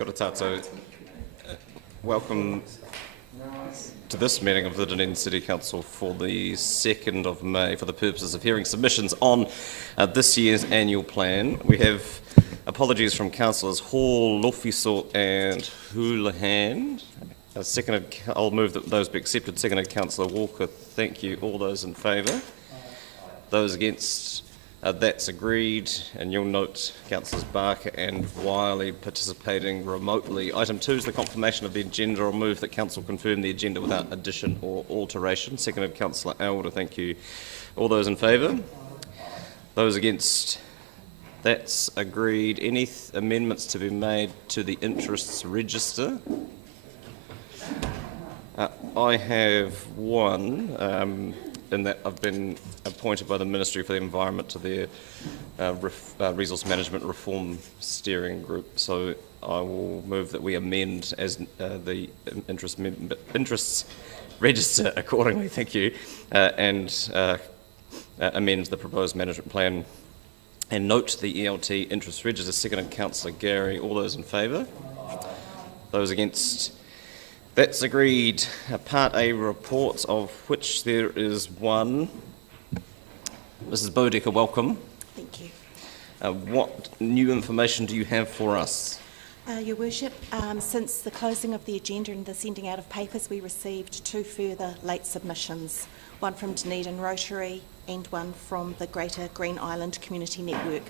Kia ora tātou. Welcome to this meeting of the Dunedin City Council for the 2nd of May for the purposes of hearing submissions on this year's annual plan. We have apologies from Councillors Hall, Lofiso and Houlihan. I'll move that those be accepted. Seconded, Councillor Walker. Thank you. All those in favour? Those against? That's agreed, and you'll note Councillors Barker and Wiley participating remotely. Item 2 is the confirmation of the agenda. I'll move that Council confirm the agenda without addition or alteration. Seconded, Councillor Elder. Thank you. All those in favour? Those against? That's agreed. Any amendments to be made to the interests register? I have one. In that I've been appointed by the Ministry for the Environment to their Resource Management Reform Steering Group. So I will move that we amend as the interests register accordingly, thank you, and amend the proposed management plan and note the ELT interest register. Seconded, Councillor Gary. All those in favour? Those against? That's agreed. Part A reports, of which there is one. Mrs. Bodecker, welcome. Thank you. What new information do you have for us? Your Worship, since the closing of the agenda and the sending out of papers, we received 2 further late submissions, one from Dunedin Rotary and one from the Greater Green Island Community Network,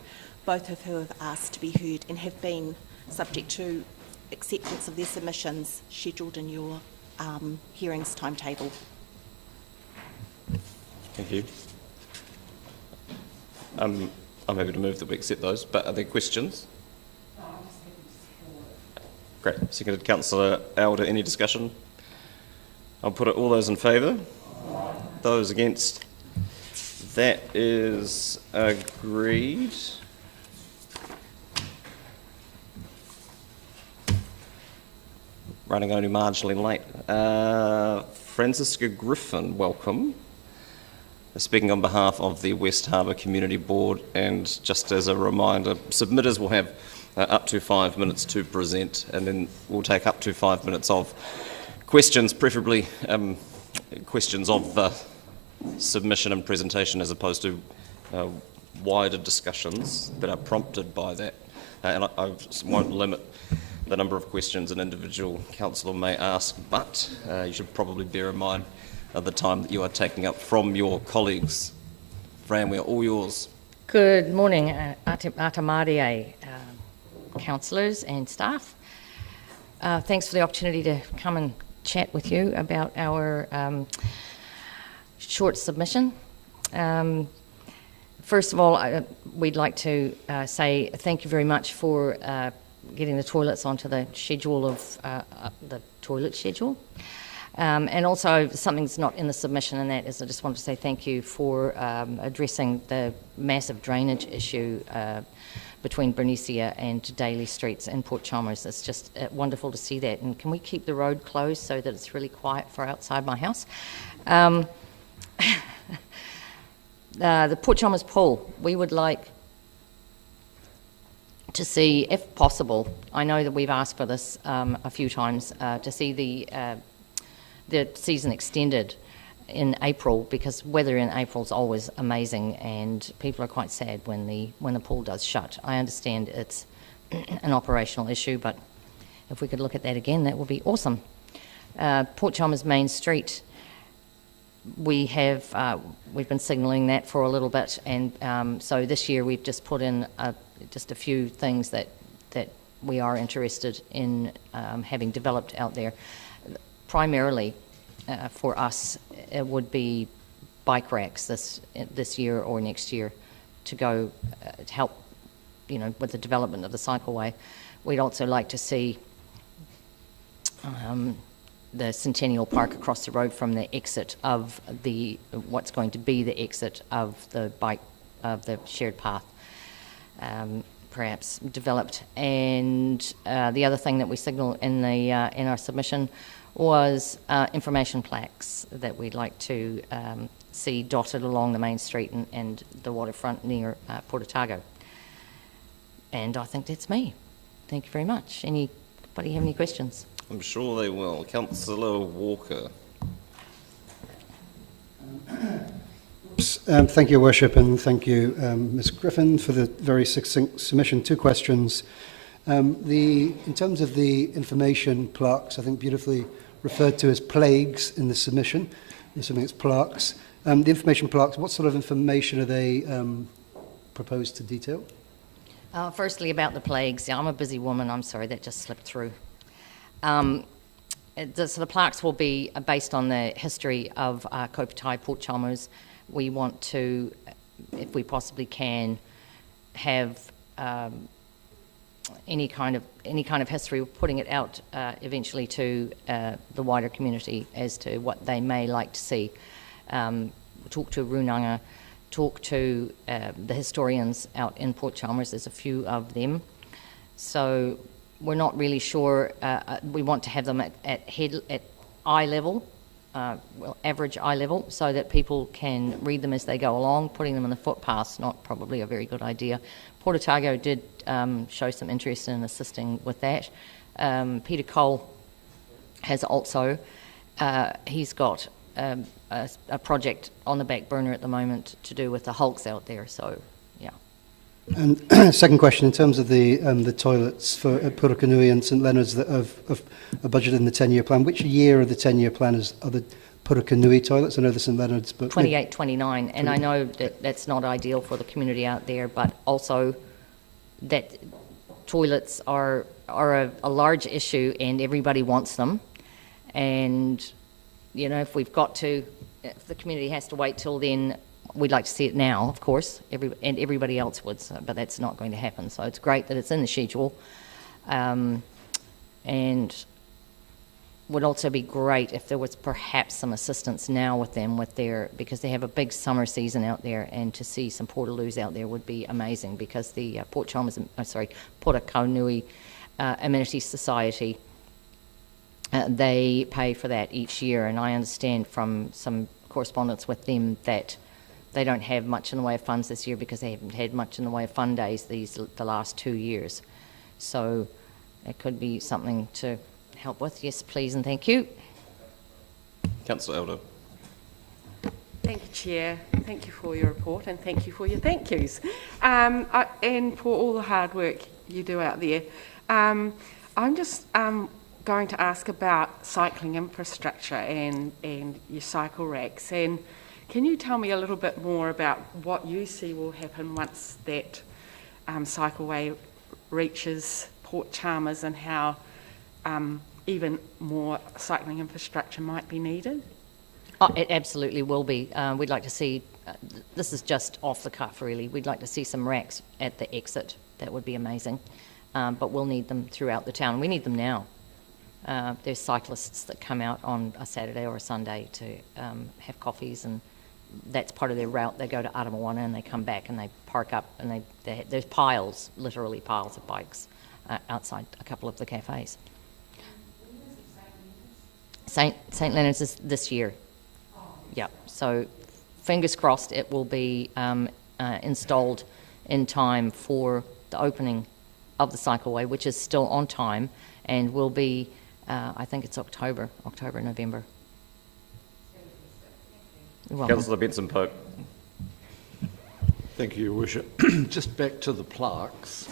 both of who have asked to be heard and have been subject to acceptance of their submissions scheduled in your hearings timetable. Thank you. I'm happy to move that we accept those, but are there questions? Great. Seconded, Councillor Elder. Any discussion? I'll put it. All those in favour? Those against? That is agreed. Running only marginally late. Francisca Griffin, welcome. Speaking on behalf of the West Harbour Community Board, and just as a reminder, submitters will have up to 5 minutes to present, and then we'll take up to 5 minutes of questions, preferably questions of the submission and presentation as opposed to wider discussions that are prompted by that. And I won't limit the number of questions an individual councillor may ask, but you should probably bear in mind the time that you are taking up from your colleagues. Fran, we are all yours. Good morning, Atamarie, councillors and staff. Thanks for the opportunity to come and chat with you about our short submission. First of all, we'd like to say thank you very much for getting the toilets onto the schedule of the toilet schedule. And also something's not in the submission, and that is I just want to say thank you for addressing the massive drainage issue between Bernicia and Daly Streets in Port Chalmers. It's just wonderful to see that. And can we keep the road closed so that it's really quiet for outside my house? The Port Chalmers pool, we would like to see, if possible, I know that we've asked for this a few times, to see the season extended in April, because weather in April is always amazing and people are quite sad when the pool does shut. I understand it's an operational issue, but if we could look at that again, that would be awesome. Port Chalmers Main Street, we've been signalling that for a little bit, and so this year we've just put in just a few things that we are interested in having developed out there. Primarily for us, it would be bike racks this year or next year to go to help, with the development of the cycleway. We'd also like to see the Centennial Park across the road from the exit of what's going to be the exit of the shared path. Perhaps developed, and the other thing that we signal in our submission was information plaques that we'd like to see dotted along the main street and the waterfront near Port Otago. And I think that's me. Thank you very much. Any Anybody have any questions? I'm sure they will. Councillor Walker. Thank you, Your Worship, and thank you, Ms Griffin, for the very succinct submission. 2 questions. In terms of the information plaques, I think beautifully referred to as plagues in the submission. I'm assuming it's plaques. The information plaques, what sort of information are they proposed to detail? Firstly, about the plagues. Yeah, I'm a busy woman. I'm sorry, that just slipped through. So the plaques will be based on the history of Kopitai Port Chalmers. We want to, if we possibly can, have any kind of history, putting it out eventually to the wider community as to what they may like to see. Talk to Runanga, talk to the historians out in Port Chalmers. There's a few of them. So we're not really sure. We want to have them at eye level, average eye level, so that people can read them as they go along. Putting them in the footpaths, not probably a very good idea. Port Otago did show some interest in assisting with that. Peter Cole has also, he's got a project on the back burner at the moment to do with the hulks out there, so yeah. And second question, in terms of the toilets for Purukanui and St Leonard's that are budgeted in the 10-year plan, which year of the 10-year plan are the Purukanui toilets? I know the St Leonard's, but 28, 29, and I know that that's not ideal for the community out there, but also that toilets are a large issue and everybody wants them. And, you know, if the community has to wait till then, we'd like to see it now, of course, and everybody else would, but that's not going to happen. So it's great that it's in the schedule. And would also be great if there was perhaps some assistance now with them because they have a big summer season out there, and to see some portaloos out there would be amazing, because the Purukanui Amenity Society, they pay for that each year, and I understand from some correspondence with them that they don't have much in the way of funds this year because they haven't had much in the way of fund days the last 2 years. So it could be something to help with. Yes, please, and thank you. Councillor Elder. Thank you, Chair. Thank you for your report, and thank you for your thank yous, and for all the hard work you do out there. I'm just going to ask about cycling infrastructure and your cycle racks. And can you tell me a little bit more about what you see will happen once that cycleway reaches Port Chalmers, and how even more cycling infrastructure might be needed? Oh, it absolutely will be. We'd like to see, this is just off the cuff really, we'd like to see some racks at the exit. That would be amazing. But we'll need them throughout the town. We need them now. There's cyclists that come out on a Saturday or a Sunday to have coffees, and that's part of their route. They go to Aramawana and they come back and they park up, and there's piles, literally piles of bikes outside a couple of the cafes. St Leonard's is this year. Yeah, so fingers crossed it will be installed in time for the opening of the cycleway, which is still on time, and will be, I think it's October, November. Councillor Benson-Pope. Thank you, Your Worship. Just back to the plaques,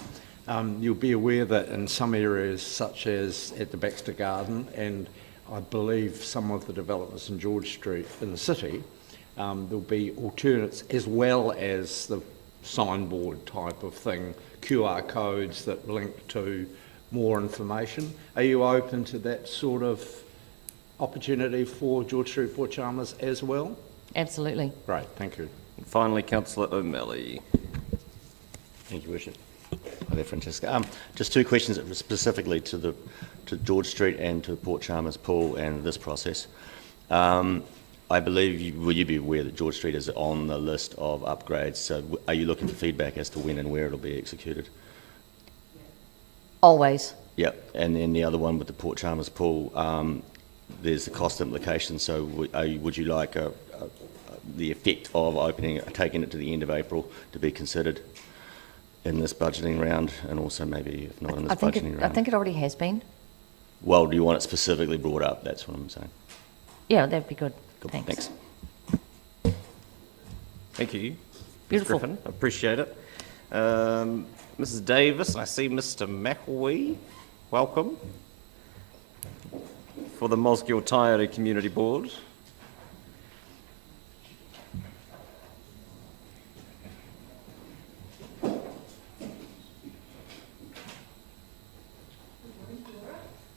you'll be aware that in some areas, such as at the Baxter Garden, and I believe some of the developments in George Street in the city, there'll be alternates as well as the signboard type of thing, QR codes that link to more information. Are you open to that sort of opportunity for George Street, Port Chalmers as well? Absolutely. Great, thank you. And finally, Councillor O'Malley. Thank you, Worship. Hi there, Francesca. Just 2 questions specifically to George Street and to Port Chalmers Pool and this process. I believe, will you be aware that George Street is on the list of upgrades? So are you looking for feedback as to when and where it'll be executed? Always. Yep, and then the other one with the Port Chalmers Pool, there's the cost implication. So would you like the effect of taking it to the end of April to be considered in this budgeting round, and also maybe if not in this budgeting round? I think it already has been. Well, do you want it specifically brought up? That's what I'm saying. Yeah, that'd be good. Cool. Thanks. Thank you. Beautiful. Ms. Griffin, appreciate it. Mrs. Davis, I see Mr. McElwee. Welcome. For the Mosgiel Taieri Community Board.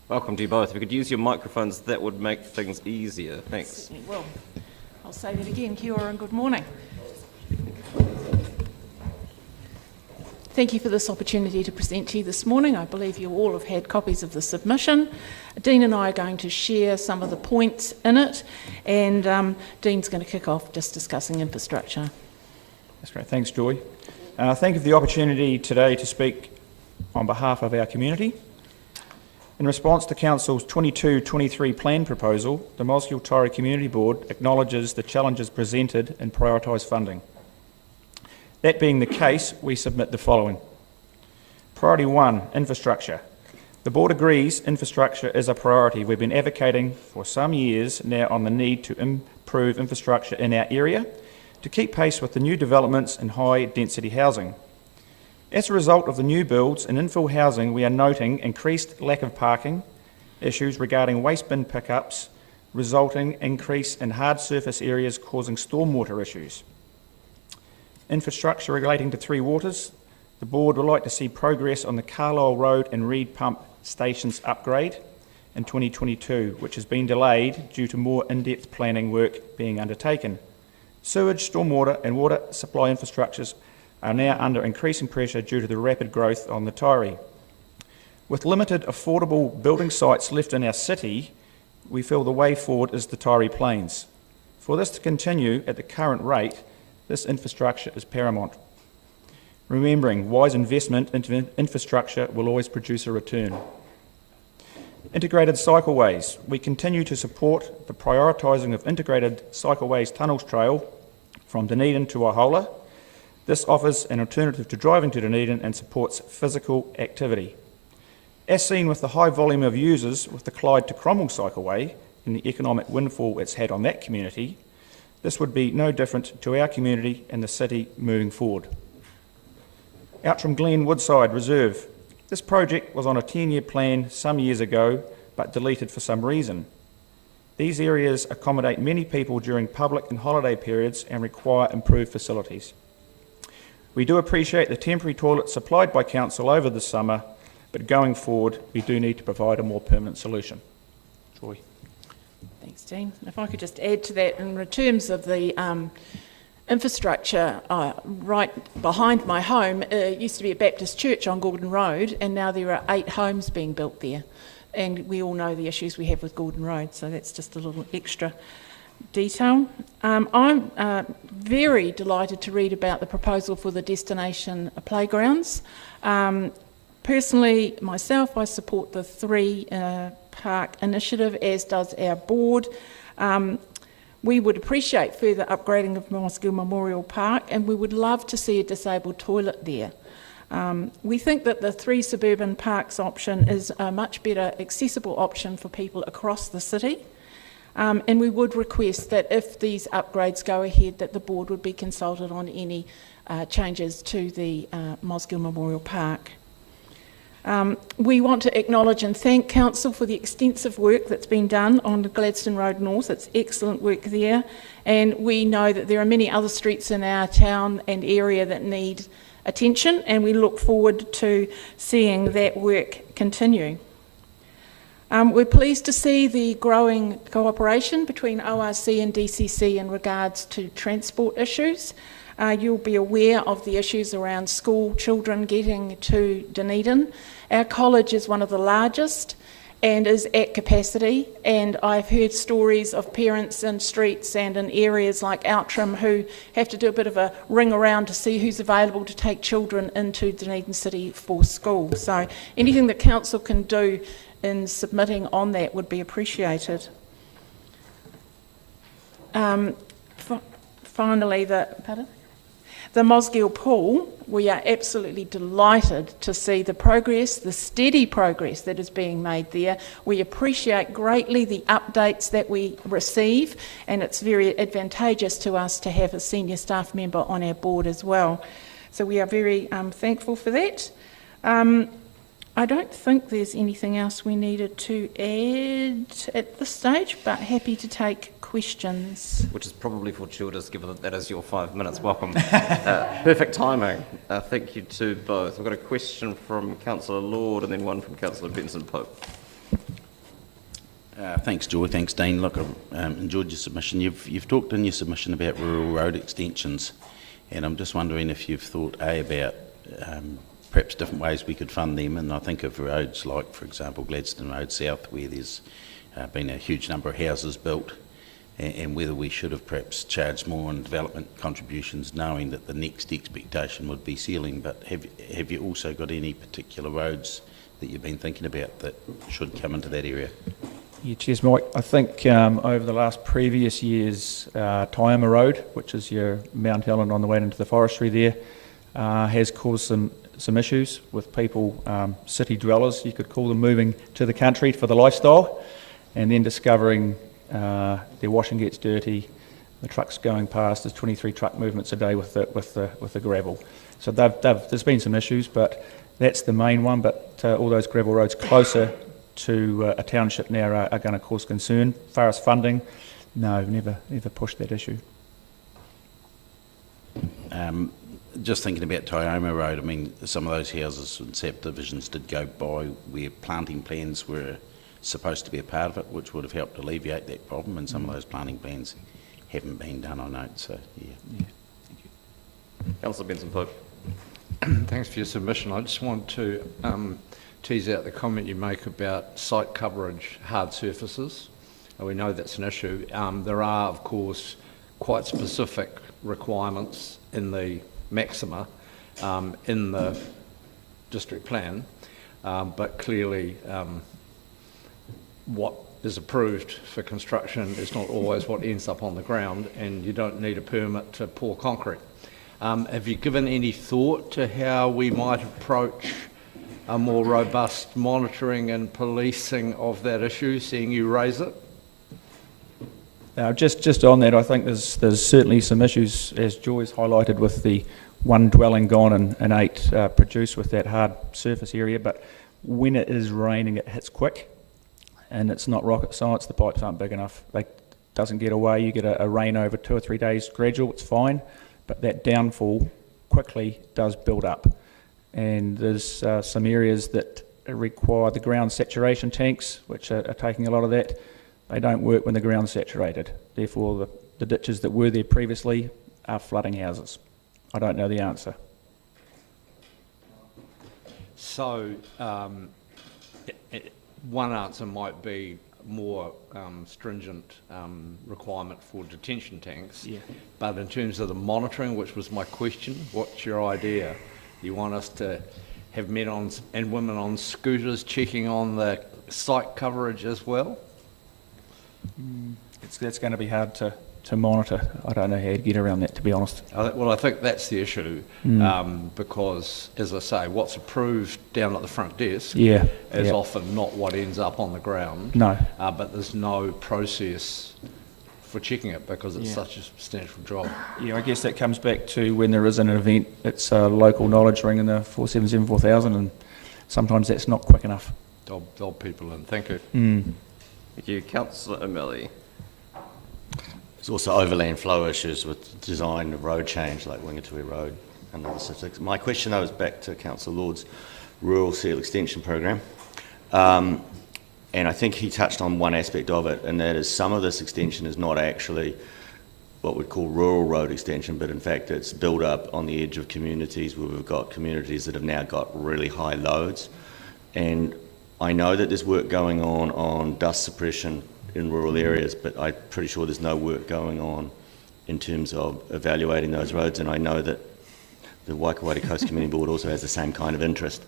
Welcome to you both. If you could use your microphones, that would make things easier. Thanks. Certainly will. I'll say that again. Kia ora and good morning. Thank you for this opportunity to present to you this morning. I believe you all have had copies of the submission. Dean and I are going to share some of the points in it, and Dean's going to kick off just discussing infrastructure. That's great. Thanks, Joy. Thank you for the opportunity today to speak on behalf of our community. In response to Council's 22-23 plan proposal, the Mosgiel Taieri Community Board acknowledges the challenges presented and prioritise funding. That being the case, we submit the following. Priority 1, infrastructure. The Board agrees infrastructure is a priority. We've been advocating for some years now on the need to improve infrastructure in our area to keep pace with the new developments in high-density housing. As a result of the new builds in infill housing, we are noting increased lack of parking, issues regarding waste bin pickups, resulting increase in hard surface areas causing stormwater issues. Infrastructure relating to Three Waters, the Board would like to see progress on the Carlisle Road and Reed Pump Stations upgrade in 2022, which has been delayed due to more in-depth planning work being undertaken. Sewage, stormwater and water supply infrastructures are now under increasing pressure due to the rapid growth on the Taieri. With limited affordable building sites left in our city, we feel the way forward is the Taieri Plains. For this to continue at the current rate, this infrastructure is paramount. Remembering wise investment into infrastructure will always produce a return. Integrated cycleways. We continue to support the prioritising of integrated cycleways tunnels trail from Dunedin to Waihola. This offers an alternative to driving to Dunedin and supports physical activity. As seen with the high volume of users with the Clyde to Cromwell cycleway and the economic windfall it's had on that community, this would be no different to our community and the city moving forward. Outram Glen Woodside Reserve. This project was on a 10-year plan some years ago, but deleted for some reason. These areas accommodate many people during public and holiday periods and require improved facilities. We do appreciate the temporary toilets supplied by Council over the summer, but going forward, we do need to provide a more permanent solution. Joy. Thanks, Dean. If I could just add to that, in terms of the infrastructure, right behind my home used to be a Baptist church on Gordon Road, and now there are 8 homes being built there. And we all know the issues we have with Gordon Road, so that's just a little extra detail. I'm very delighted to read about the proposal for the destination playgrounds. Personally, myself, I support the 3 park initiative, as does our board. We would appreciate further upgrading of Mosgiel Memorial Park, and we would love to see a disabled toilet there. We think that the 3 suburban parks option is a much better accessible option for people across the city. And we would request that if these upgrades go ahead, that the board would be consulted on any changes to the Mosgiel Memorial Park. We want to acknowledge and thank Council for the extensive work that's been done on Gladstone Road North. It's excellent work there, and we know that there are many other streets in our town and area that need attention, and we look forward to seeing that work continue. We're pleased to see the growing cooperation between ORC and DCC in regards to transport issues. You'll be aware of the issues around school children getting to Dunedin. Our college is one of the largest and is at capacity, and I've heard stories of parents in streets and in areas like Outram who have to do a bit of a ring around to see who's available to take children into Dunedin City for school. So anything that Council can do in submitting on that would be appreciated. Finally, The Mosgiel pool, we are absolutely delighted to see the progress, the steady progress that is being made there. We appreciate greatly the updates that we receive, and it's very advantageous to us to have a senior staff member on our board as well. So we are very thankful for that. I don't think there's anything else we needed to add at this stage, but happy to take questions. Which is probably fortuitous, given that that is your 5 minutes. Welcome. Perfect timing. Thank you to both. I've got a question from Councillor Lord and then one from Councillor Benson-Pope. Thanks, Joy. Thanks, Dean. Look, I've enjoyed your submission. You've talked in your submission about rural road extensions, and I'm just wondering if you've thought, about perhaps different ways we could fund them. And I think of roads like, for example, Gladstone Road South, where there's been a huge number of houses built, and whether we should have perhaps charged more on development contributions, knowing that the next expectation would be ceiling. But have you also got any particular roads that you've been thinking about that should come into that area? Yeah, cheers, Mike. I think over the last previous years, Taieri Road, which is your Mount Helen on the way into the forestry there, has caused some issues with people, city dwellers, you could call them, moving to the country for the lifestyle, and then discovering their washing gets dirty, the trucks going past, there's 23 truck movements a day with the gravel. So there's been some issues, but that's the main one. But all those gravel roads closer to a township now are going to cause concern. As far as funding, no, never pushed that issue. Just thinking about Taieri Road, I mean, some of those houses and subdivisions did go by where planting plans were supposed to be a part of it, which would have helped alleviate that problem, and some of those planting plans haven't been done, I note. So, yeah. Thank you. Councillor Benson-Pope. Thanks for your submission. I just want to tease out the comment you make about site coverage, hard surfaces. We know that's an issue. There are, of course, quite specific requirements in the maxima in the district plan, but clearly what is approved for construction is not always what ends up on the ground, and you don't need a permit to pour concrete. Have you given any thought to how we might approach a more robust monitoring and policing of that issue, seeing you raise it? Just on that, I think there's certainly some issues, as Joy's highlighted, with the one dwelling gone and 8 produced with that hard surface area. But when it is raining, it hits quick, and it's not rocket science. The pipes aren't big enough. It doesn't get away. You get a rain over 2 or 3 days gradual, it's fine, but that downfall quickly does build up. And there's some areas that require the ground saturation tanks, which are taking a lot of that. They don't work when the ground's saturated. Therefore, the ditches that were there previously are flooding houses. I don't know the answer. So, one answer might be more stringent requirement for detention tanks. Yeah. But in terms of the monitoring, which was my question, what's your idea? You want us to have men and women on scooters checking on the site coverage as well? That's going to be hard to monitor. I don't know how you'd get around that, to be honest. Well, I think that's the issue, because, as I say, what's approved down at the front desk is often not what ends up on the ground. No. But there's no process for checking it because it's such a substantial job. Yeah, I guess that comes back to when there is an event, it's a local knowledge ring in the 477 4000, and sometimes that's not quick enough. Dob people in. Thank you. Thank you. Councillor O'Malley. There's also overland flow issues with design of road change, like Wingatui Road and other statistics. My question, though, is back to Councillor Lord's Rural Seal Extension Program. And I think he touched on one aspect of it, and that is some of this extension is not actually what we'd call rural road extension, but in fact it's built up on the edge of communities where we've got communities that have now got really high loads. And I know that there's work going on dust suppression in rural areas, but I'm pretty sure there's no work going on in terms of evaluating those roads, and I know that the Waikouaiti Coast Community Board also has the same kind of interest.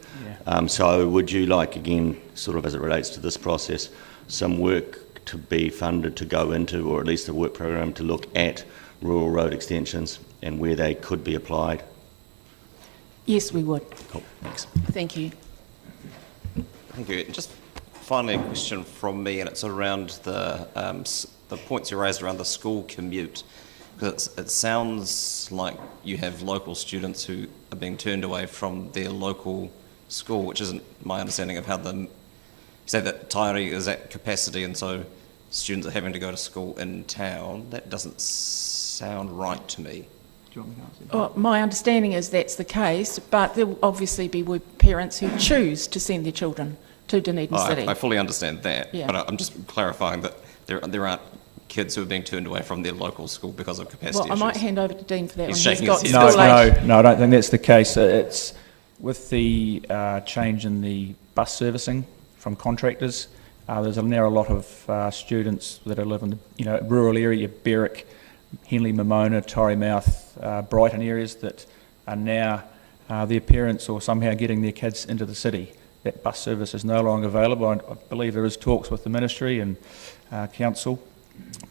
Yeah. So would you like, again, sort of as it relates to this process, some work to be funded to go into, or at least a work program to look at rural road extensions and where they could be applied? Yes, we would. Cool, thanks. Thank you. Thank you. Just finally, a question from me, and it's around the points you raised around the school commute. Because it sounds like you have local students who are being turned away from their local school, which isn't my understanding of how you say that Taieri is at capacity, and so students are having to go to school in town. That doesn't sound right to me. Do you want me to answer that? Well, my understanding is that's the case, but there will obviously be parents who choose to send their children to Dunedin City. I fully understand that, Yeah. but I'm just clarifying that there aren't kids who are being turned away from their local school because of capacity Well, I issues. might hand over to Dean for that He's one. shaking He's his got head. school age. No, I don't think that's the case. It's with the change in the bus servicing from contractors. There's now a lot of students that live in the rural area, Berwick, Henley, Momona, Torrey Mouth, Brighton areas that are now their parents or somehow getting their kids into the city. That bus service is no longer available. I believe there is talks with the ministry and council.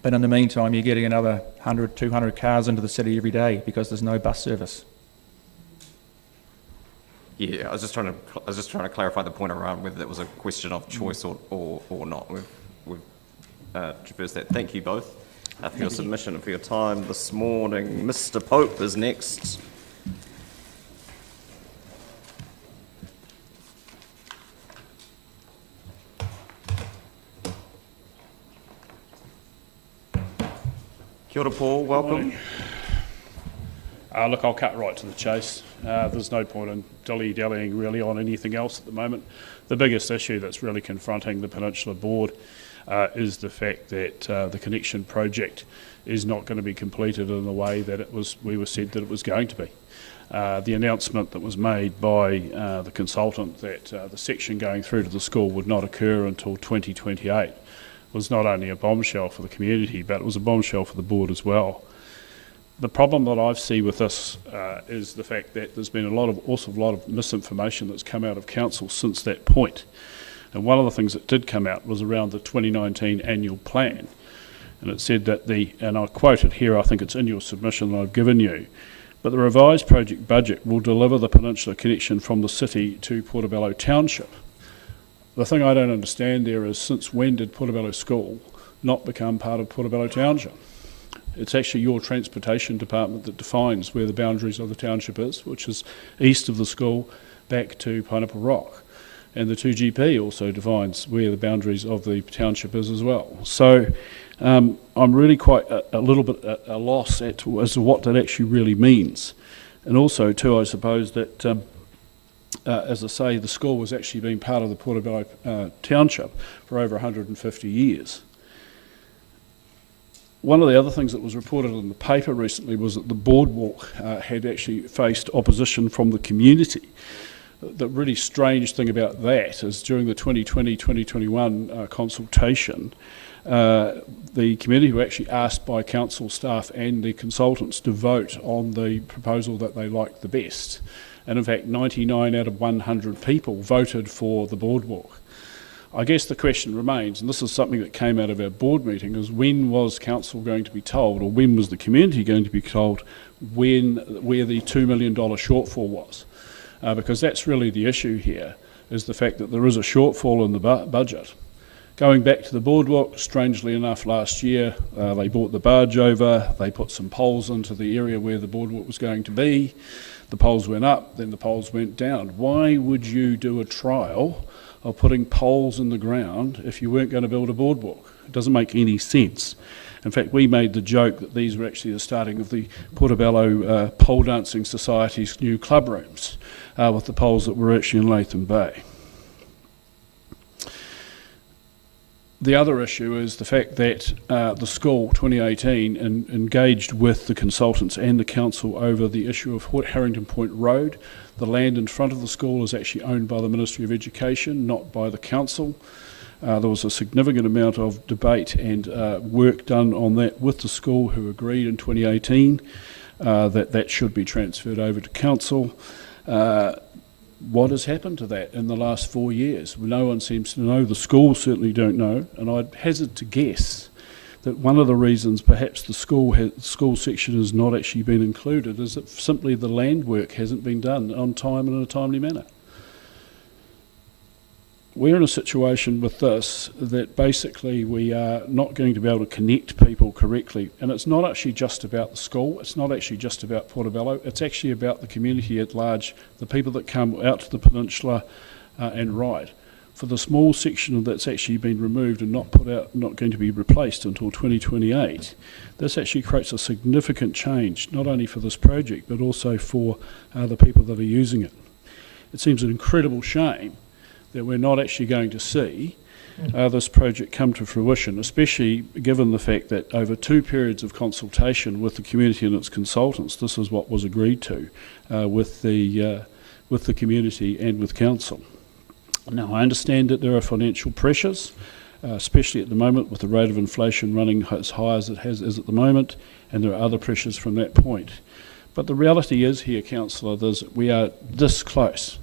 But in the meantime, you're getting another 100, 200 cars into the city every day because there's no bus service. Yeah, I was just trying to clarify the point around whether that was a question of choice or not. We've traversed that. Thank you both for your submission and for your time this morning. Mr. Pope is next. Kia ora, Paul. Welcome. Look, I'll cut right to the chase. There's no point in dilly-dallying really on anything else at the moment. The biggest issue that's really confronting the Peninsula Board is the fact that the connection project is not going to be completed in the way that we were said that it was going to be. The announcement that was made by the consultant that the section going through to the school would not occur until 2028 was not only a bombshell for the community, but it was a bombshell for the board as well. The problem that I see with this is the fact that there's been also a lot of misinformation that's come out of council since that point. And one of the things that did come out was around the 2019 annual plan. And it said that and I quote it here, I think it's in your submission that I've given you, but the revised project budget will deliver the Peninsula connection from the city to Portobello Township. The thing I don't understand there is, since when did Portobello School not become part of Portobello Township? It's actually your transportation department that defines where the boundaries of the township is, which is east of the school back to Pineapple Rock. And the 2GP also defines where the boundaries of the township is as well. So I'm really quite a little bit at a loss as to what that actually really means. And also too, I suppose that as I say, the school was actually been part of the Portobello Township for over 150 years. One of the other things that was reported in the paper recently was that the boardwalk had actually faced opposition from the community. The really strange thing about that is during the 2020-2021 consultation, the community were actually asked by council staff and the consultants to vote on the proposal that they liked the best. And in fact, 99 out of 100 people voted for the boardwalk. I guess the question remains, and this is something that came out of our board meeting, is when was council going to be told, or when was the community going to be told where the $2 million shortfall was? Because that's really the issue here, is the fact that there is a shortfall in the budget. Going back to the boardwalk, strangely enough, last year they brought the barge over, they put some poles into the area where the boardwalk was going to be. The poles went up, then the poles went down. Why would you do a trial of putting poles in the ground if you weren't going to build a boardwalk? It doesn't make any sense. In fact, we made the joke that these were actually the starting of the Portobello Pole Dancing Society's new club rooms with the poles that were actually in Latham Bay. The other issue is the fact that the school, 2018, engaged with the consultants and the council over the issue of Harrington Point Road. The land in front of the school is actually owned by the Ministry of Education, not by the council. There was a significant amount of debate and work done on that with the school, who agreed in 2018 that should be transferred over to council. What has happened to that in the last 4 years? No one seems to know. The schools certainly don't know. And I'd hazard to guess that one of the reasons perhaps the school section has not actually been included is that simply the land work hasn't been done on time and in a timely manner. We're in a situation with this that basically we are not going to be able to connect people correctly, and it's not actually just about the school, it's not actually just about Portobello, it's actually about the community at large, the people that come out to the peninsula and ride. For the small section that's actually been removed and not going to be replaced until 2028, this actually creates a significant change, not only for this project, but also for the people that are using it. It seems an incredible shame that we're not actually going to see this project come to fruition, especially given the fact that over 2 periods of consultation with the community and its consultants, this is what was agreed to with the community and with council. Now, I understand that there are financial pressures, especially at the moment with the rate of inflation running as high as it is at the moment, and there are other pressures from that point. But the reality is here, Councillor, we are this close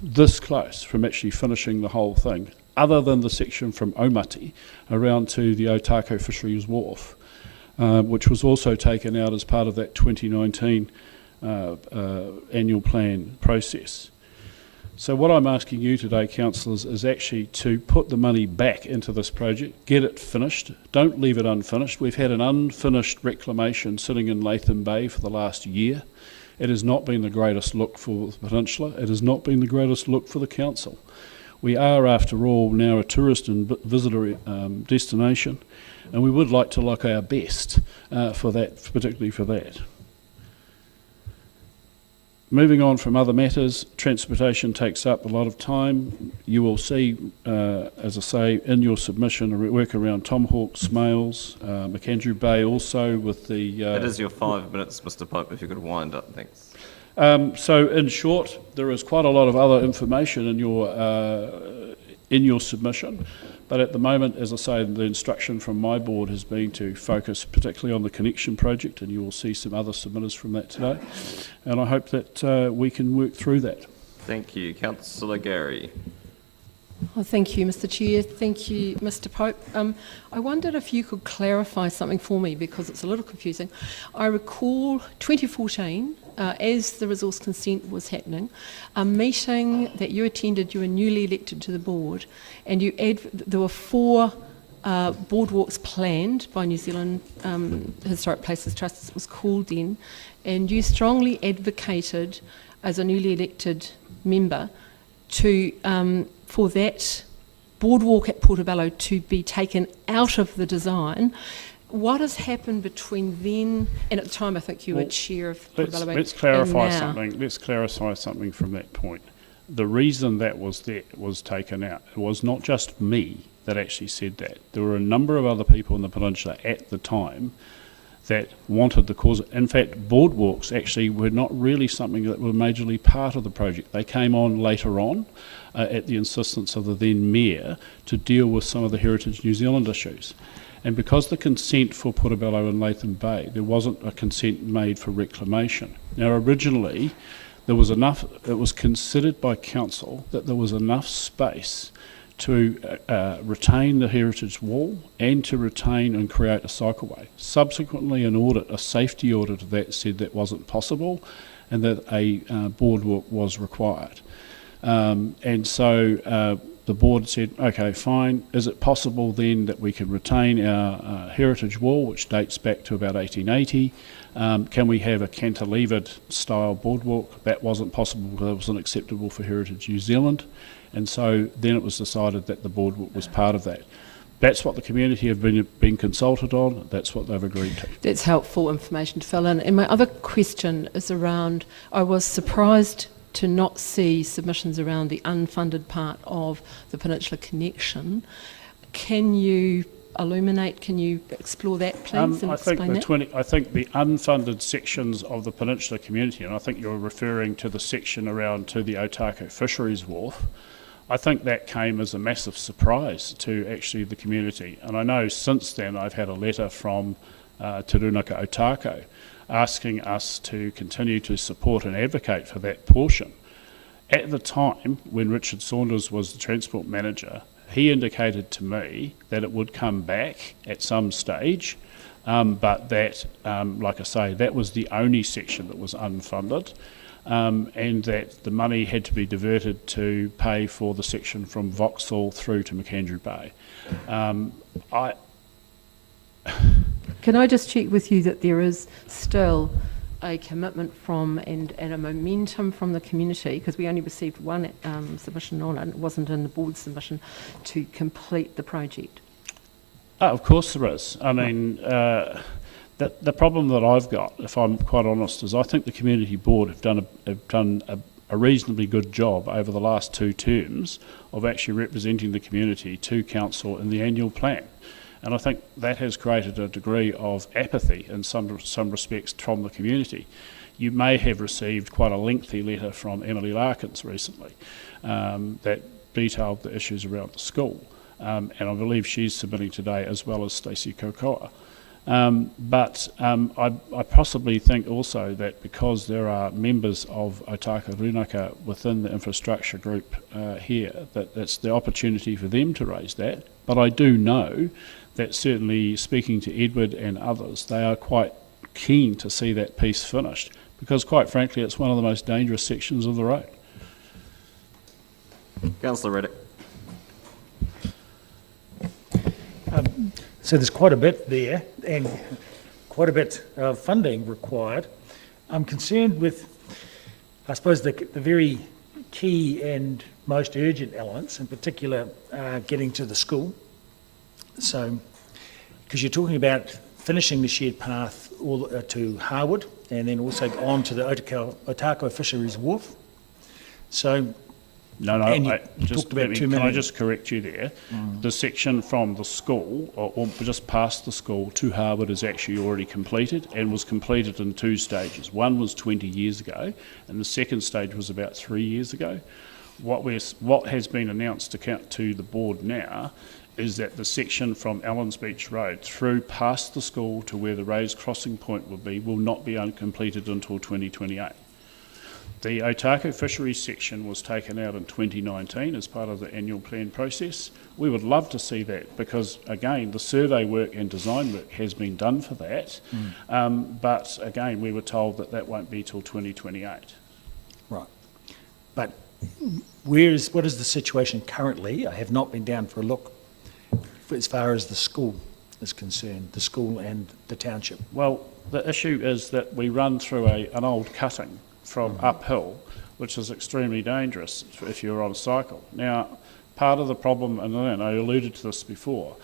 from actually finishing the whole thing, other than the section from Omati around to the Otago Fisheries Wharf, which was also taken out as part of that 2019 annual plan process. So what I'm asking you today, councillors, is actually to put the money back into this project, get it finished, don't leave it unfinished. We've had an unfinished reclamation sitting in Latham Bay for the last year. It has not been the greatest look for the peninsula. It has not been the greatest look for the council. We are, after all, now a tourist and visitor destination, and we would like to look our best for that, particularly for that. Moving on from other matters, transportation takes up a lot of time. You will see, as I say, in your submission, a work around Tomahawk, Smales, McAndrew Bay also with the... It is your 5 minutes, Mr Pope, if you could wind up, thanks. So in short, there is quite a lot of other information in your submission, but at the moment, as I say, the instruction from my board has been to focus particularly on the connection project, and you will see some other submitters from that today, and I hope that we can work through that. Thank you. Councillor Gary. Well, thank you, Mr Chair. Thank you, Mr Pope. I wondered if you could clarify something for me, because it's a little confusing. I recall 2014, as the resource consent was happening, a meeting that you attended, you were newly elected to the board, and there were 4 boardwalks planned by New Zealand Historic Places Trust, it was called then, and you strongly advocated, as a newly elected member, for that boardwalk at Portobello to be taken out of the design. What has happened between then and at the time? I think you were chair of Portobello. Let's clarify something. Let's clarify something from that point. The reason that was taken out, it was not just me that actually said that. There were a number of other people in the peninsula at the time that wanted the cause. In fact, boardwalks actually were not really something that were majorly part of the project. They came on later on at the insistence of the then mayor to deal with some of the Heritage New Zealand issues. And because the consent for Portobello and Latham Bay, there wasn't a consent made for reclamation. Now, originally, there was enough, it was considered by council that there was enough space to retain the heritage wall and to retain and create a cycleway. Subsequently, an audit, a safety audit of that, said that wasn't possible and that a boardwalk was required. And so the board said, okay, fine, is it possible then that we can retain our heritage wall, which dates back to about 1880? Can we have a cantilevered style boardwalk? That wasn't possible because it wasn't acceptable for Heritage New Zealand. And so then it was decided that the boardwalk was part of that. That's what the community have been consulted on. That's what they've agreed to. That's helpful information to fill in. And my other question is around, I was surprised to not see submissions around the unfunded part of the Peninsula Connection. Can you illuminate, can you explore that, please, and explain that? I think the unfunded sections of the Peninsula community, and I think you're referring to the section around to the Otago Fisheries Wharf, I think that came as a massive surprise to actually the community. And I know since then I've had a letter from Te Runaka Otago asking us to continue to support and advocate for that portion. At the time, when Richard Saunders was the Transport Manager, he indicated to me that it would come back at some stage, but that, like I say, that was the only section that was unfunded, and that the money had to be diverted to pay for the section from Vauxhall through to McAndrew Bay. Can I just check with you that there is still a commitment from and a momentum from the community, because we only received one submission on it, and it wasn't in the board submission, to complete the project? Of course there is. I mean, the problem that I've got, if I'm quite honest, is I think the community board have done a reasonably good job over the last 2 terms of actually representing the community to council in the annual plan. And I think that has created a degree of apathy in some respects from the community. You may have received quite a lengthy letter from Emily Larkins recently that detailed the issues around the school. And I believe she's submitting today, as well as Stacey Kokoa. But I possibly think also that because there are members of Otago Runaka within the infrastructure group here, that that's the opportunity for them to raise that. But I do know that certainly speaking to Edward and others, they are quite keen to see that piece finished, because quite frankly it's one of the most dangerous sections of the road. Councillor Reddick. So there's quite a bit there and quite a bit of funding required. I'm concerned with, I suppose, the very key and most urgent elements, in particular getting to the school. So, because you're talking about finishing the shared path all to Harwood and then also on to the Otago Fisheries Wharf. So, can I just correct you there? The section from the school, or just past the school to Harbour, is actually already completed and was completed in 2 stages. One was 20 years ago, and the second stage was about 3 years ago. What has been announced to the board now is that the section from Allens Beach Road through past the school to where the raised crossing point will not be completed until 2028. The Otago Fisheries section was taken out in 2019 as part of the annual plan process. We would love to see that because, again, the survey work and design work has been done for that. But, again, we were told that that won't be till 2028. Right. But what is the situation currently? I have not been down for a look as far as the school is concerned, the school and the township. Well, the issue is that we run through an old cutting from uphill, which is extremely dangerous if you're on a cycle. Now, part of the problem, and I alluded to this before,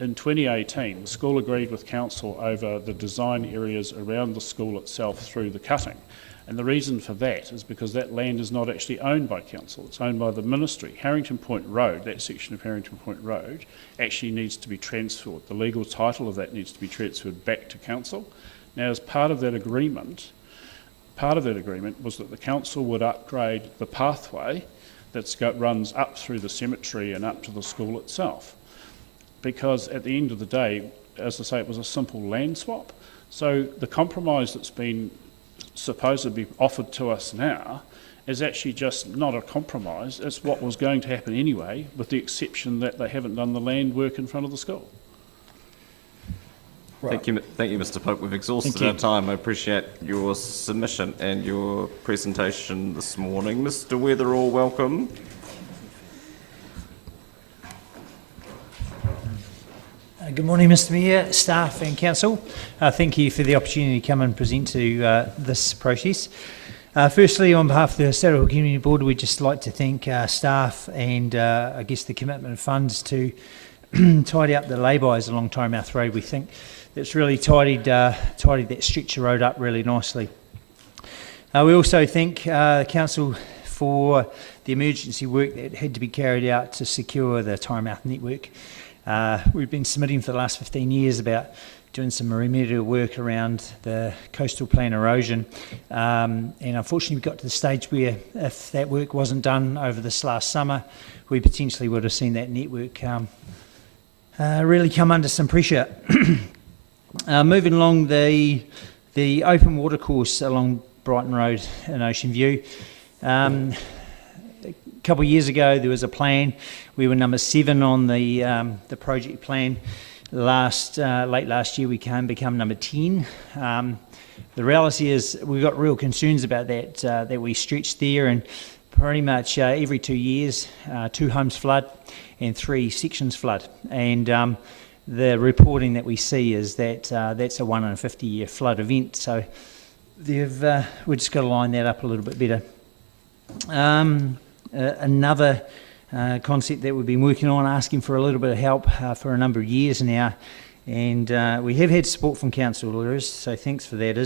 in 2018, the school agreed with council over the design areas around the school itself through the cutting. And the reason for that is because that land is not actually owned by council, it's owned by the ministry. Harrington Point Road, that section of Harrington Point Road, actually needs to be transferred. The legal title of that needs to be transferred back to council. Now, as part of that agreement was that the council would upgrade the pathway that runs up through the cemetery and up to the school itself. Because at the end of the day, as I say, it was a simple land swap. So the compromise that's been supposedly offered to us now is actually just not a compromise, it's what was going to happen anyway, with the exception that they haven't done the land work in front of the school. Right. Thank you, Mr. Pope. We've exhausted our time. I appreciate your submission and your presentation this morning. Mr. Weatherall, welcome. Good morning, Mr. Mayor, staff and council. Thank you for the opportunity to come and present to this process. Firstly, on behalf of the Otago Community Board, we'd just like to thank staff and I guess the commitment of funds to tidy up the lay-bys along Taimouth Road. We think that's really tidied that stretch of road up really nicely. We also thank the council for the emergency work that had to be carried out to secure the Taimouth network. We've been submitting for the last 15 years about doing some remedial work around the coastal plain erosion, and unfortunately we got to the stage where if that work wasn't done over this last summer, we potentially would have seen that network really come under some pressure. Moving along the open water course along Brighton Road in Ocean View. A couple of years ago there was a plan. We were number 7 on the project plan. late last year we can become number 10. The reality is we've got real concerns about that we stretch there, and pretty much every 2 years, 2 homes flood and 3 sections flood. And the reporting that we see is that that's a 1 in a 50-year flood event. So we've just got to line that up a little bit better. Another concept that we've been working on, asking for a little bit of help for a number of years now, and we have had support from councillors, so thanks for that,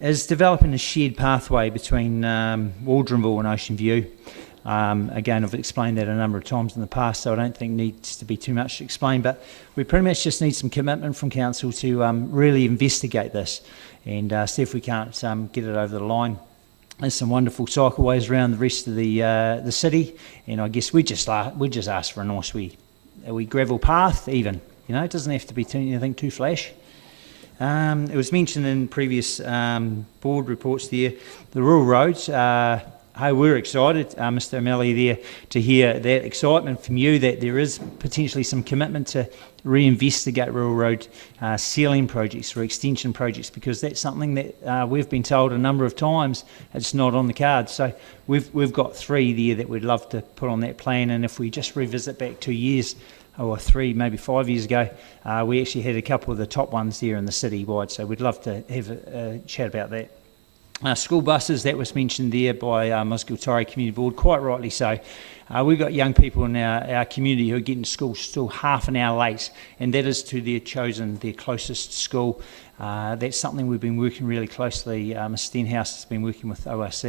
is developing a shared pathway between Waldronville and Ocean View. Again, I've explained that a number of times in the past, so I don't think needs to be too much to explain, but we pretty much just need some commitment from council to really investigate this and see if we can't get it over the line. There's some wonderful cycleways around the rest of the city, and I guess we just ask for a nice wee gravel path even. You know, it doesn't have to be anything too flash. It was mentioned in previous board reports there, the rural roads. Hey, we're excited, Mr. O'Malley, there to hear that excitement from you that there is potentially some commitment to reinvestigate rural road sealing projects or extension projects, because that's something that we've been told a number of times it's not on the cards. So we've got 3 there that we'd love to put on that plan, and if we just revisit back 2 years, or 3, maybe 5 years ago, we actually had a couple of the top ones there in the city wide, so we'd love to have a chat about that. School buses, that was mentioned there by Mosgiel Taieri Community Board, quite rightly so. We've got young people in our community who are getting to school still half an hour late, and that is to their closest school. That's something we've been working really closely. Ms Stenhouse has been working with ORC,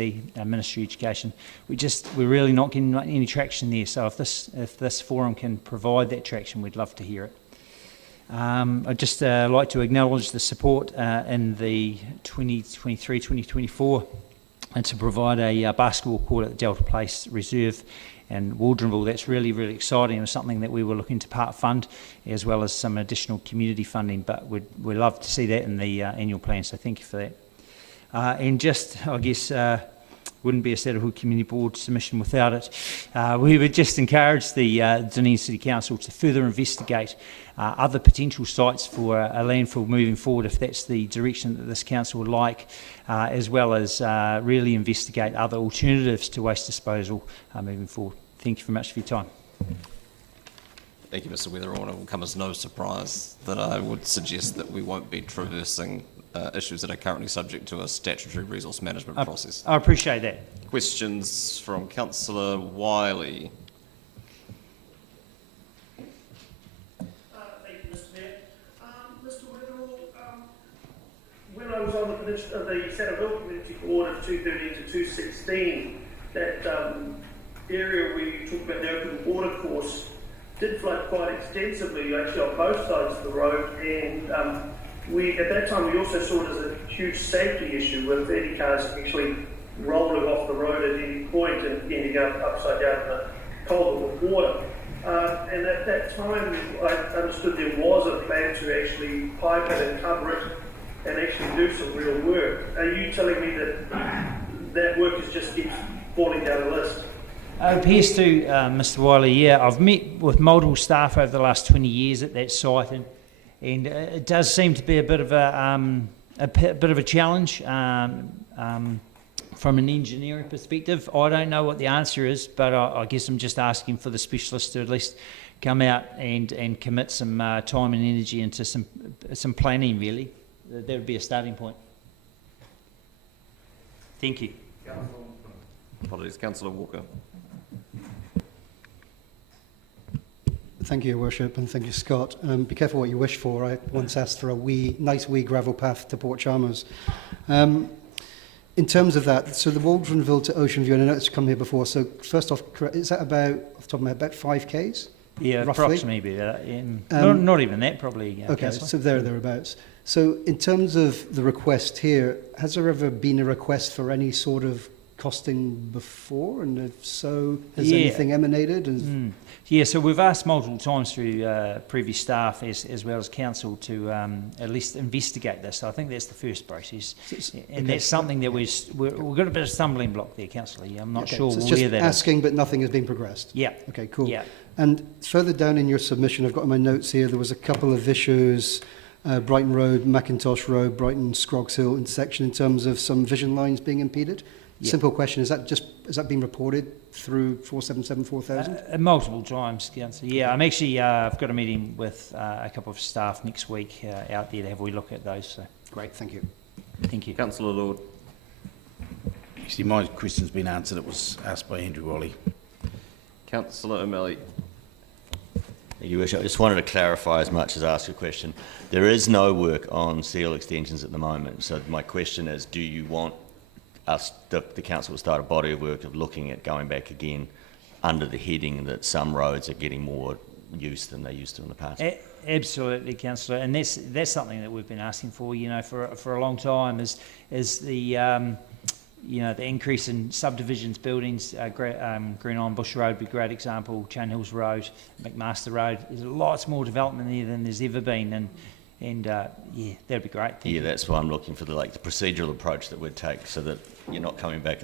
Ministry of Education. We're really not getting any traction there, so if this forum can provide that traction, we'd love to hear it. I'd just like to acknowledge the support in the 2023-2024 and to provide a basketball court at the Delta Place Reserve and Waldronville. That's really, really exciting. It was something that we were looking to part fund, as well as some additional community funding, but we'd love to see that in the annual plan, so thank you for that. And just, I guess, wouldn't be a Saddlewood Community Board submission without it. We would just encourage the Dunedin City Council to further investigate other potential sites for a landfill moving forward, if that's the direction that this council would like, as well as really investigate other alternatives to waste disposal moving forward. Thank you very much for your time. Thank you, Mr. Weatherall. It will come as no surprise that I would suggest that we won't be traversing issues that are currently subject to a statutory resource management process. I appreciate that. Questions from Councillor Wiley. Thank you, Mr. Mayor. Mr. Weatherall, when I was on the Saddlewood Community Board of 213 to 216, that area where you talk about the open water course did flood quite extensively, actually on both sides of the road, and at that time we also saw it as a huge safety issue with 30 cars actually rolling off the road at any point and ending up upside down in the culvert with water. And at that time I understood there was a plan to actually pipe it and cover it and actually do some real work. Are you telling me that that work just keeps falling down the list? It appears to, Mr. Wiley, yeah. I've met with multiple staff over the last 20 years at that site, and it does seem to be a bit of a challenge from an engineering perspective. I don't know what the answer is, but I guess I'm just asking for the specialists to at least come out and commit some time and energy into some planning, really. That would be a starting point. Thank you. Apologies, Councillor Walker. Thank you, Your Worship, and thank you, Scott. Be careful what you wish for. I once asked for a nice wee gravel path to Port Chalmers. In terms of that, so the Waldronville to Ocean View, and I know it's come here before, so first off, is that about, off the top of my head, about 5 k's? Yeah, roughly? Approximately that. Not even that, probably. Okay, Councillor. so thereabouts. So in terms of the request here, has there ever been a request for any sort of costing before? And if so, has anything emanated? Yeah, so we've asked multiple times through previous staff as well as council to at least investigate this. So I think that's the first process. And that's something that we've got a bit of stumbling block there, Councillor. I'm not sure so it's where just that asking, is. but nothing has been progressed? Yeah. Okay, cool. Yeah. And further down in your submission, I've got in my notes here, there was a couple of issues, Brighton Road, Mackintosh Road, Brighton Scroggs Hill intersection in terms of some vision lines being impeded. Yeah. Simple question, is that been reported through 477 4000? Multiple times, Councillor. Yeah, I'm actually, I've got a meeting with a couple of staff next week out there to have a wee look at those. So. Great, thank you. Thank you. Councillor Lord. Actually, my question's been answered. It was asked by Andrew Wally. Councillor O'Malley. Your Worship, I just wanted to clarify as much as ask a question. There is no work on seal extensions at the moment, so my question is, do you want us, the council, to start a body of work of looking at going back again under the heading that some roads are getting more use than they used to in the past? Absolutely, Councillor, and that's something that we've been asking for, for a long time. Is the the increase in subdivisions, buildings, Green Island Bush Road would be a great example, Chain Hills Road, McMaster Road. There's lots more development there than there's ever been, and that'd be great. Thank you. That's why I'm looking for the procedural approach that we'd take, so that you're not coming back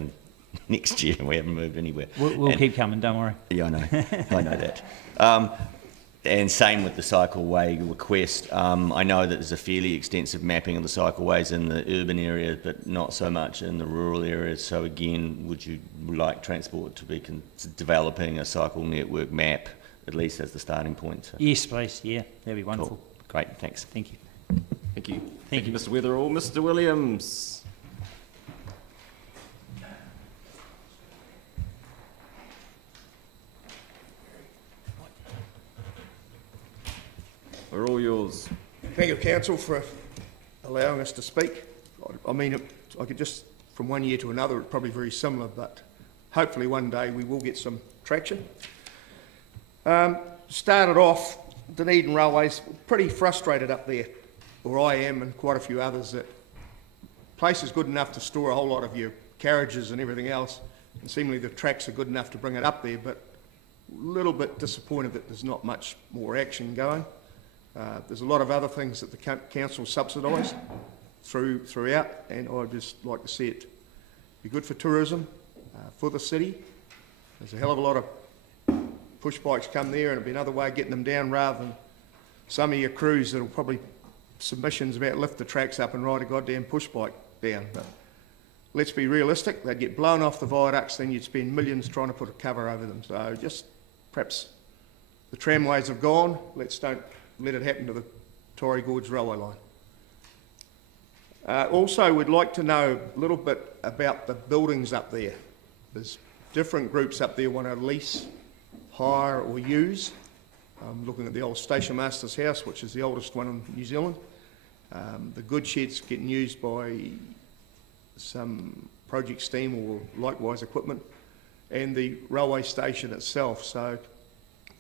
next year and we haven't moved anywhere. We'll keep coming, don't worry. Yeah, I know, I know that. And same with the cycleway request. I know that there's a fairly extensive mapping of the cycleways in the urban area, but not so much in the rural areas. So again, would you like Transport to be developing a cycle network map, at least as the starting point? So. Yes, please. Yeah, that'd be wonderful. Cool. Great, thanks. Thank you. Thank you. Thank you, Mr. Weatherall. Mr. Williams. We're all yours. Thank you, Council, for allowing us to speak. I mean, I could just, from one year to another, it's probably very similar, but hopefully one day we will get some traction. Started off, Dunedin Railways, pretty frustrated up there, or I am, and quite a few others, that place is good enough to store a whole lot of your carriages and everything else, and seemingly the tracks are good enough to bring it up there, but a little bit disappointed that there's not much more action going. There's a lot of other things that the council subsidise throughout, and I'd just like to see it be good for tourism, for the city. There's a hell of a lot of push bikes come there, and it'd be another way of getting them down rather than some of your crews that'll probably submissions about lift the tracks up and ride a goddamn push bike down. But let's be realistic, they'd get blown off the viaducts, then you'd spend millions trying to put a cover over them. So just perhaps the tramways have gone, don't let it happen to the Taieri Gorge railway line. Also, we'd like to know a little bit about the buildings up there. There's different groups up there want to lease, hire or use. I'm looking at the old Station Master's house, which is the oldest one in New Zealand. The good shed's getting used by some Project Steam or likewise equipment, and the railway station itself. So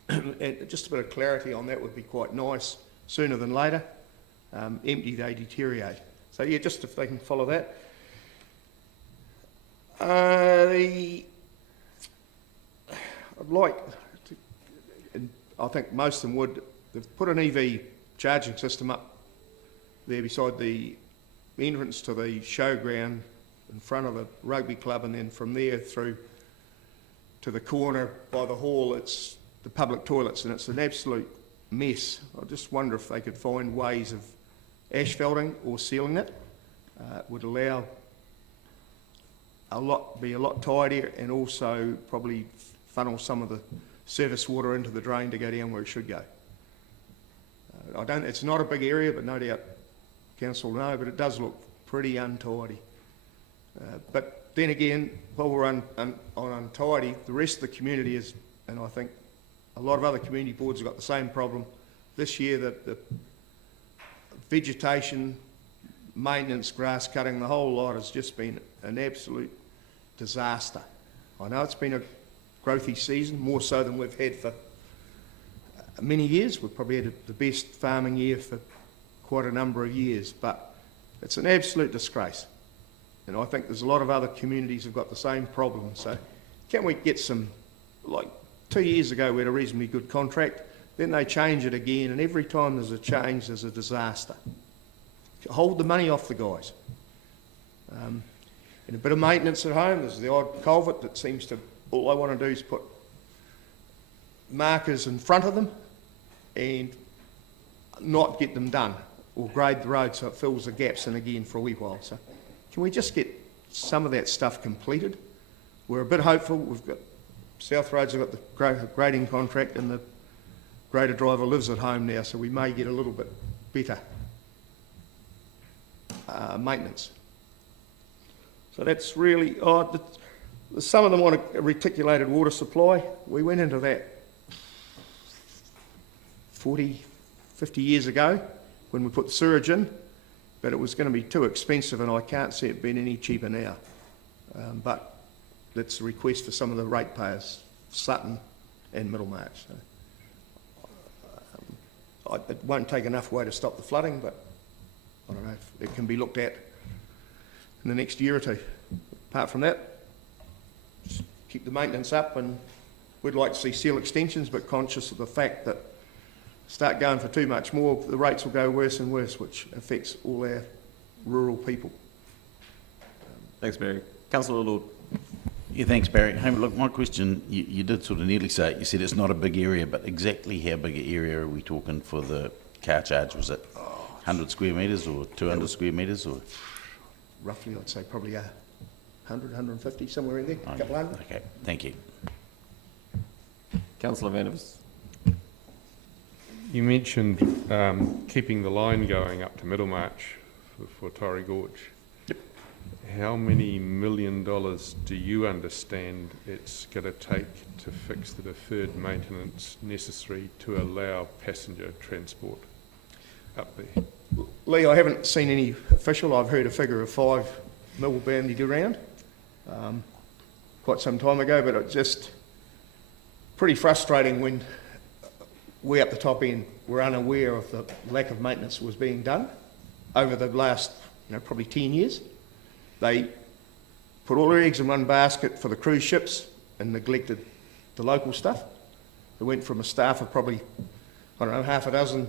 and just a bit of clarity on that would be quite nice, sooner than later. Empty, they deteriorate. So yeah, just if they can follow that. I'd like to, and I think most of them would, they've put an EV charging system up there beside the entrance to the showground in front of the rugby club, and then from there through to the corner by the hall, it's the public toilets, and it's an absolute mess. I just wonder if they could find ways of asphalting or sealing it. Would allow be a lot tidier, and also probably funnel some of the surface water into the drain to go down where it should go. It's not a big area, but no doubt council know, but it does look pretty untidy. But then again, while we're on untidy, the rest of the community is, and I think a lot of other community boards have got the same problem. This year, the vegetation, maintenance, grass cutting, the whole lot has just been an absolute disaster. I know it's been a growthy season, more so than we've had for many years. We've probably had the best farming year for quite a number of years, but it's an absolute disgrace. And I think there's a lot of other communities have got the same problem. So can we get some, like 2 years ago we had a reasonably good contract, then they change it again, and every time there's a change there's a disaster. Hold the money off the guys. And a bit of maintenance at home, there's the odd culvert that seems to, all I want to do is put markers in front of them and not get them done, or grade the road so it fills the gaps in again for a wee while. So can we just get some of that stuff completed? We're a bit hopeful. We've got South Roads have got the grading contract, and the grader driver lives at home now, so we may get a little bit better maintenance. So that's really, some of them want a reticulated water supply. We went into that 40, 50 years ago when we put the sewage in, but it was going to be too expensive, and I can't see it being any cheaper now. But that's a request for some of the ratepayers, Sutton and Middlemarch. So, it won't take enough away to stop the flooding, but I don't know if it can be looked at in the next year or two. Apart from that, just keep the maintenance up, and we'd like to see seal extensions, but conscious of the fact that start going for too much more, the rates will go worse and worse, which affects all our rural people. Thanks, Barry. Councillor Lord. Yeah, thanks, Barry. Hey, look, my question, you did sort of nearly say it. You said it's not a big area, but exactly how big an area are we talking for the car charge? Was it 100 square metres or 200 square metres? Or roughly, I'd say probably 100, 150, somewhere in there, a couple hundred. Okay, thank you. Councillor Vandevers. You mentioned keeping the line going up to Middlemarch for Taieri Gorge. Yep. How many $1 million do you understand it's going to take to fix the deferred maintenance necessary to allow passenger transport up there? Lee, I haven't seen any official. I've heard a figure of $5 million bandied around quite some time ago, but it's just pretty frustrating when we up the top end were unaware of the lack of maintenance that was being done over the last, probably 10 years. They put all their eggs in one basket for the cruise ships and neglected the local stuff. They went from a staff of probably, half a dozen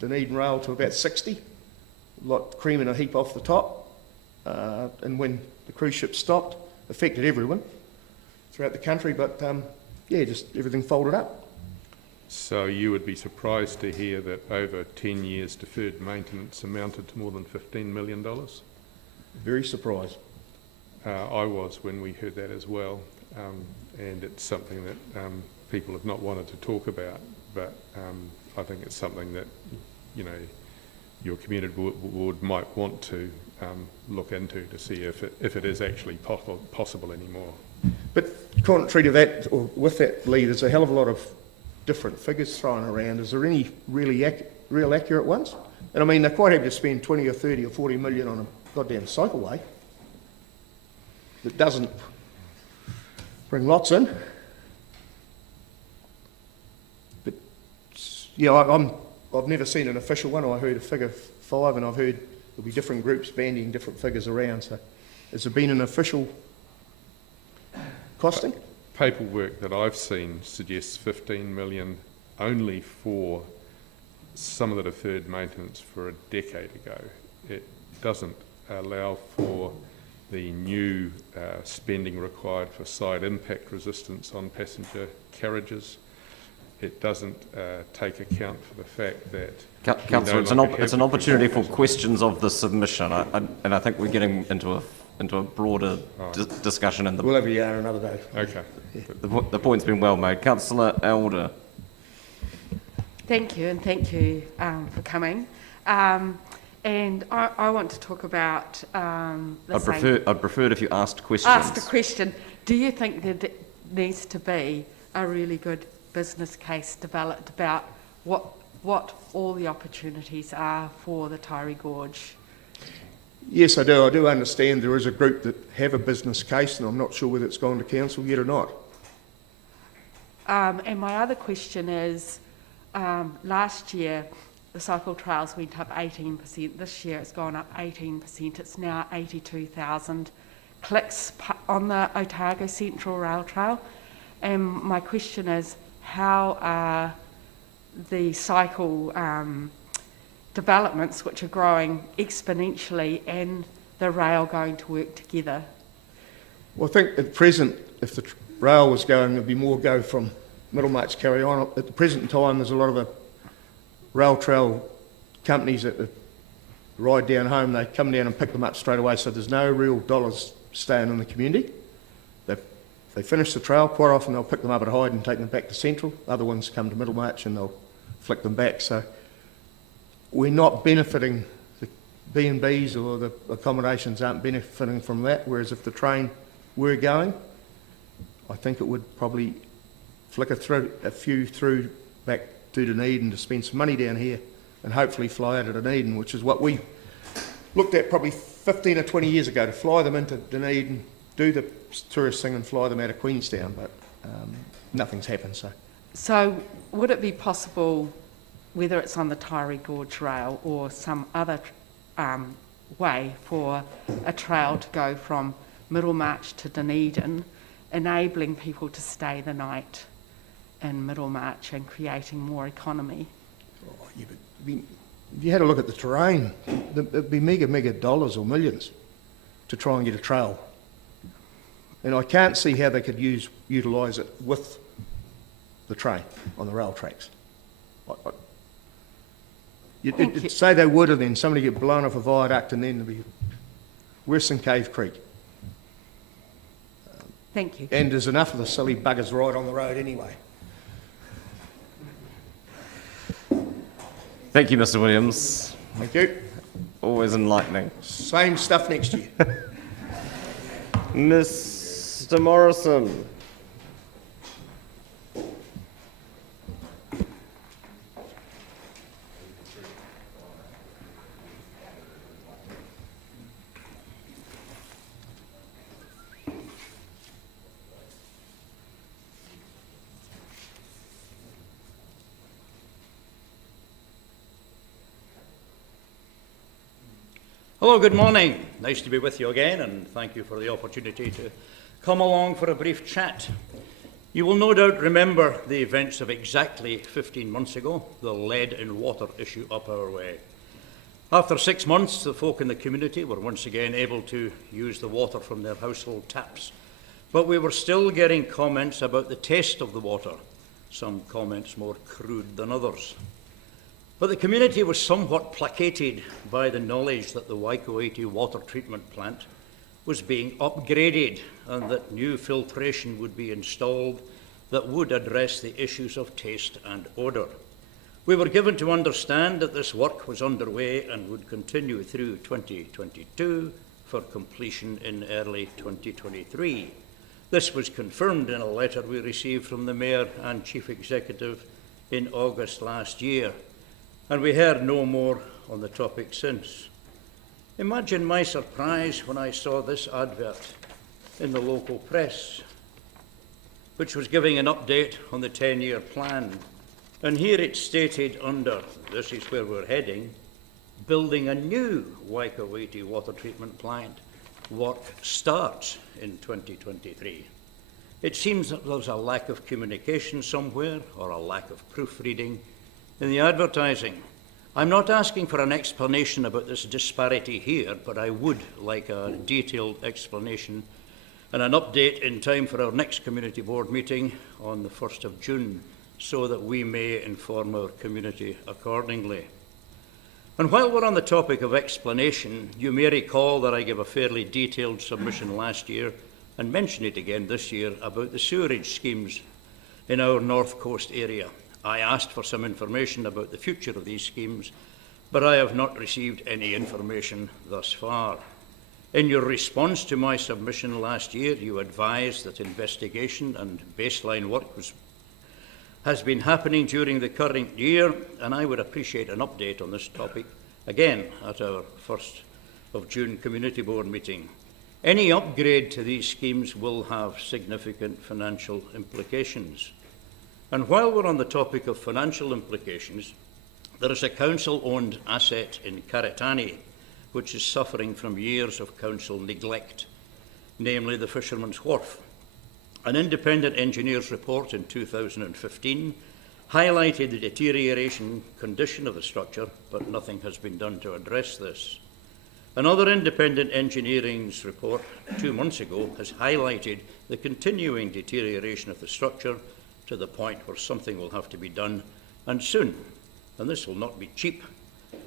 Dunedin rail to about 60, a lot cream in a heap off the top. And when the cruise ships stopped, affected everyone throughout the country, but just everything folded up. So you would be surprised to hear that over 10 years deferred maintenance amounted to more than $15 million? Very surprised. I was when we heard that as well, and it's something that people have not wanted to talk about, but I think it's something that your community board might want to look into to see if it is actually possible anymore. But contrary to that, or with that, Lee, there's a hell of a lot of different figures thrown around. Is there any real accurate ones? And I mean, they're quite happy to spend 20 or 30 or 40 million on a goddamn cycleway that doesn't bring lots in. But I've never seen an official one. I heard a figure 5, and I've heard there'll be different groups bandying different figures around. So has there been an official costing? Paperwork that I've seen suggests 15 million only for some of the deferred maintenance for a decade ago. It doesn't allow for the new spending required for side impact resistance on passenger carriages. It doesn't take account for the fact that... Councillor, it's an opportunity for questions of the submission, and I think we're getting into a broader discussion. We'll have a yarn another day. Okay. The point's been well made. Councillor Elder. Thank you, and thank you for coming. And I want to talk about I'd prefer it if you asked questions. Asked a question. Do you think there needs to be a really good business case developed about what all the opportunities are for the Taieri Gorge? Yes, I do. I do understand there is a group that have a business case, and I'm not sure whether it's gone to council yet or not. And my other question is, last year the cycle trails went up 18%. This year it's gone up 18%. It's now 82,000 clicks on the Otago Central Rail Trail. And my question is, how are the cycle developments, which are growing exponentially, and the rail going to work together? Well, I think at present, if the rail was going, there'd be more go from Middlemarch carry on. At the present time, there's a lot of the rail trail companies that ride down home, they come down and pick them up straight away, so there's no real dollars staying in the community. They finish the trail, quite often they'll pick them up at Hyde and take them back to Central. Other ones come to Middlemarch and they'll flick them back. So we're not benefiting, the B&Bs or the accommodations aren't benefiting from that, whereas if the train were going, I think it would probably flicker through a few through back to Dunedin to spend some money down here and hopefully fly out of Dunedin, which is what we looked at probably 15 or 20 years ago, to fly them into Dunedin, do the tourist thing and fly them out of Queenstown, but nothing's happened. So would it be possible, whether it's on the Taieri Gorge rail or some other way, for a trail to go from Middlemarch to Dunedin, enabling people to stay the night in Middlemarch and creating more economy? If you had a look at the terrain, it'd be mega dollars or millions to try and get a trail. And I can't see how they could utilise it with the train on the rail tracks. You'd say they would, and then somebody get blown off a viaduct, and then it'd be worse than Cave Creek. Thank you. And there's enough of the silly buggers right on the road anyway. Thank you, Mr. Williams. Thank you. Always enlightening. Same stuff next year. Mr. Morrison. Hello, good morning. Nice to be with you again, and thank you for the opportunity to come along for a brief chat. You will no doubt remember the events of exactly 15 months ago, the lead and water issue up our way. After 6 months, the folk in the community were once again able to use the water from their household taps, but we were still getting comments about the taste of the water, some comments more crude than others. But the community was somewhat placated by the knowledge that the Waikouaiti water treatment plant was being upgraded and that new filtration would be installed that would address the issues of taste and odour. We were given to understand that this work was underway and would continue through 2022 for completion in early 2023. This was confirmed in a letter we received from the Mayor and Chief Executive in August last year, and we heard no more on the topic since. Imagine my surprise when I saw this advert in the local press, which was giving an update on the 10-year plan. And here it stated under, this is where we're heading, building a new Waikouaiti water treatment plant. Work starts in 2023. It seems that there's a lack of communication somewhere, or a lack of proofreading in the advertising. I'm not asking for an explanation about this disparity here, but I would like a detailed explanation and an update in time for our next community board meeting on the 1st of June, so that we may inform our community accordingly. And while we're on the topic of explanation, you may recall that I gave a fairly detailed submission last year and mention it again this year about the sewerage schemes in our North Coast area. I asked for some information about the future of these schemes, but I have not received any information thus far. In your response to my submission last year, you advised that investigation and baseline work has been happening during the current year, and I would appreciate an update on this topic again at our 1st of June Community Board meeting. Any upgrade to these schemes will have significant financial implications. And while we're on the topic of financial implications, there is a council-owned asset in Karatani which is suffering from years of council neglect, namely the Fisherman's Wharf. An independent engineer's report in 2015 highlighted the deterioration condition of the structure, but nothing has been done to address this. Another independent engineering's report 2 months ago has highlighted the continuing deterioration of the structure to the point where something will have to be done, and soon, and this will not be cheap.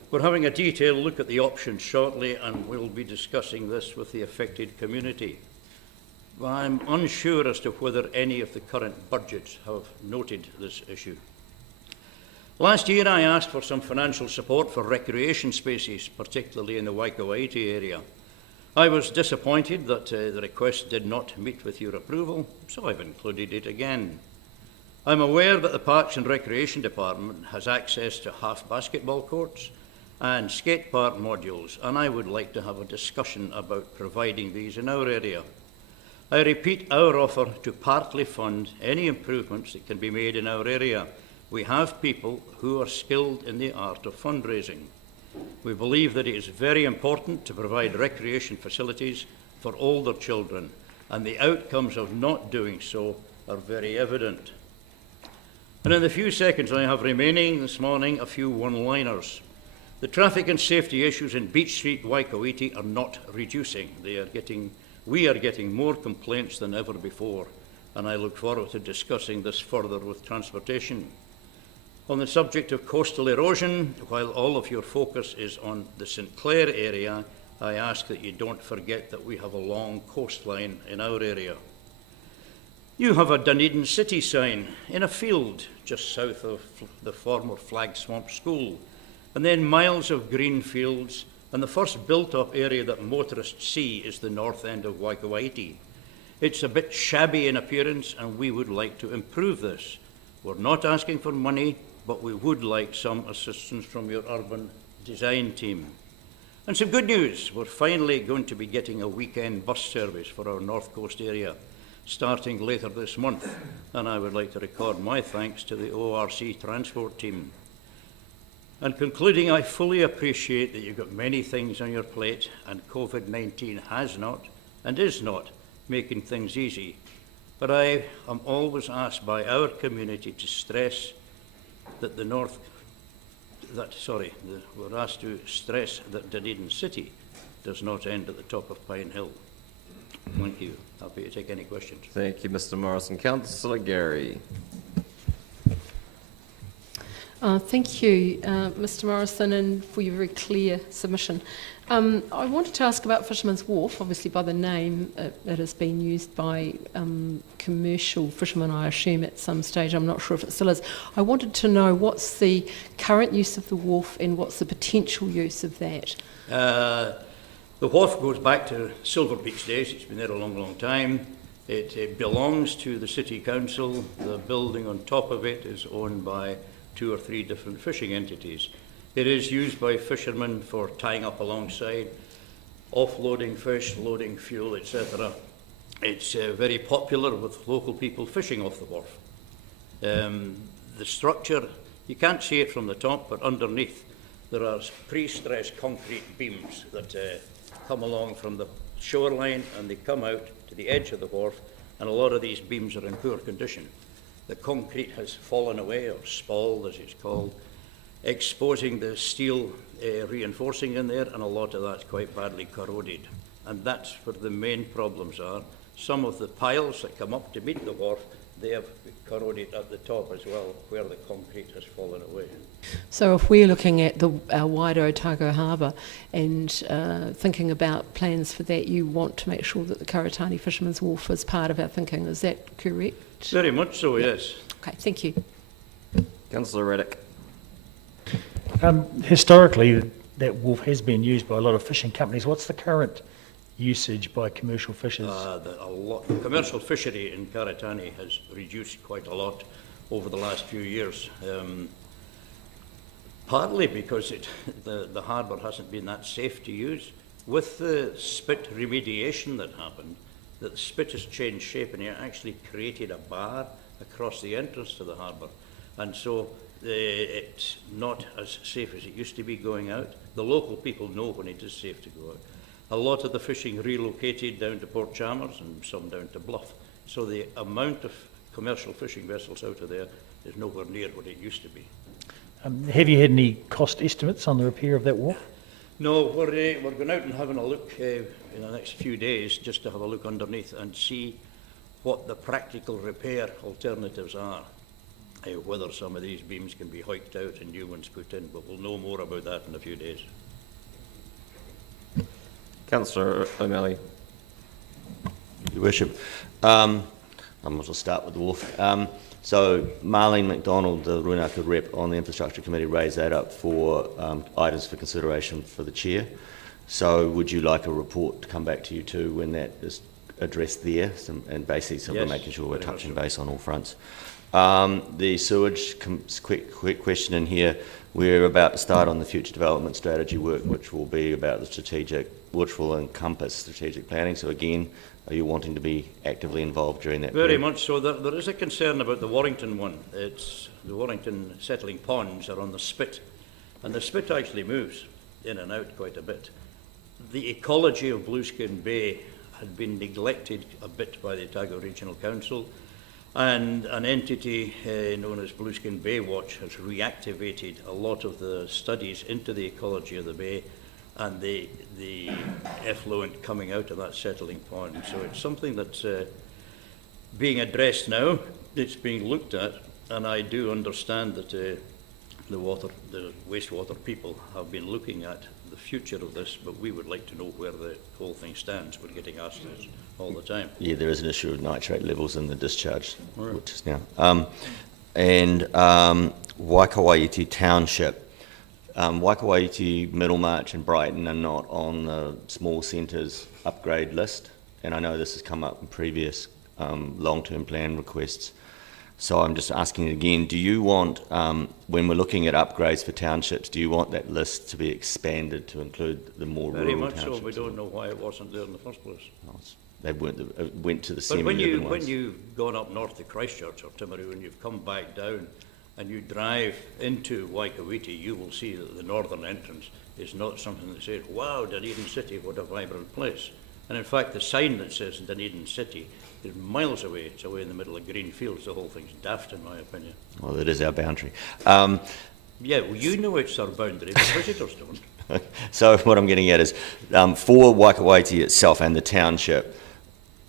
We're having a detailed look at the options shortly, and we'll be discussing this with the affected community. I'm unsure as to whether any of the current budgets have noted this issue. Last year I asked for some financial support for recreation spaces, particularly in the Waikouaiti area. I was disappointed that the request did not meet with your approval, so I've included it again. I'm aware that the Parks and Recreation Department has access to half basketball courts and skate park modules, and I would like to have a discussion about providing these in our area. I repeat our offer to partly fund any improvements that can be made in our area. We have people who are skilled in the art of fundraising. We believe that it is very important to provide recreation facilities for older children, and the outcomes of not doing so are very evident. And in the few seconds I have remaining this morning, a few one-liners. The traffic and safety issues in Beach Street, Waikouaiti are not reducing. We are getting more complaints than ever before, and I look forward to discussing this further with transportation. On the subject of coastal erosion, while all of your focus is on the St Clair area, I ask that you don't forget that we have a long coastline in our area. You have a Dunedin city sign in a field just south of the former Flag Swamp School, and then miles of green fields, and the first built-up area that motorists see is the north end of Waikouaiti. It's a bit shabby in appearance, and we would like to improve this. We're not asking for money, but we would like some assistance from your urban design team. And some good news, we're finally going to be getting a weekend bus service for our North Coast area, starting later this month, and I would like to record my thanks to the ORC transport team. And concluding, I fully appreciate that you've got many things on your plate, and COVID-19 has not and is not making things easy. But I am always asked by our community to stress that we're asked to stress that Dunedin City does not end at the top of Pine Hill. Thank you. Happy to take any questions. Thank you, Mr. Morrison. Councillor Gary. Thank you, Mr. Morrison, and for your very clear submission. I wanted to ask about Fisherman's Wharf. Obviously, by the name, it has been used by commercial fishermen, I assume, at some stage. I'm not sure if it still is. I wanted to know what's the current use of the wharf and what's the potential use of that? The wharf goes back to Silver Beach days. It's been there a long, long time. It belongs to the City Council. The building on top of it is owned by 2 or 3 different fishing entities. It is used by fishermen for tying up alongside, offloading fish, loading fuel, etc. It's very popular with local people fishing off the wharf. The structure, you can't see it from the top, but underneath there are pre-stressed concrete beams that come along from the shoreline, and they come out to the edge of the wharf, and a lot of these beams are in poor condition. The concrete has fallen away, or spalled as it's called, exposing the steel reinforcing in there, and a lot of that's quite badly corroded. And that's where the main problems are. Some of the piles that come up to meet the wharf, they have corroded at the top as well, where the concrete has fallen away. So if we're looking at our wider Otago Harbour and thinking about plans for that, you want to make sure that the Karatani Fisherman's Wharf is part of our thinking. Is that correct? Very much so, yes. Okay, thank you. Councillor Reddick. Historically, that wharf has been used by a lot of fishing companies. What's the current usage by commercial fishers? The commercial fishery in Karatani has reduced quite a lot over the last few years. Partly because the harbour hasn't been that safe to use. With the spit remediation that happened, the spit has changed shape and it actually created a bar across the entrance to the harbour. And so it's not as safe as it used to be going out. The local people know when it is safe to go out. A lot of the fishing relocated down to Port Chalmers and some down to Bluff. So the amount of commercial fishing vessels out of there is nowhere near what it used to be. Have you had any cost estimates on the repair of that wharf? No, we're going out and having a look in the next few days, just to have a look underneath and see what the practical repair alternatives are, whether some of these beams can be hiked out and new ones put in, but we'll know more about that in a few days. Councillor O'Malley. Your Worship, I might as well start with the wharf. So Marlene McDonald, the Runaka rep on the Infrastructure Committee, raised that up for items for consideration for the Chair. So would you like a report to come back to you too when that is addressed there, and basically so we're making sure we're touching base on all fronts. The sewage, quick question in here. We're about to start on the future development strategy work, which will be about the strategic, which will encompass strategic planning. So again, are you wanting to be actively involved during that Very period? much so. There is a concern about the Warrington one. It's the Warrington settling ponds are on the spit, and the spit actually moves in and out quite a bit. The ecology of Blueskin Bay had been neglected a bit by the Otago Regional Council, and an entity known as Blueskin Bay Watch has reactivated a lot of the studies into the ecology of the bay and the effluent coming out of that settling pond. So it's something that's being addressed now. It's being looked at, and I do understand that the wastewater people have been looking at the future of this, but we would like to know where the whole thing stands. We're getting asked this all the time. Yeah, there is an issue of nitrate levels in the discharge, Right. which is now. Waikouaiti Township. Waikouaiti, Middlemarch and Brighton are not on the small centres upgrade list, and I know this has come up in previous long-term plan requests. So I'm just asking again, do you want, when we're looking at upgrades for townships, do you want that list to be expanded to include the more Very rural much townships? so. We don't know why it wasn't there in the first place. They went to the But when semi-urban ones. you've gone up north to Christchurch or Timaru and you've come back down and you drive into Waikouaiti, you will see that the northern entrance is not something that says, wow, Dunedin City, what a vibrant place. And in fact, the sign that says Dunedin City is miles away. It's away in the middle of green fields. The whole thing's daft, in my opinion. Well, it is our boundary. Yeah, well, you know it's our boundary, but visitors don't. So what I'm getting at is, for Waikouaiti itself and the township,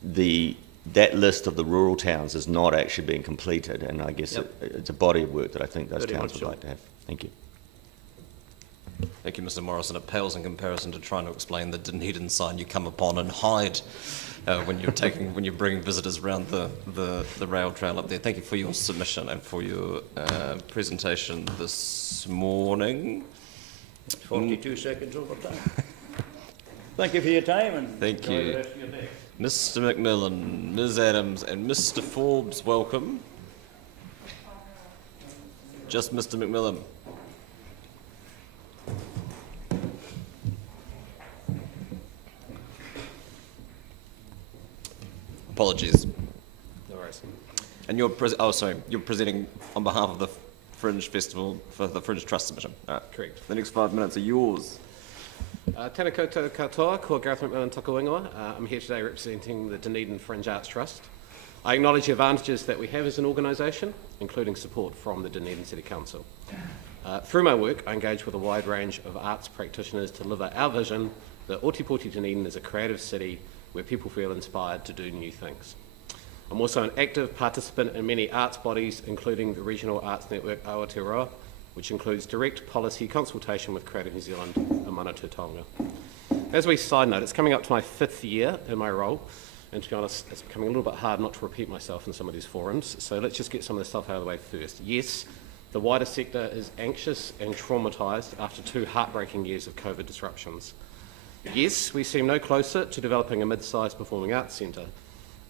that list of the rural towns is not actually being completed, and I guess it's a body of work that I think those Very towns much would so. like to have. Thank you. Thank you, Mr. Morrison. It pales in comparison to trying to explain the Dunedin sign you come upon and hide when you're bringing visitors around the rail trail up there. Thank you for your submission and for your presentation this morning. 42 seconds over time. Thank you for your time and Thank enjoy you. the rest of your day. Mr. McMillan, Ms. Adams, and Mr. Forbes, welcome. Just Mr. McMillan. Apologies. No worries. And you're you're presenting on behalf of the Fringe Festival for the Fringe Trust submission. Correct. The next 5 minutes are yours. Tēnā koutou katoa, ko Gareth McMillan Toka Wingoa. I'm here today representing the Dunedin Fringe Arts Trust. I acknowledge the advantages that we have as an organisation, including support from the Dunedin City Council. Through my work, I engage with a wide range of arts practitioners to deliver our vision that Otipoti Dunedin is a creative city where people feel inspired to do new things. I'm also an active participant in many arts bodies, including the Regional Arts Network Aotearoa, which includes direct policy consultation with Creative New Zealand and Manatū Taonga. As we side note, it's coming up to my 5th year in my role, and to be honest, it's becoming a little bit hard not to repeat myself in some of these forums, so let's just get some of this stuff out of the way first. Yes, the wider sector is anxious and traumatised after 2 heartbreaking years of COVID disruptions. Yes, we seem no closer to developing a mid-sized performing arts centre,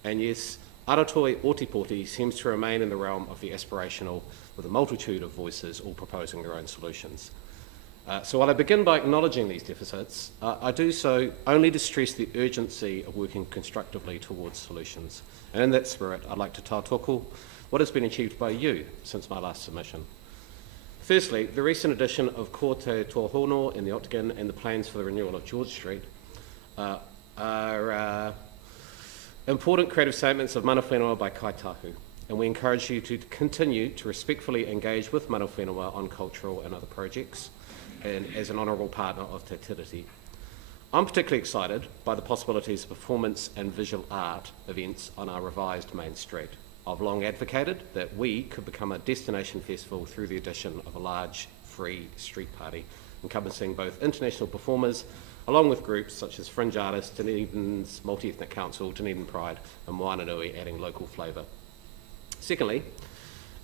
and yes, Aratoi Otipoti seems to remain in the realm of the aspirational, with a multitude of voices all proposing their own solutions. So while I begin by acknowledging these deficits, I do so only to stress the urgency of working constructively towards solutions. And in that spirit, I'd like to tautoko what has been achieved by you since my last submission. Firstly, the recent addition of Ko Te Tohono in the Octagon and the plans for the renewal of George Street are important creative statements of mana whenua by Kai Tahu, and we encourage you to continue to respectfully engage with mana whenua on cultural and other projects, and as an honourable partner of Te Tiriti. I'm particularly excited by the possibilities of performance and visual art events on our revised Main Street. I've long advocated that we could become a destination festival through the addition of a large free street party encompassing both international performers along with groups such as Fringe artists, Dunedin's Multi-Ethnic Council, Dunedin Pride and Wainanui adding local flavour. Secondly,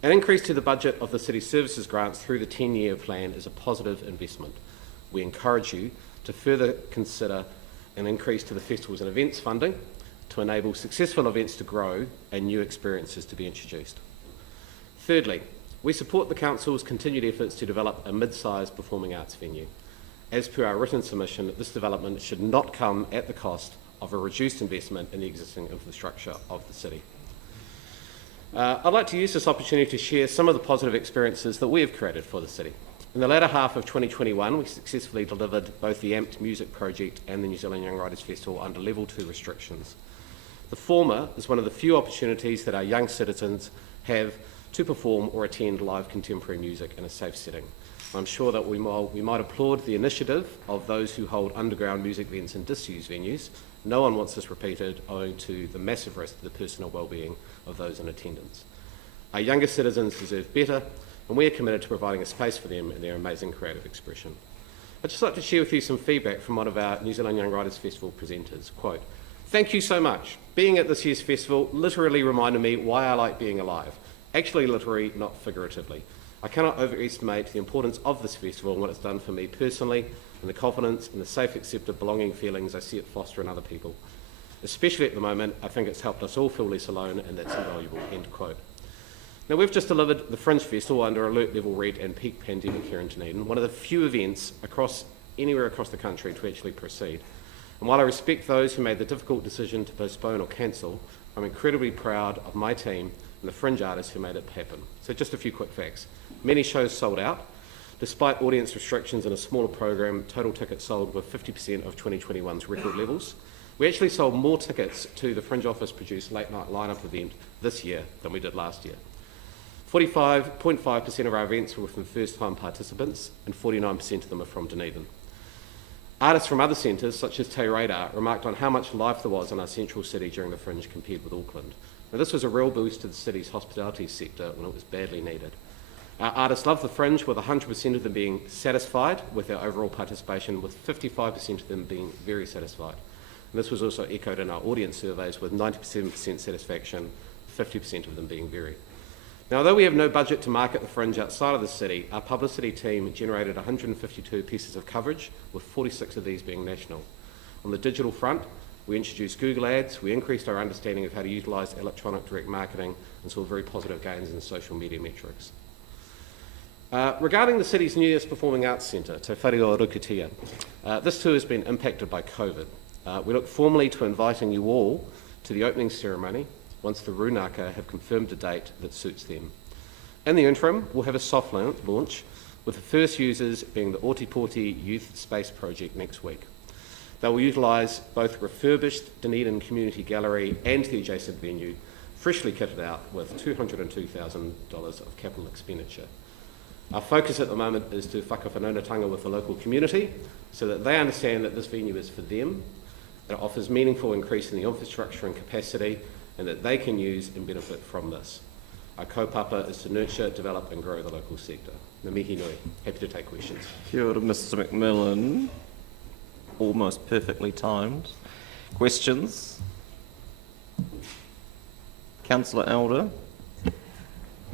an increase to the budget of the City Services grants through the 10-year plan is a positive investment. We encourage you to further consider an increase to the festivals and events funding to enable successful events to grow and new experiences to be introduced. Thirdly, we support the Council's continued efforts to develop a mid-sized performing arts venue. As per our written submission, this development should not come at the cost of a reduced investment in the existing infrastructure of the city. I'd like to use this opportunity to share some of the positive experiences that we have created for the city. In the latter half of 2021, we successfully delivered both the AMPT Music Project and the New Zealand Young Writers Festival under Level 2 restrictions. The former is one of the few opportunities that our young citizens have to perform or attend live contemporary music in a safe setting. I'm sure that we might applaud the initiative of those who hold underground music events in disused venues. No one wants this repeated owing to the massive risk to the personal well-being of those in attendance. Our younger citizens deserve better, and we are committed to providing a space for them in their amazing creative expression. I'd just like to share with you some feedback from one of our New Zealand Young Writers Festival presenters. Quote, "Thank you so much. Being at this year's festival literally reminded me why I like being alive. Actually literally, not figuratively. I cannot overestimate the importance of this festival and what it's done for me personally, and the confidence and the safe, accepted, belonging feelings I see it foster in other people. Especially at the moment, I think it's helped us all feel less alone, and that's invaluable." End quote. Now, we've just delivered the Fringe Festival under Alert Level Red and peak pandemic here in Dunedin, one of the few events anywhere across the country to actually proceed. And while I respect those who made the difficult decision to postpone or cancel, I'm incredibly proud of my team and the Fringe artists who made it happen. So just a few quick facts. Many shows sold out. Despite audience restrictions and a smaller program, total tickets sold were 50% of 2021's record levels. We actually sold more tickets to the Fringe Office-produced late-night lineup event this year than we did last year. 45.5% of our events were from first-time participants, and 49% of them are from Dunedin. Artists from other centres, such as Taieri, remarked on how much life there was in our central city during the Fringe compared with Auckland. Now, this was a real boost to the city's hospitality sector when it was badly needed. Our artists loved the Fringe, with 100% of them being satisfied with our overall participation, with 55% of them being very satisfied. And this was also echoed in our audience surveys, with 97% satisfaction, 50% of them being very. Now, although we have no budget to market the Fringe outside of the city, our publicity team generated 152 pieces of coverage, with 46 of these being national. On the digital front, we introduced Google Ads, we increased our understanding of how to utilise electronic direct marketing, and saw very positive gains in social media metrics. Regarding the city's newest performing arts centre, Te Whareroa Rukutia, this too has been impacted by COVID. We look formally to inviting you all to the opening ceremony once the Runaka have confirmed a date that suits them. In the interim, we'll have a soft launch, with the first users being the Otipoti Youth Space Project next week. They will utilise both refurbished Dunedin Community Gallery and the adjacent venue, freshly kitted out with $202,000 of capital expenditure. Our focus at the moment is to whakawhanaungatanga with the local community so that they understand that this venue is for them, that it offers meaningful increase in the infrastructure and capacity, and that they can use and benefit from this. Our kaupapa is to nurture, develop and grow the local sector. Ngā mihi nui. Happy to take questions. Kia ora, Mr McMillan. Almost perfectly timed. Questions? Councillor Elder.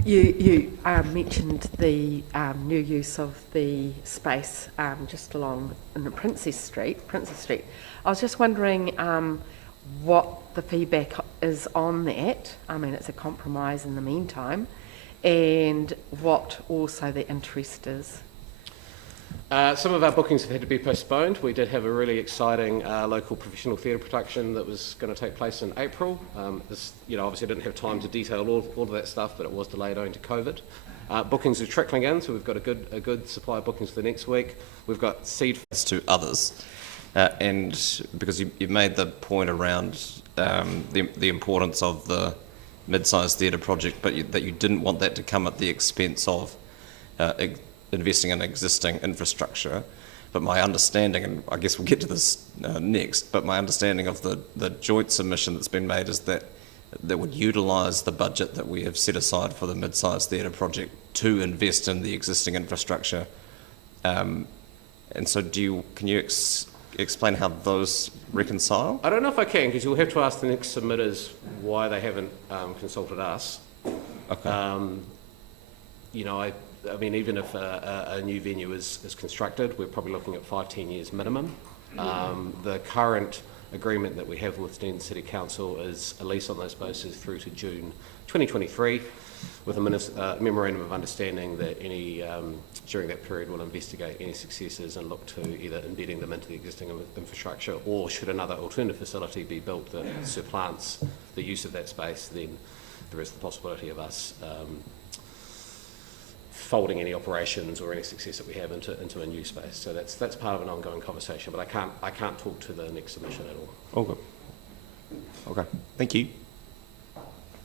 You mentioned the new use of the space just along in the Princess Street. I was just wondering what the feedback is on that. I mean, it's a compromise in the meantime, and what also the interest is. Some of our bookings have had to be postponed. We did have a really exciting local professional theatre production that was going to take place in April. Obviously I didn't have time to detail all of that stuff, but it was delayed owing to COVID. Bookings are trickling in, so we've got a good supply of bookings for the next week. We've got seed to others, and because you made the point around the importance of the mid-sized theatre project, but that you didn't want that to come at the expense of investing in existing infrastructure. But my understanding, and I guess we'll get to this next, but my understanding of the joint submission that's been made is that would utilise the budget that we have set aside for the mid-sized theatre project to invest in the existing infrastructure. And so can you explain how those reconcile? I don't know if I can, because you'll have to ask the next submitters why they haven't consulted us. Okay. You know, I mean, even if a new venue is constructed, we're probably looking at 5-10 years minimum. The current agreement that we have with Dunedin City Council is a lease on those spaces through to June 2023, with a memorandum of understanding that during that period we'll investigate any successes and look to either embedding them into the existing infrastructure, or should another alternative facility be built that supplants the use of that space, then there is the possibility of us folding any operations or any success that we have into a new space. So that's part of an ongoing conversation, but I can't talk to the next submission at all. All good. Okay, thank you.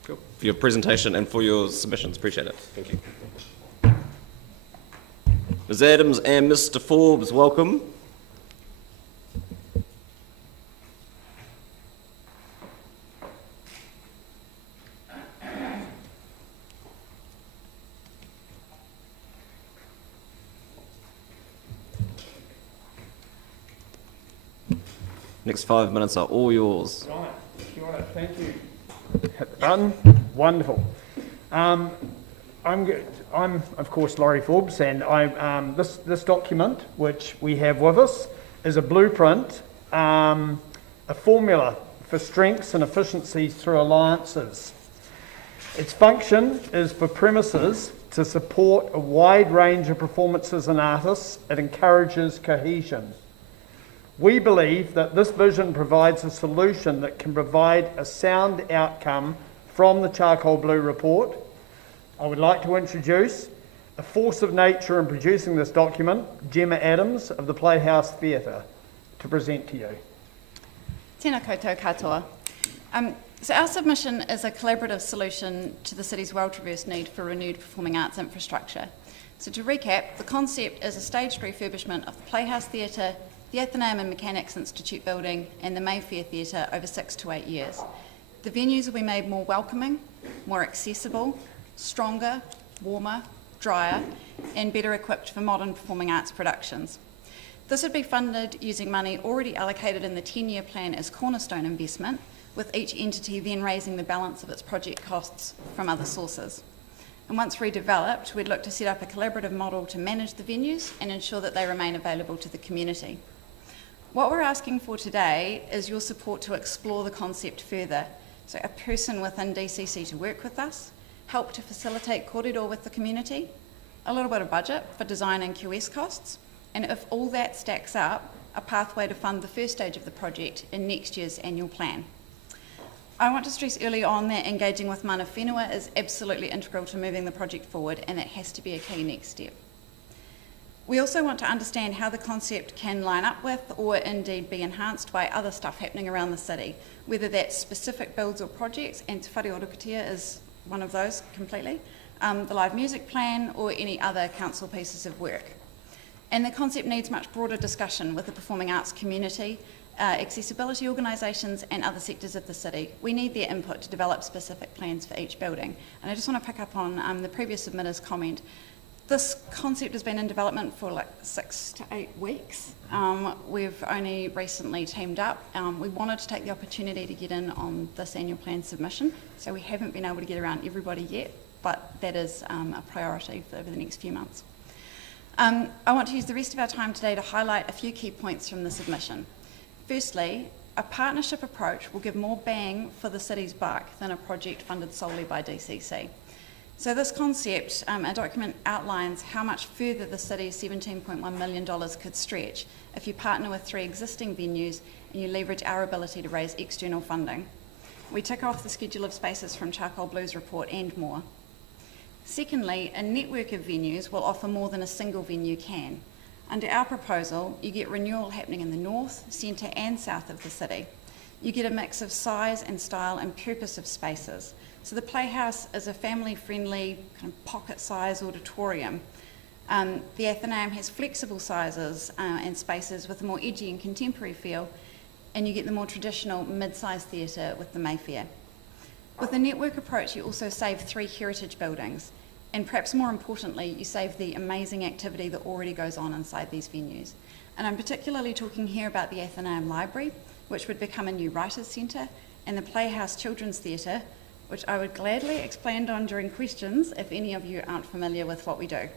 Cool. For your presentation and for your submissions, appreciate it. Thank you. Ms. Adams and Mr. Forbes, welcome. Next 5 minutes are all yours. Right, thank you. Hit the button. Wonderful. I'm of course Laurie Forbes, and this document which we have with us is a blueprint, a formula for strengths and efficiencies through alliances. Its function is for premises to support a wide range of performances and artists. It encourages cohesion. We believe that this vision provides a solution that can provide a sound outcome from the Charcoal Blue report. I would like to introduce a force of nature in producing this document, Gemma Adams of the Playhouse Theatre, to present to you. Tēnā koutou katoa. So our submission is a collaborative solution to the city's well-traversed need for renewed performing arts infrastructure. So to recap, the concept is a staged refurbishment of the Playhouse Theatre, the Athenaeum and Mechanics Institute building and the Mayfair Theatre over 6 to 8 years. The venues will be made more welcoming, more accessible, stronger, warmer, drier and better equipped for modern performing arts productions. This would be funded using money already allocated in the 10-year plan as cornerstone investment, with each entity then raising the balance of its project costs from other sources. And once redeveloped, we'd look to set up a collaborative model to manage the venues and ensure that they remain available to the community. What we're asking for today is your support to explore the concept further. So a person within DCC to work with us, help to facilitate kōrero with the community, a little bit of budget for design and QS costs, and if all that stacks up, a pathway to fund the first stage of the project in next year's annual plan. I want to stress early on that engaging with mana whenua is absolutely integral to moving the project forward, and that has to be a key next step. We also want to understand how the concept can line up with or indeed be enhanced by other stuff happening around the city, whether that's specific builds or projects, and Te Whare Orokatia is one of those completely, the live music plan or any other council pieces of work. And the concept needs much broader discussion with the performing arts community, accessibility organisations and other sectors of the city. We need their input to develop specific plans for each building. And I just want to pick up on the previous submitter's comment. This concept has been in development for like 6 to 8 weeks. We've only recently teamed up. We wanted to take the opportunity to get in on this annual plan submission, so we haven't been able to get around everybody yet, but that is a priority over the next few months. I want to use the rest of our time today to highlight a few key points from the submission. Firstly, a partnership approach will give more bang for the city's buck than a project funded solely by DCC. So this concept, a document outlines how much further the city's $17.1 million could stretch if you partner with 3 existing venues and you leverage our ability to raise external funding. We tick off the schedule of spaces from Charcoal Blue's report and more. Secondly, a network of venues will offer more than a single venue can. Under our proposal, you get renewal happening in the north, centre and south of the city. You get a mix of size and style and purpose of spaces. So the Playhouse is a family-friendly, kind of pocket-sized auditorium. The Athenaeum has flexible sizes and spaces with a more edgy and contemporary feel, and you get the more traditional mid-sized theatre with the Mayfair. With the network approach, you also save 3 heritage buildings, and perhaps more importantly, you save the amazing activity that already goes on inside these venues. And I'm particularly talking here about the Athenaeum Library, which would become a new writers' centre, and the Playhouse Children's Theatre, which I would gladly expand on during questions if any of you aren't familiar with what we do.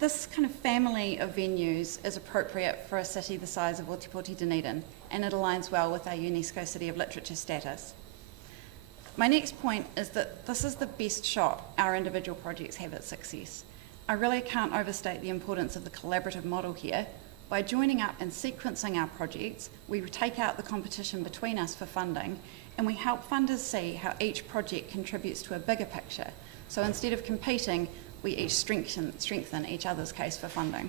This kind of family of venues is appropriate for a city the size of Otipoti Dunedin, and it aligns well with our UNESCO City of Literature status. My next point is that this is the best shot our individual projects have at success. I really can't overstate the importance of the collaborative model here. By joining up and sequencing our projects, we take out the competition between us for funding, and we help funders see how each project contributes to a bigger picture. So instead of competing, we each strengthen each other's case for funding.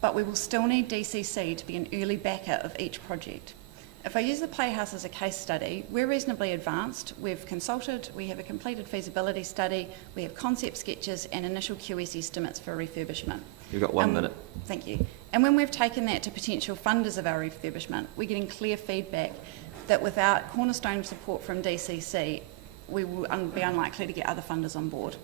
But we will still need DCC to be an early backer of each project. If I use the Playhouse as a case study, we're reasonably advanced. We've consulted, we have a completed feasibility study, we have concept sketches and initial QS estimates for refurbishment. You've got 1 minute. Thank you. And when we've taken that to potential funders of our refurbishment, we're getting clear feedback that without cornerstone support from DCC, we will be unlikely to get other funders on board.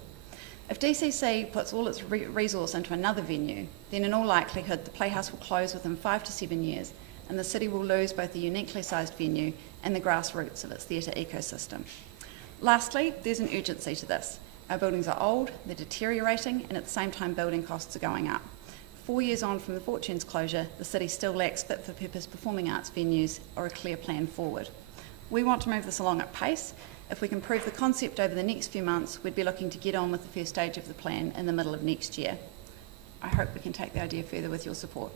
If DCC puts all its resource into another venue, then in all likelihood the Playhouse will close within 5 to 7 years, and the city will lose both the uniquely sized venue and the grassroots of its theatre ecosystem. Lastly, there's an urgency to this. Our buildings are old, they're deteriorating, and at the same time building costs are going up. 4 years on from the Fortune's closure, the city still lacks fit-for-purpose performing arts venues or a clear plan forward. We want to move this along at pace. If we can prove the concept over the next few months, we'd be looking to get on with the first stage of the plan in the middle of next year. I hope we can take the idea further with your support.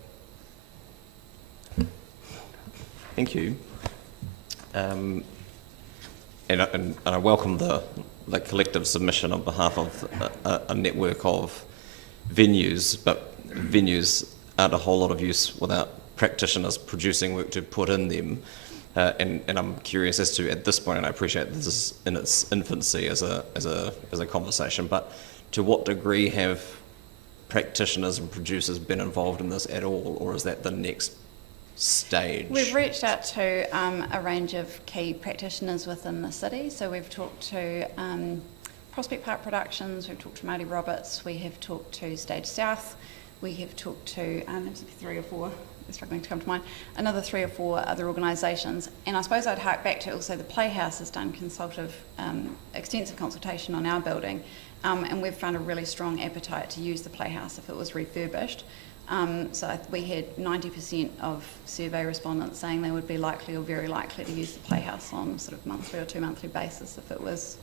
Thank you. And I welcome the collective submission on behalf of a network of venues, but venues aren't a whole lot of use without practitioners producing work to put in them. And I'm curious as to, at this point, and I appreciate this is in its infancy as a conversation, but to what degree have practitioners and producers been involved in this at all, or is that the next stage? We've reached out to a range of key practitioners within the city. So we've talked to Prospect Park Productions, we've talked to Marty Roberts, we have talked to Stage South, we have talked to 3 or 4, they're struggling to come to mind, another 3 or 4 other organisations. And I suppose I'd hark back to also the Playhouse has done extensive consultation on our building, and we've found a really strong appetite to use the Playhouse if it was refurbished. So we had 90% of survey respondents saying they would be likely or very likely to use the Playhouse on sort of monthly or 2-monthly basis if it was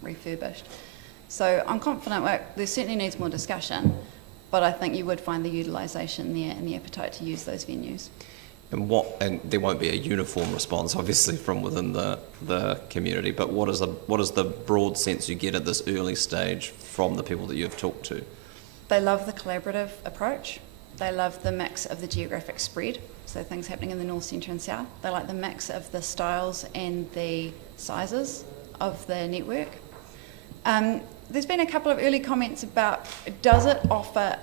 refurbished. So I'm confident there certainly needs more discussion, but I think you would find the utilisation there and the appetite to use those venues. And there won't be a uniform response, obviously, from within the community, but what is the broad sense you get at this early stage from the people that you've talked to? They love the collaborative approach. They love the mix of the geographic spread, so things happening in the north, centre and south. They like the mix of the styles and the sizes of the network. There's been a couple of early comments about, does it offer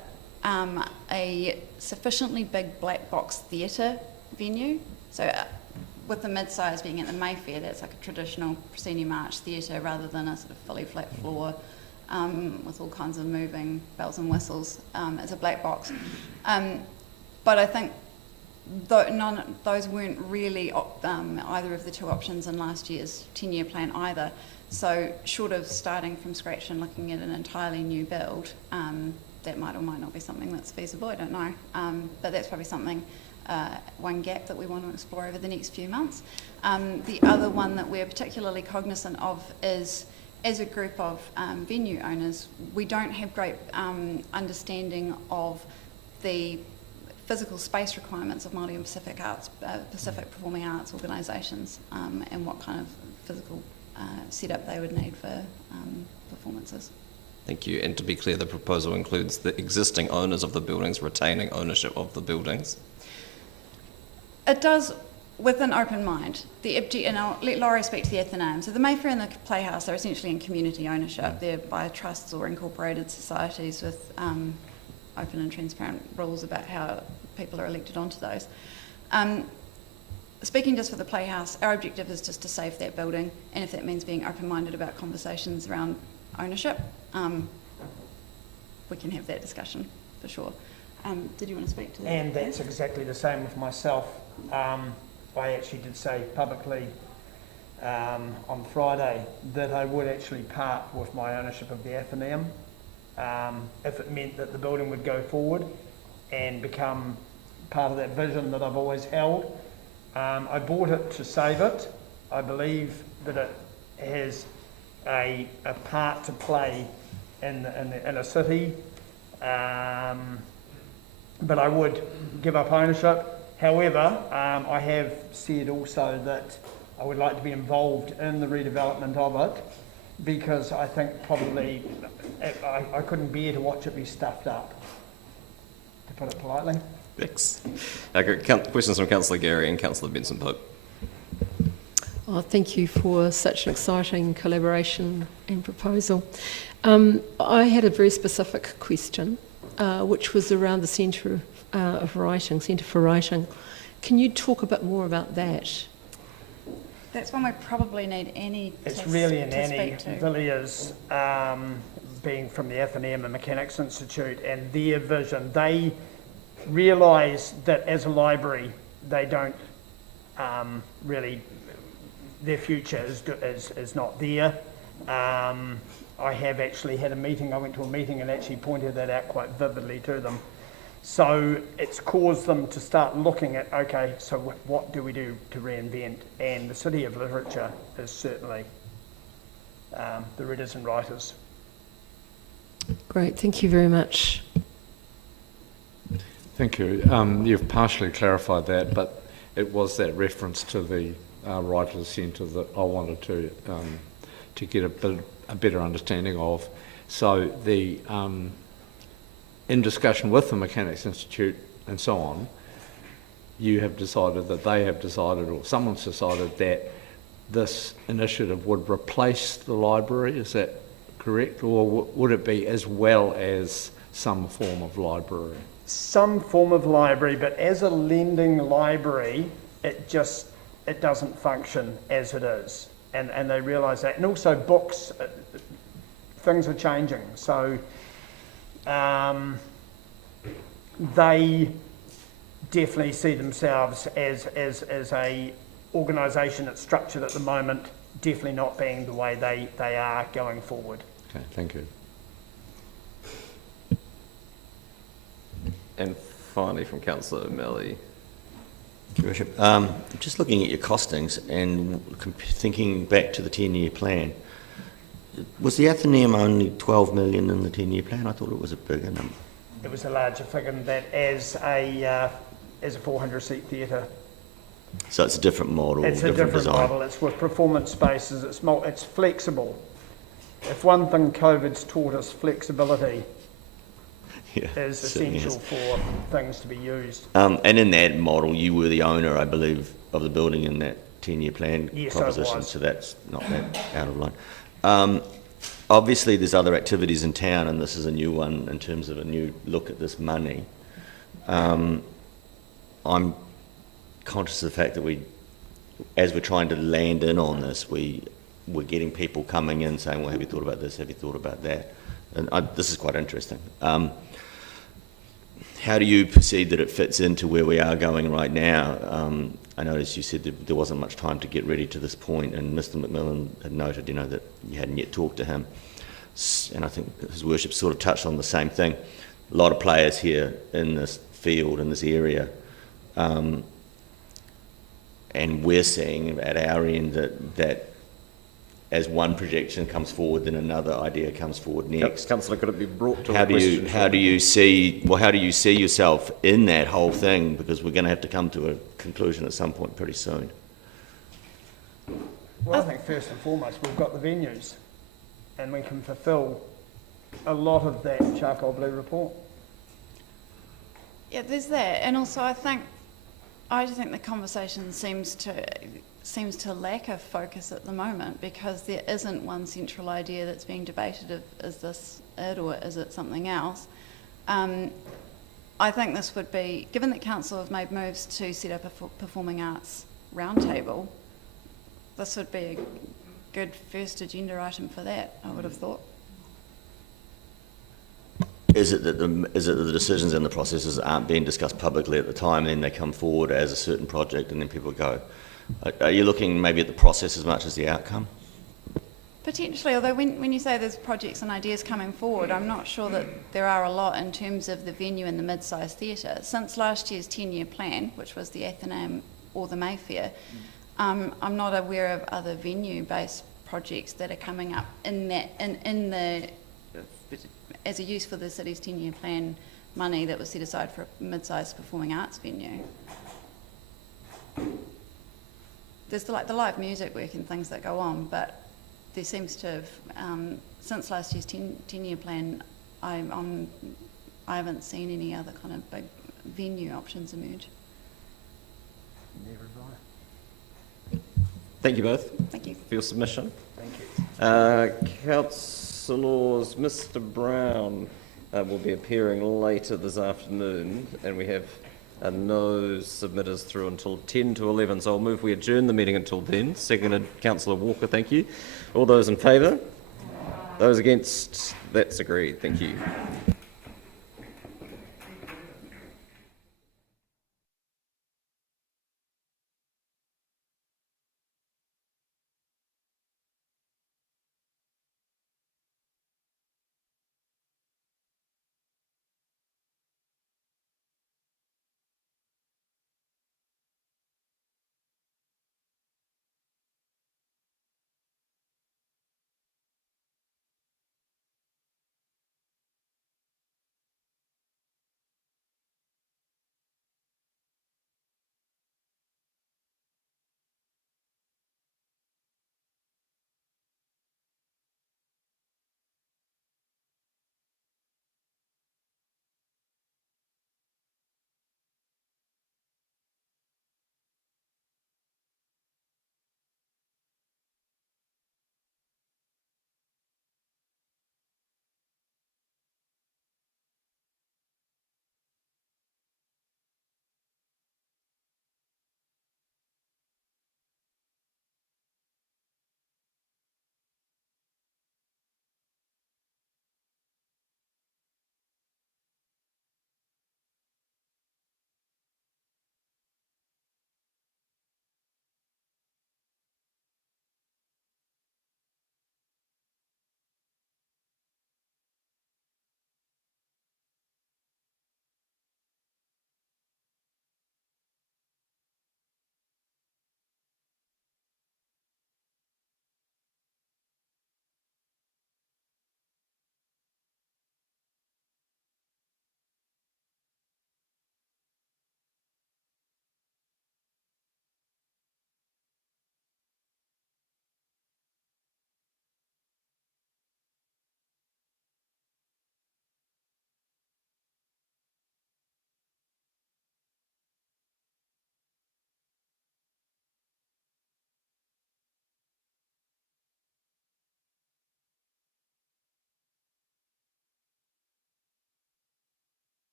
a sufficiently big black box theatre venue? So with the mid-size being at the Mayfair, that's like a traditional proscenium arch theatre rather than a sort of fully flat floor with all kinds of moving bells and whistles as a black box. But I think those weren't really either of the two options in last year's 10-year plan either. So short of starting from scratch and looking at an entirely new build, that might or might not be something that's feasible, I don't know. But that's probably something, one gap that we want to explore over the next few months. The other one that we're particularly cognizant of is, as a group of venue owners, we don't have great understanding of the physical space requirements of Māori and Pacific performing arts organisations and what kind of physical setup they would need for performances. Thank you. And to be clear, the proposal includes the existing owners of the buildings retaining ownership of the buildings. It does with an open mind, and I'll let Laurie speak to the Athenaeum. So the Mayfair and the Playhouse are essentially in community ownership. They're by trusts or incorporated societies with open and transparent rules about how people are elected onto those. Speaking just for the Playhouse, our objective is just to save that building, and if that means being open-minded about conversations around ownership, we can have that discussion for sure. Did you want to speak to that? And that's exactly the same with myself. I actually did say publicly on Friday that I would actually part with my ownership of the Athenaeum if it meant that the building would go forward and become part of that vision that I've always held. I bought it to save it. I believe that it has a part to play in a city, but I would give up ownership. However, I have said also that I would like to be involved in the redevelopment of it, because I think probably I couldn't bear to watch it be stuffed up, to put it politely. Thanks. Questions from Councillor Gary and Councillor Benson-Pope. Oh, thank you for such an exciting collaboration and proposal. I had a very specific question, which was around the Centre of Writing, Centre for Writing. Can you talk a bit more about that? That's one we probably need Annie It's to really to an Annie. speak to. Villiers, being from the Athenaeum and Mechanics Institute, and their vision, they realise that as a library, they don't really, their future is not there. I have actually had a meeting, I went to a meeting and actually pointed that out quite vividly to them. So it's caused them to start looking at, okay, so what do we do to reinvent? And the City of Literature is certainly the readers and writers. Great, thank you very much. Thank you. You've partially clarified that, but it was that reference to the Writers' Centre that I wanted to get a better understanding of. So the in discussion with the Mechanics Institute and so on, you have decided that they have decided, or someone's decided, that this initiative would replace the library. Is that correct, or would it be as well as some form of library? Some form of library, but as a lending library, it doesn't function as it is, and they realise that. And also books, things are changing, so they definitely see themselves as a organisation that's structured at the moment, definitely not being the way they are going forward. Okay, thank you. And finally from Councillor O'Malley. Your Worship, just looking at your costings and thinking back to the 10-year plan, was the Athenaeum only 12 million in the 10-year plan? I thought it was a bigger number. It was a larger figure than that as a 400-seat theatre. So it's a different model, It's a different design. model. It's with performance spaces. It's flexible. If one thing COVID's taught us, flexibility is essential for things to be used. And in that model, you were the owner, I believe, of the building in that 10-year plan proposition, I was. so that's not that out of line. Obviously, there's other activities in town, and this is a new one in terms of a new look at this money. I'm conscious of the fact that as we're trying to land in on this, we're getting people coming in saying, well, have you thought about this? Have you thought about that? And this is quite interesting. How do you perceive that it fits into where we are going right now? I noticed you said that there wasn't much time to get ready to this point, and Mr. McMillan had noted, that you hadn't yet talked to him. And I think His Worship sort of touched on the same thing. A lot of players here in this field, in this area, and we're seeing at our end that as one projection comes forward, then another idea comes forward next. Councillor, could it be brought to how do you see yourself in that whole thing? Because we're going to have to come to a conclusion at some point pretty soon. Well, I think first and foremost, we've got the venues, and we can fulfil a lot of that charcoal blue report. Yeah, there's that, and also I think I just think the conversation seems to lack a focus at the moment, because there isn't one central idea that's being debated of, is this it or is it something else? I think this would be, given that Council have made moves to set up a performing arts roundtable, this would be a good first agenda item for that, I would have thought. Is it that the decisions and the processes aren't being discussed publicly at the time, and then they come forward as a certain project and then people go? Are you looking maybe at the process as much as the outcome? Potentially, although when you say there's projects and ideas coming forward, I'm not sure that there are a lot in terms of the venue and the mid-sized theatre. Since last year's 10-year plan, which was the Athenaeum or the Mayfair, I'm not aware of other venue-based projects that are coming up in the as a use for the city's 10-year plan money that was set aside for a mid-sized performing arts venue. There's the live music work and things that go on, but there seems to have, since last year's 10-year plan, I haven't seen any other kind of big venue options emerge. Thank you both. Thank you. For your submission. Thank you. Councillors, Mr Brown will be appearing later this afternoon, and we have no submitters through until 10 to 11, so I'll move we adjourn the meeting until then. Seconded, Councillor Walker, thank you. All those in favour? Those against? That's agreed. Thank you.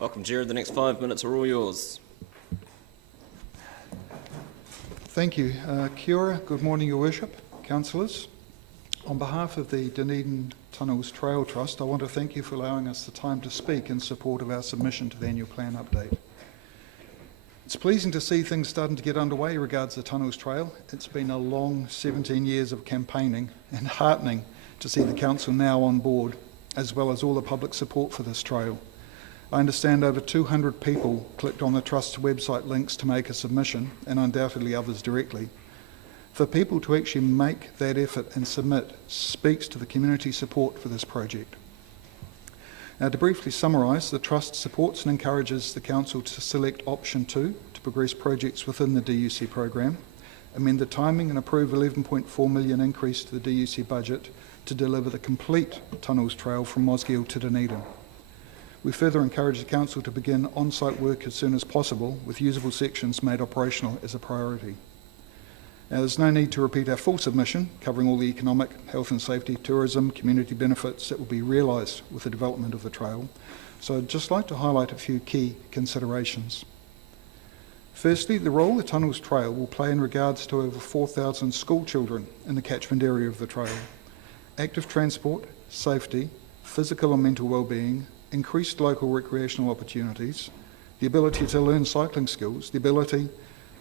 Welcome, Jared. The next 5 minutes are all yours. Thank you. Kia ora, good morning, Your Worship, councillors. On behalf of the Dunedin Tunnels Trail Trust, I want to thank you for allowing us the time to speak in support of our submission to the annual plan update. It's pleasing to see things starting to get underway regards the Tunnels Trail. It's been a long 17 years of campaigning and heartening to see the council now on board, as well as all the public support for this trail. I understand over 200 people clicked on the Trust's website links to make a submission, and undoubtedly others directly. For people to actually make that effort and submit speaks to the community support for this project. Now, to briefly summarise, the Trust supports and encourages the Council to select option 2 to progress projects within the DUC program, amend the timing and approve $11.4 million increase to the DUC budget to deliver the complete Tunnels Trail from Mosgiel to Dunedin. We further encourage the Council to begin on-site work as soon as possible, with usable sections made operational as a priority. Now, there's no need to repeat our full submission, covering all the economic, health and safety, tourism, community benefits that will be realised with the development of the trail, so I'd just like to highlight a few key considerations. Firstly, the role the Tunnels Trail will play in regards to over 4,000 school children in the catchment area of the trail. Active transport, safety, physical and mental well-being, increased local recreational opportunities, the ability to learn cycling skills, the ability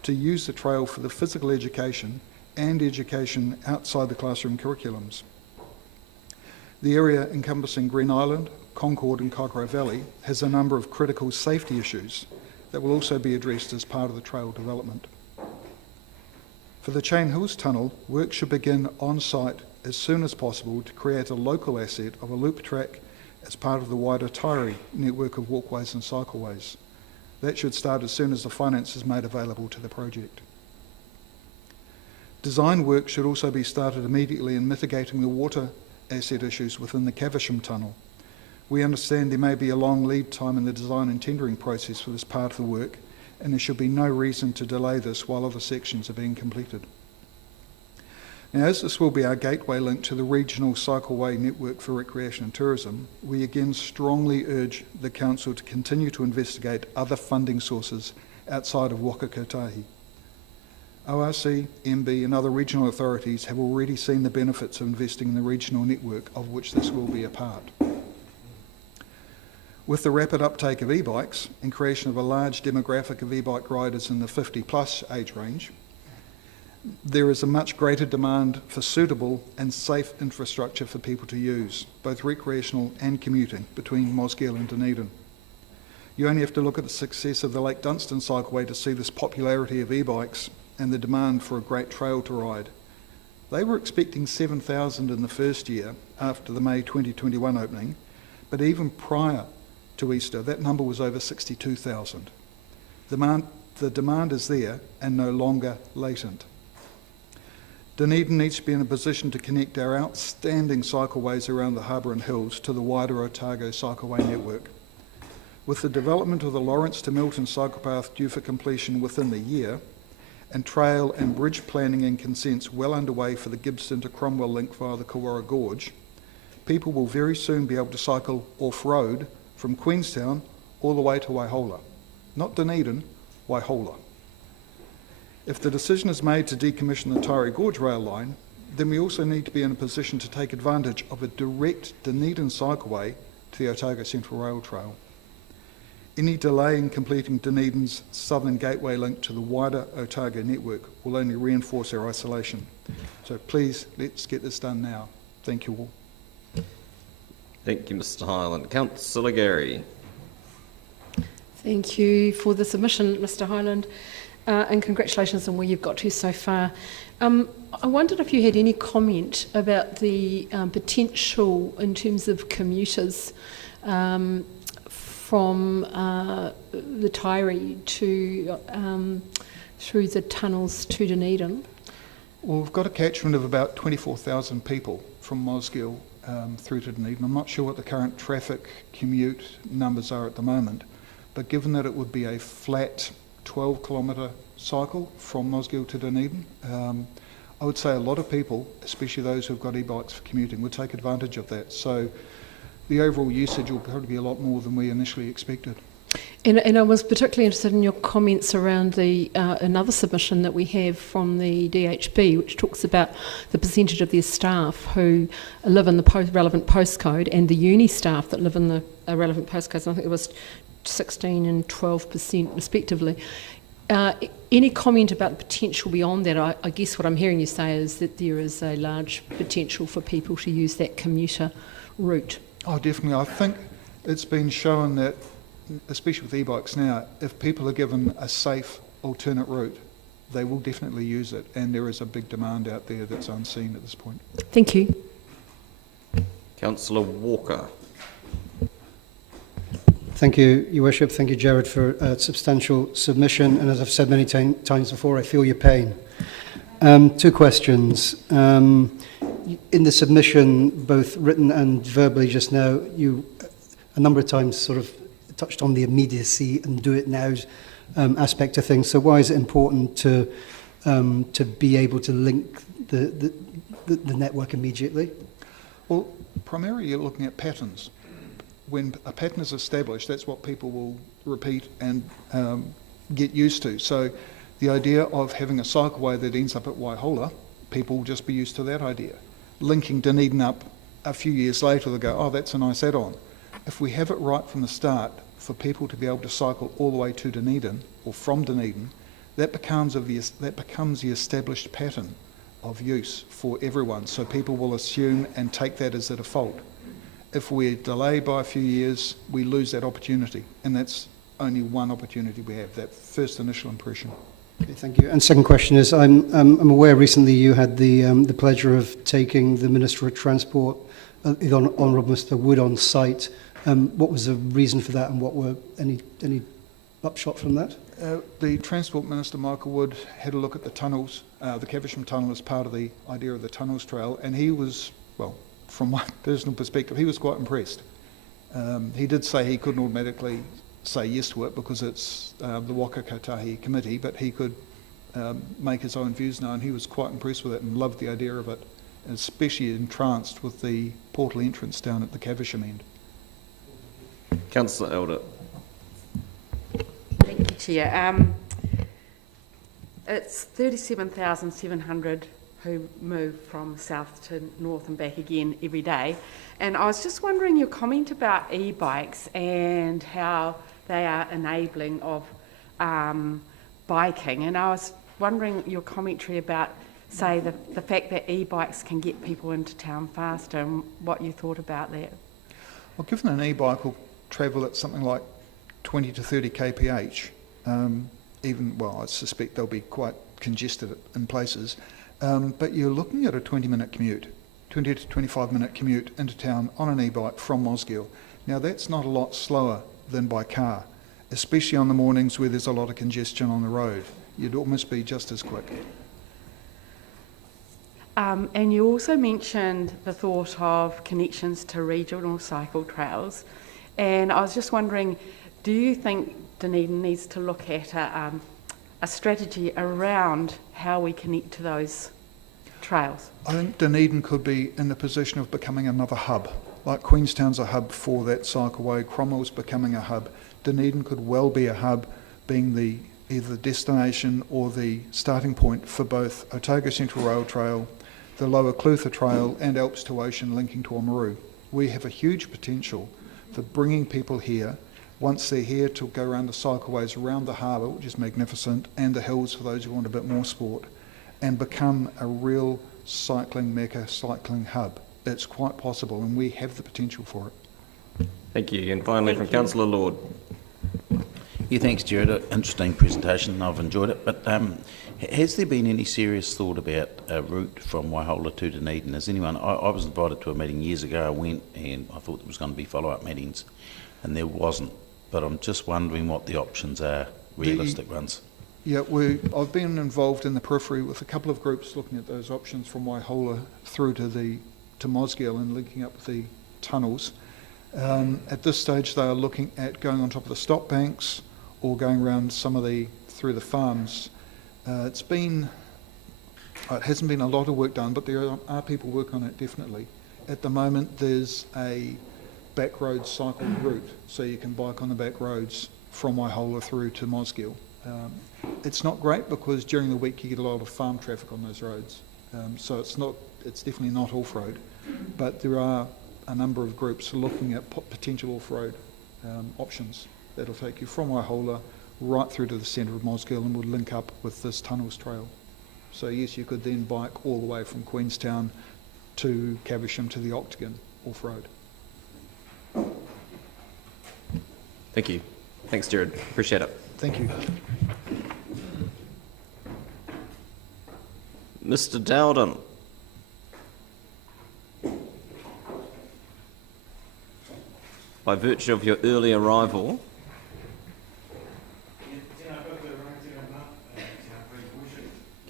to use the trail for the physical education and education outside the classroom curriculums. The area encompassing Green Island, Concord and Kaikorai Valley has a number of critical safety issues that will also be addressed as part of the trail development. For the Chain Hills Tunnel, work should begin on site as soon as possible to create a local asset of a loop track as part of the wider Taieri network of walkways and cycleways. That should start as soon as the finance is made available to the project. Design work should also be started immediately in mitigating the water asset issues within the Caversham Tunnel. We understand there may be a long lead time in the design and tendering process for this part of the work, and there should be no reason to delay this while other sections are being completed. Now, as this will be our gateway link to the regional cycleway network for recreation and tourism, we again strongly urge the Council to continue to investigate other funding sources outside of Waka Kotahi. ORC, MB and other regional authorities have already seen the benefits of investing in the regional network, of which this will be a part. With the rapid uptake of e-bikes and creation of a large demographic of e-bike riders in the 50+ age range, there is a much greater demand for suitable and safe infrastructure for people to use, both recreational and commuting, between Mosgiel and Dunedin. You only have to look at the success of the Lake Dunstan cycleway to see this popularity of e-bikes and the demand for a great trail to ride. They were expecting 7,000 in the first year after the May 2021 opening, but even prior to Easter, that number was over 62,000. The demand is there and no longer latent. Dunedin needs to be in a position to connect our outstanding cycleways around the Harbour and Hills to the wider Otago cycleway network. With the development of the Lawrence to Milton cyclepath due for completion within the year, and trail and bridge planning and consents well underway for the Gibson to Cromwell link via the Taieri Gorge, people will very soon be able to cycle off-road from Queenstown all the way to Waihola. Not Dunedin, Waihola. If the decision is made to decommission the Taieri Gorge rail line, then we also need to be in a position to take advantage of a direct Dunedin cycleway to the Otago Central Rail Trail. Any delay in completing Dunedin's southern gateway link to the wider Otago network will only reinforce our isolation. So please, let's get this done now. Thank you all. Thank you, Mr. Hyland. Councillor Gary. Thank you for the submission, Mr. Hyland. And congratulations on where you've got to so far. I wondered if you had any comment about the potential in terms of commuters from the Taieri to through the tunnels to Dunedin. Well, we've got a catchment of about 24,000 people from Mosgiel through to Dunedin. I'm not sure what the current traffic commute numbers are at the moment, but given that it would be a flat 12-kilometre cycle from Mosgiel to Dunedin, I would say a lot of people, especially those who've got e-bikes for commuting, would take advantage of that. So the overall usage will probably be a lot more than we initially expected. And I was particularly interested in your comments around the another submission that we have from the DHB, which talks about the percentage of their staff who live in the relevant postcode and the uni staff that live in the relevant postcodes. I think it was 16 and 12% respectively. Any comment about the potential beyond that? I guess what I'm hearing you say is that there is a large potential for people to use that commuter route. Oh, definitely. I think it's been shown that, especially with e-bikes now, if people are given a safe alternate route, they will definitely use it, and there is a big demand out there that's unseen at this point. Thank you. Councillor Walker. Thank you, Your Worship. Thank you, Jared, for a substantial submission. And as I've said many times before, I feel your pain. Two questions. In the submission, both written and verbally just now, you a number of times sort of touched on the immediacy and do it now aspect of things. So why is it important to be able to link the network immediately? Well, primarily you're looking at patterns. When a pattern is established, that's what people will repeat and get used to. So the idea of having a cycleway that ends up at Waihola, people will just be used to that idea. Linking Dunedin up a few years later, they'll go, oh, that's a nice add-on. If we have it right from the start, for people to be able to cycle all the way to Dunedin or from Dunedin, that becomes the established pattern of use for everyone. So people will assume and take that as a default. If we delay by a few years, we lose that opportunity, and that's only one opportunity we have, that first initial impression. Okay, thank you. And second question is, I'm aware recently you had the pleasure of taking the Minister of Transport, the Honourable Mr Wood, on site. What was the reason for that, and what were any upshot from that? The Transport Minister, Michael Wood, had a look at the tunnels, the Caversham Tunnel as part of the idea of the Tunnels Trail, and he was, well, from my personal perspective, he was quite impressed. He did say he couldn't automatically say yes to it because it's the Waikouaiti committee, but he could make his own views known. He was quite impressed with it and loved the idea of it, especially entranced with the portal entrance down at the Caversham end. Councillor Elder. Thank you, Chair. It's 37,700 who move from south to north and back again every day. And I was just wondering your comment about e-bikes and how they are enabling of biking. And I was wondering your commentary about, say, the fact that e-bikes can get people into town faster and what you thought about that. Well, given an e-bike will travel at something like 20 to 30 kph, I suspect they'll be quite congested in places, but you're looking at a 20-minute commute, 20 to 25-minute commute into town on an e-bike from Mosgiel. Now that's not a lot slower than by car, especially on the mornings where there's a lot of congestion on the road. You'd almost be just as quick. And you also mentioned the thought of connections to regional cycle trails. And I was just wondering, do you think Dunedin needs to look at a strategy around how we connect to those trails? I think Dunedin could be in the position of becoming another hub. Like Queenstown's a hub for that cycleway, Cromwell's becoming a hub. Dunedin could well be a hub, being either the destination or the starting point for both Otago Central Rail Trail, the Lower Clutha Trail and Alps to Ocean linking to Oamaru. We have a huge potential for bringing people here, once they're here, to go around the cycleways around the harbour, which is magnificent, and the hills for those who want a bit more sport, and become a real cycling mecca, cycling hub. It's quite possible, and we have the potential for it. Thank you. And finally, from Councillor Lord. Yeah, thanks, Jared. Interesting presentation. I've enjoyed it. But has there been any serious thought about a route from Waihola to Dunedin? Has anyone? I was invited to a meeting years ago. I went, and I thought there was going to be follow-up meetings, and there wasn't. But I'm just wondering what the options are, realistic ones. Yeah, I've been involved in the periphery with a couple of groups looking at those options from Waihola through to Mosgiel and linking up with the tunnels. At this stage, they are looking at going on top of the stop banks or going around through the farms. It hasn't been a lot of work done, but there are people working on it definitely. At the moment, there's a back road cycle route, so you can bike on the back roads from Waihola through to Mosgiel. It's not great because during the week you get a lot of farm traffic on those roads. So it's definitely not off-road, but there are a number of groups looking at potential off-road options that'll take you from Waihola right through to the centre of Mosgiel and would link up with this tunnels trail. So yes, you could then bike all the way from Queenstown to Caversham to the Octagon off-road. Thank you. Thanks, Jared. Appreciate it. Thank you. Mr. Dowden. By virtue of your early arrival,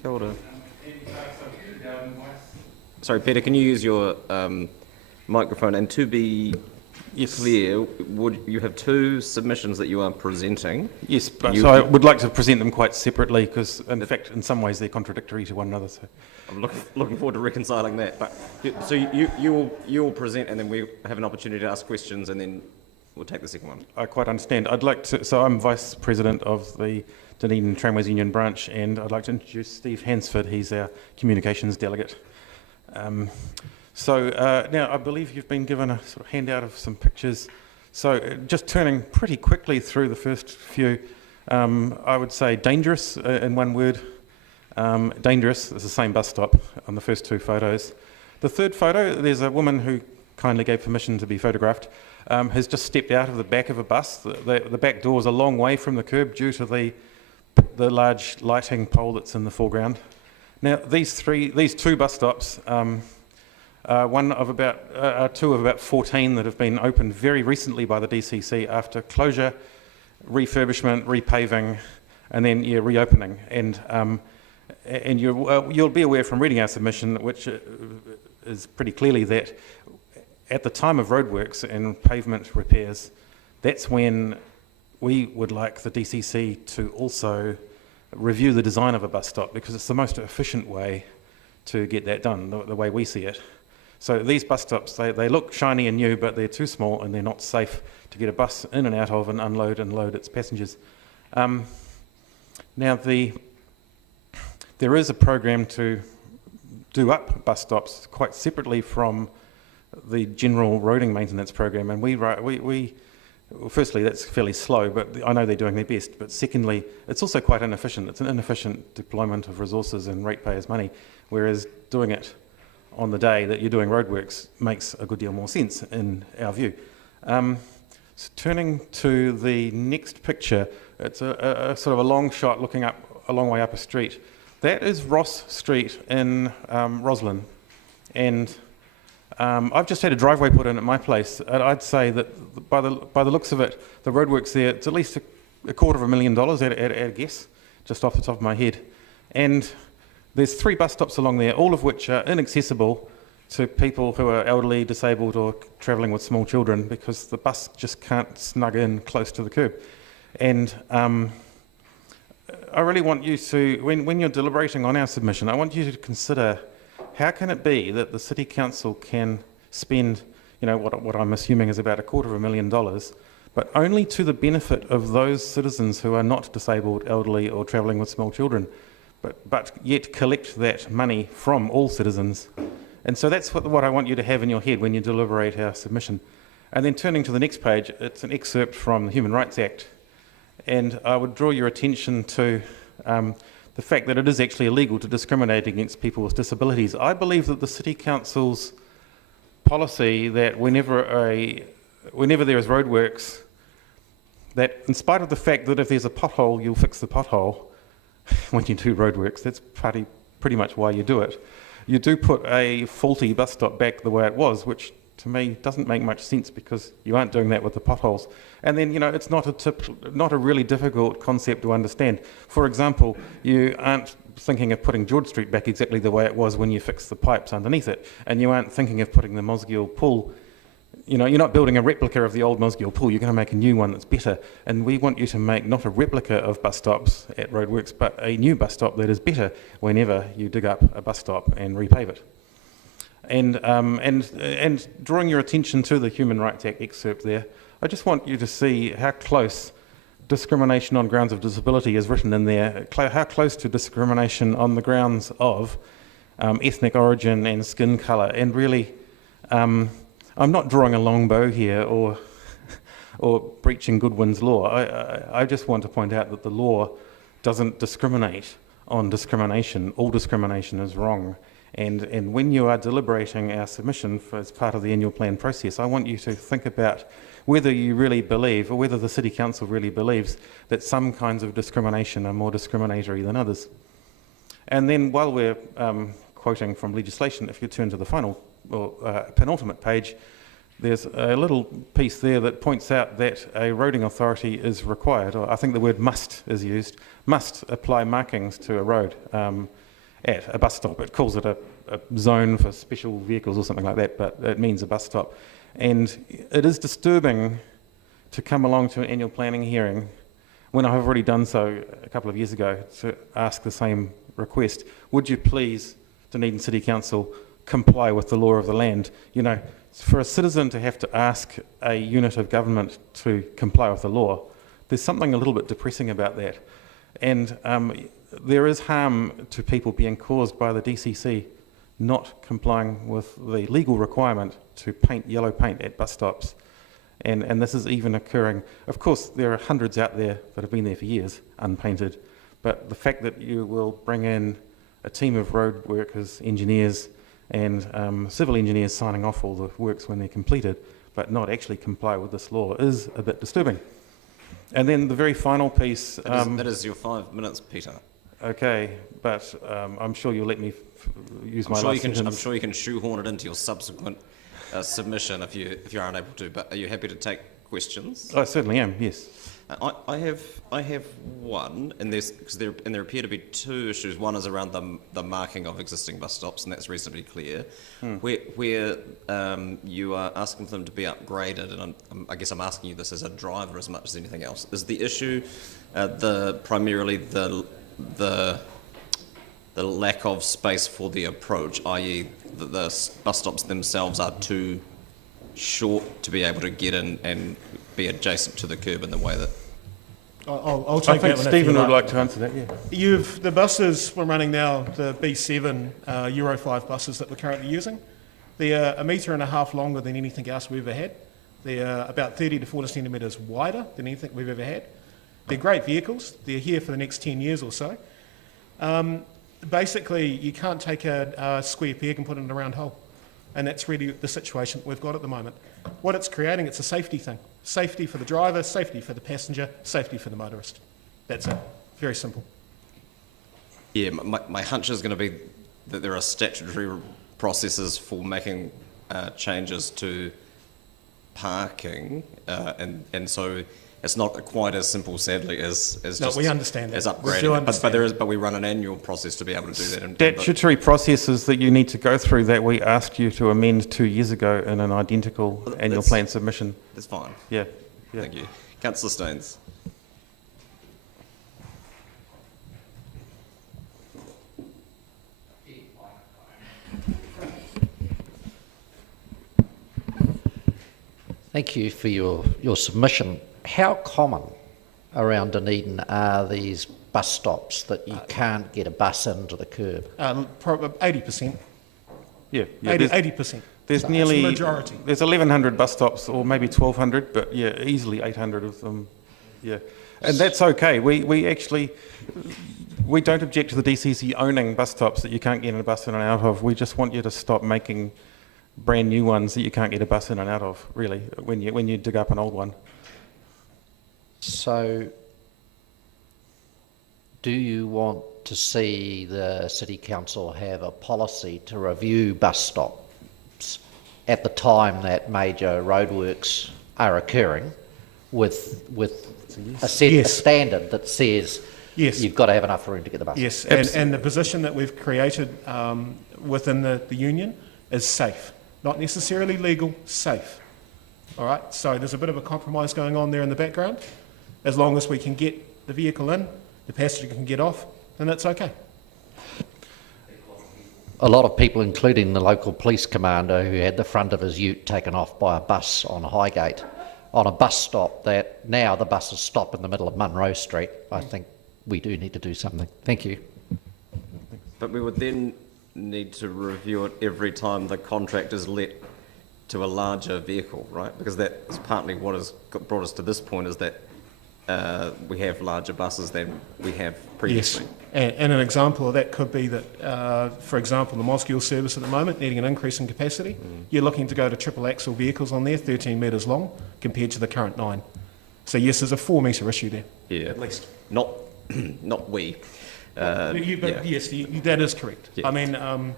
kia ora. Sorry, Peter, can you use your microphone? And to be clear, would you have two submissions that you are presenting? Yes, but so I would like to present them quite separately because, in fact, in some ways they're contradictory to one another. So I'm looking forward to reconciling that. But so you will present, and then we have an opportunity to ask questions, and then we'll take the second one. I quite understand. I'd like to. So I'm Vice President of the Dunedin Tramways Union branch, and I'd like to introduce Steve Hansford. He's our communications delegate. Now I believe you've been given a sort of handout of some pictures. So just turning pretty quickly through the first few, I would say dangerous in one word. Dangerous is the same bus stop on the first two photos. The third photo, there's a woman who kindly gave permission to be photographed, has just stepped out of the back of a bus. The back door is a long way from the curb due to the large lighting pole that's in the foreground. Now these two bus stops, two of about 14 that have been opened very recently by the DCC after closure, refurbishment, repaving, and then reopening. And you'll be aware from reading our submission, which is pretty clearly that at the time of roadworks and pavement repairs, that's when we would like the DCC to also review the design of a bus stop, because it's the most efficient way to get that done, the way we see it. So these bus stops, they look shiny and new, but they're too small and they're not safe to get a bus in and out of and unload and load its passengers. Now there is a program to do up bus stops quite separately from the general roading maintenance program, and firstly, that's fairly slow, but I know they're doing their best. But secondly, it's also quite inefficient. It's an inefficient deployment of resources and ratepayers' money, whereas doing it on the day that you're doing roadworks makes a good deal more sense in our view. So turning to the next picture, it's a sort of a long shot looking up a long way up a street. That is Ross Street in Roslyn, and I've just had a driveway put in at my place. I'd say that by the looks of it, the roadworks there, it's at least $250,000 at a guess, just off the top of my head. And there's 3 bus stops along there, all of which are inaccessible to people who are elderly, disabled, or travelling with small children, because the bus just can't snug in close to the curb. And I really want you to, when you're deliberating on our submission, I want you to consider how can it be that the City Council can spend, what I'm assuming is about $250,000, but only to the benefit of those citizens who are not disabled, elderly, or travelling with small children, but yet collect that money from all citizens. And so that's what I want you to have in your head when you deliberate our submission. And then turning to the next page, it's an excerpt from the Human Rights Act. And I would draw your attention to the fact that it is actually illegal to discriminate against people with disabilities. I believe that the City Council's policy that whenever there is roadworks, that in spite of the fact that if there's a pothole, you'll fix the pothole when you do roadworks, that's pretty much why you do it. You do put a faulty bus stop back the way it was, which to me doesn't make much sense because you aren't doing that with the potholes. And then, it's not a really difficult concept to understand. For example, you aren't thinking of putting George Street back exactly the way it was when you fixed the pipes underneath it, and you aren't thinking of putting the Mosgiel pool. You're not building a replica of the old Mosgiel pool, you're going to make a new one that's better. And we want you to make not a replica of bus stops at roadworks, but a new bus stop that is better whenever you dig up a bus stop and repave it. And drawing your attention to the Human Rights Act excerpt there, I just want you to see how close discrimination on grounds of disability is written in there, how close to discrimination on the grounds of ethnic origin and skin colour? And really, I'm not drawing a long bow here or breaching Goodwin's law. I just want to point out that the law doesn't discriminate on discrimination. All discrimination is wrong. And when you are deliberating our submission as part of the annual plan process, I want you to think about whether you really believe, or whether the City Council really believes, that some kinds of discrimination are more discriminatory than others. And then while we're quoting from legislation, if you turn to the final or penultimate page, there's a little piece there that points out that a roading authority is required, or I think the word must is used, must apply markings to a road at a bus stop. It calls it a zone for special vehicles or something like that, but it means a bus stop. And it is disturbing to come along to an annual planning hearing when I have already done so a couple of years ago to ask the same request. Would you please, Dunedin City Council, comply with the law of the land? You know, for a citizen to have to ask a unit of government to comply with the law, there's something a little bit depressing about that. And there is harm to people being caused by the DCC not complying with the legal requirement to paint yellow paint at bus stops. And this is even occurring. Of course, there are hundreds out there that have been there for years, unpainted. But the fact that you will bring in a team of road workers, engineers, and civil engineers signing off all the works when they're completed, but not actually comply with this law is a bit disturbing. And then the very final piece... that is your 5 minutes, Peter. Okay, but I'm sure you'll let me use my last sentence. I'm sure you can shoehorn it into your subsequent submission if you're unable to, but are you happy to take questions? I certainly am, yes. I have one, and there appear to be two issues. One is around the marking of existing bus stops, and that's reasonably clear. Where you are asking for them to be upgraded, and I guess I'm asking you this as a driver as much as anything else. Is the issue primarily the lack of space for the approach, i.e. that the bus stops themselves are too short to be able to get in and be adjacent to the curb in the way that... I'll take that one. I think Stephen would like to answer that, yeah. The buses we're running now, the B7 Euro 5 buses that we're currently using, they're 1.5 metres longer than anything else we've ever had. They're about 30 to 40 centimetres wider than anything we've ever had. They're great vehicles. They're here for the next 10 years or so. Basically, you can't take a square peg and put it in a round hole. And that's really the situation we've got at the moment. What it's creating, it's a safety thing. Safety for the driver, safety for the passenger, safety for the motorist. That's it. Very simple. Yeah, my hunch is going to be that there are statutory processes for making changes to parking, and so it's not quite as simple, sadly, as just we understand that. As upgrading. But we run an annual process to be able to do that. Statutory processes that you need to go through that we asked you to amend 2 years ago in an identical annual plan submission. That's fine. Yeah. Thank you. Councillor Stones. Thank you for your submission. How common around Dunedin are these bus stops that you can't get a bus into the curb? 80%. Yeah. 80%. There's nearly... majority. There's 1,100 bus stops, or maybe 1,200, but yeah, easily 800 of them. Yeah. And that's okay. We actually... We don't object to the DCC owning bus stops that you can't get a bus in and out of. We just want you to stop making brand new ones that you can't get a bus in and out of, really, when you dig up an old one. So, do you want to see the City Council have a policy to review bus stops at the time that major roadworks are occurring with a standard that says you've got to have enough room to get the bus? Yes, and the position that we've created within the union is safe. Not necessarily legal, safe. All right, so there's a bit of a compromise going on there in the background. As long as we can get the vehicle in, the passenger can get off, then that's okay. A lot of people, including the local police commander who had the front of his ute taken off by a bus on Highgate, on a bus stop that now the buses stop in the middle of Munro Street. I think we do need to do something. Thank you. But we would then need to review it every time the contract is let to a larger vehicle, right? Because that is partly what has brought us to this point, is that we have larger buses than we have previously. Yes, and an example of that could be that, for example, the Mosgiel service at the moment, needing an increase in capacity, you're looking to go to triple axle vehicles on there, 13 metres long, compared to the current 9. So yes, there's a 4 metre issue there. Yeah, at least. Not we. Yes, that is correct. Yeah. I mean,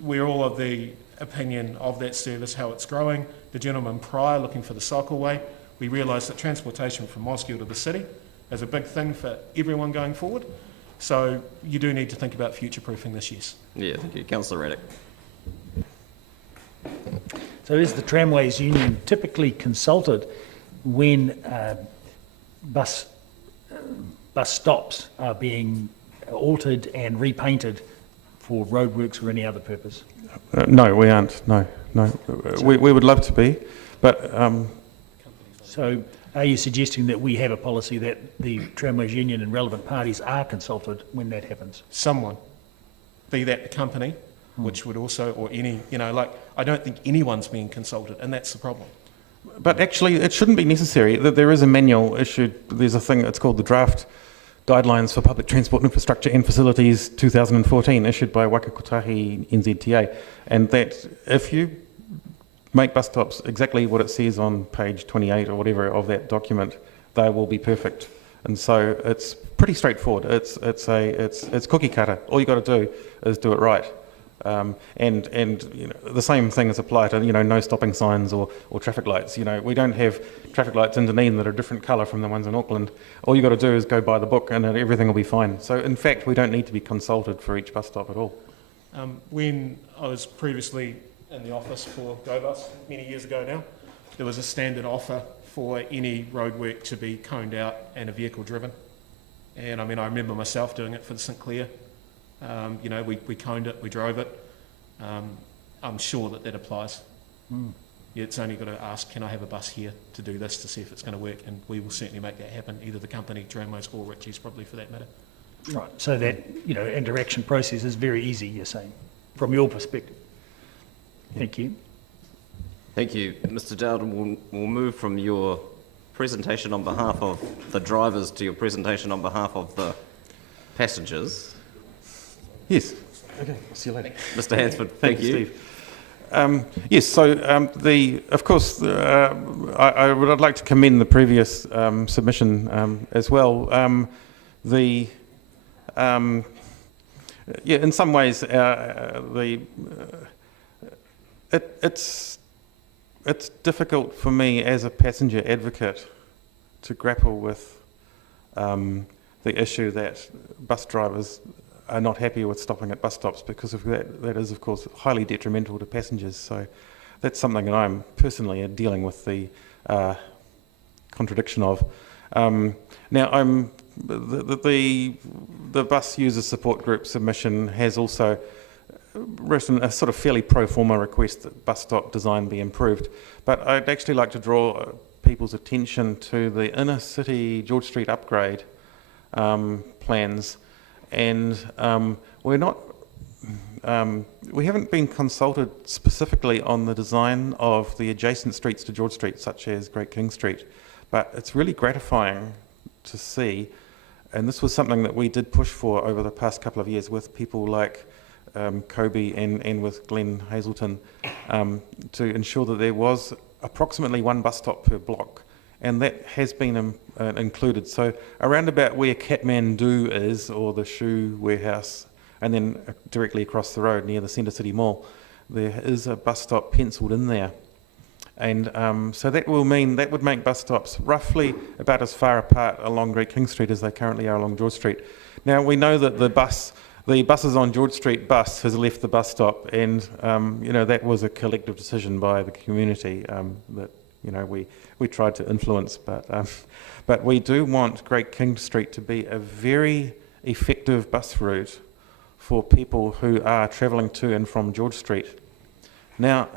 we're all of the opinion of that service, how it's growing. The gentleman prior, looking for the cycleway, we realised that transportation from Mosgiel to the city is a big thing for everyone going forward. So you do need to think about future-proofing this, yes. Yeah, thank you. Councillor Raddick. So is the Tramways Union typically consulted when bus stops are being altered and repainted for roadworks or any other purpose? No, we aren't. No. We would love to be, but... So are you suggesting that we have a policy that the Tramways Union and relevant parties are consulted when that happens? Someone, be that the company, which would also, or any, I don't think anyone's being consulted, and that's the problem. But actually, it shouldn't be necessary. There is a manual issued. There's a thing, it's called the Draft Guidelines for Public Transport Infrastructure and Facilities 2014, issued by Waikouaiti NZTA, and that if you make bus stops exactly what it says on page 28 or whatever of that document, they will be perfect. And so it's pretty straightforward. It's cookie cutter. All you got to do is do it right. And the same thing is applied to no stopping signs or traffic lights. We don't have traffic lights in Dunedin that are a different colour from the ones in Auckland. All you got to do is go by the book and everything will be fine. So in fact, we don't need to be consulted for each bus stop at all. When I was previously in the office for GoBus many years ago now, there was a standard offer for any roadwork to be coned out and a vehicle driven. And I remember myself doing it for the St Clair. We coned it, we drove it. I'm sure that applies. Yeah, it's only got to ask, can I have a bus here to do this, to see if it's going to work, and we will certainly make that happen, either the company, Tramways, or Ritchie's probably for that matter. Right, so that interaction process is very easy, you're saying, from your perspective. Thank you. Thank you. Mr. Dowden, we'll move from your presentation on behalf of the drivers to your presentation on behalf of the passengers. Yes. Okay, see you later. Mr. Hansford, thank you. Steve. Yes, so I would like to commend the previous submission as well. In some ways, it's difficult for me as a passenger advocate to grapple with the issue that bus drivers are not happy with stopping at bus stops, because of that is of course highly detrimental to passengers. So that's something that I'm personally dealing with the contradiction of. Now the bus user support group submission has also written a sort of fairly pro forma request that bus stop design be improved, but I'd actually like to draw people's attention to the inner city George Street upgrade plans, and we haven't been consulted specifically on the design of the adjacent streets to George Street, such as Great King Street, but it's really gratifying to see, and this was something that we did push for over the past couple of years with people like Kobe and with Glenn Hazelton, to ensure that there was approximately one bus stop per block, and that has been included. So around about where Kathmandu is, or the shoe warehouse, and then directly across the road near the Centre City Mall, there is a bus stop penciled in there. And so that would make bus stops roughly about as far apart along Great King Street as they currently are along George Street. Now we know that the buses on George Street bus has left the bus stop, and that was a collective decision by the community that we tried to influence, but we do want Great King Street to be a very effective bus route for people who are travelling to and from George Street. Now,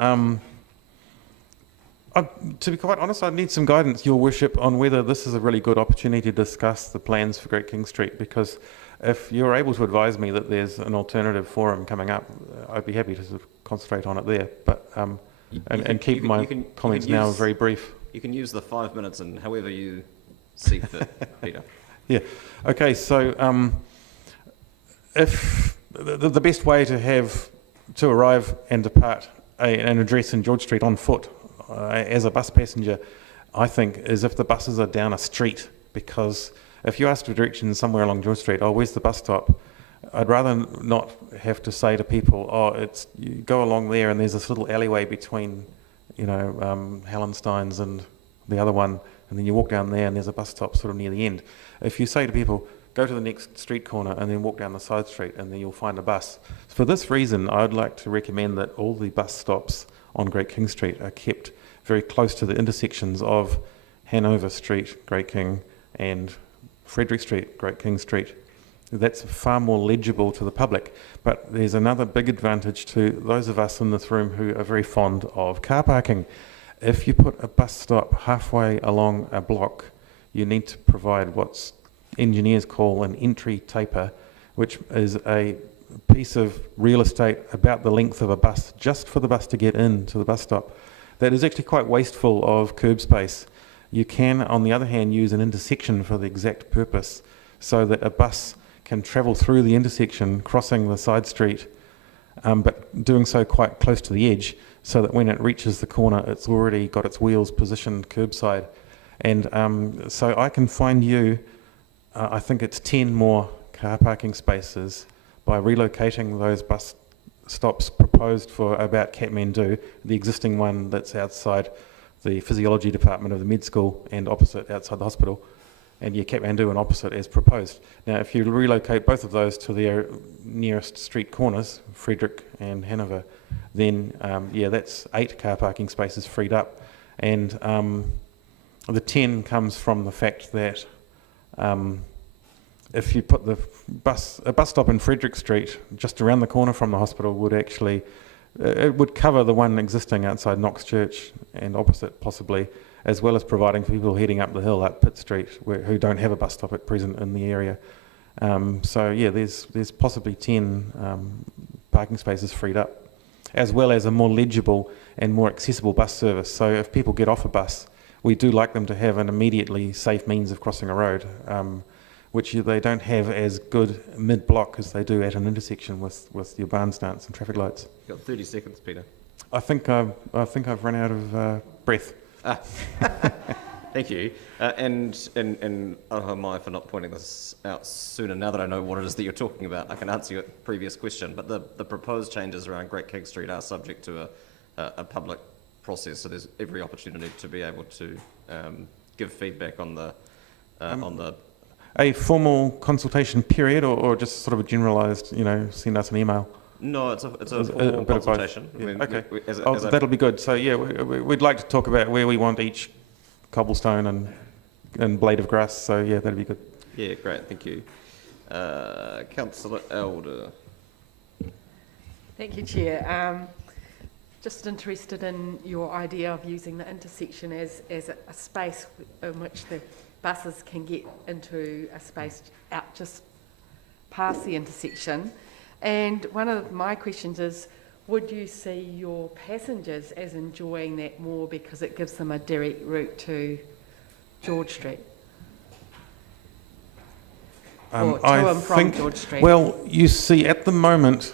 To be quite honest, I need some guidance, Your Worship, on whether this is a really good opportunity to discuss the plans for Great King Street, because if you're able to advise me that there's an alternative forum coming up, I'd be happy to sort of concentrate on it there, but and keep my comments now very brief. You can use the 5 minutes and however you see fit, Peter. Yeah. Okay, so if the best way to arrive and depart an address in George Street on foot as a bus passenger, I think, is if the buses are down a street, because if you ask for directions somewhere along George Street, where's the bus stop? I'd rather not have to say to people, you go along there and there's this little alleyway between, Hallensteins and the other one, and then you walk down there and there's a bus stop sort of near the end. If you say to people, go to the next street corner and then walk down the side street and then you'll find a bus. For this reason, I'd like to recommend that all the bus stops on Great King Street are kept very close to the intersections of Hanover Street, Great King, and Frederick Street, Great King Street. That's far more legible to the public. But there's another big advantage to those of us in this room who are very fond of car parking. If you put a bus stop halfway along a block, you need to provide what engineers call an entry taper, which is a piece of real estate about the length of a bus, just for the bus to get into the bus stop. That is actually quite wasteful of curb space. You can, on the other hand, use an intersection for the exact purpose, so that a bus can travel through the intersection, crossing the side street, but doing so quite close to the edge, so that when it reaches the corner, it's already got its wheels positioned curbside. And so I can find you, I think it's 10 more car parking spaces by relocating those bus stops proposed for about Kathmandu, the existing one that's outside the physiology department of the med school and opposite outside the hospital, and Kathmandu and opposite as proposed. Now, if you relocate both of those to their nearest street corners, Frederick and Hanover, then that's 8 car parking spaces freed up. And the 10 comes from the fact that if you put a bus stop in Frederick Street just around the corner from the hospital would actually, it would cover the one existing outside Knox Church and opposite possibly, as well as providing for people heading up the hill up Pitt Street who don't have a bus stop at present in the area. There's possibly 10 parking spaces freed up, as well as a more legible and more accessible bus service. So if people get off a bus, we do like them to have an immediately safe means of crossing a road, which they don't have as good mid-block as they do at an intersection with your barn stance and traffic lights. You've got 30 seconds, Peter. I think I've run out of breath. Thank you. And oh my for not pointing this out sooner. Now that I know what it is that you're talking about, I can answer your previous question. But the proposed changes around Great King Street are subject to a public process, so there's every opportunity to be able to give feedback on the a formal consultation period, or just sort of a generalised, send us an email? No, it's a formal consultation. Yeah. I mean, Okay. that'll be good. So we'd like to talk about where we want each cobblestone and blade of grass. So yeah, that'd be good. Yeah, great. Thank you. Councillor Elder. Thank you, Chair. Just interested in your idea of using the intersection as a space in which the buses can get into a space out just past the intersection. And one of my questions is, would you see your passengers as enjoying that more because it gives them a direct route to George Street? Or to and from George Street? Well, you see, at the moment,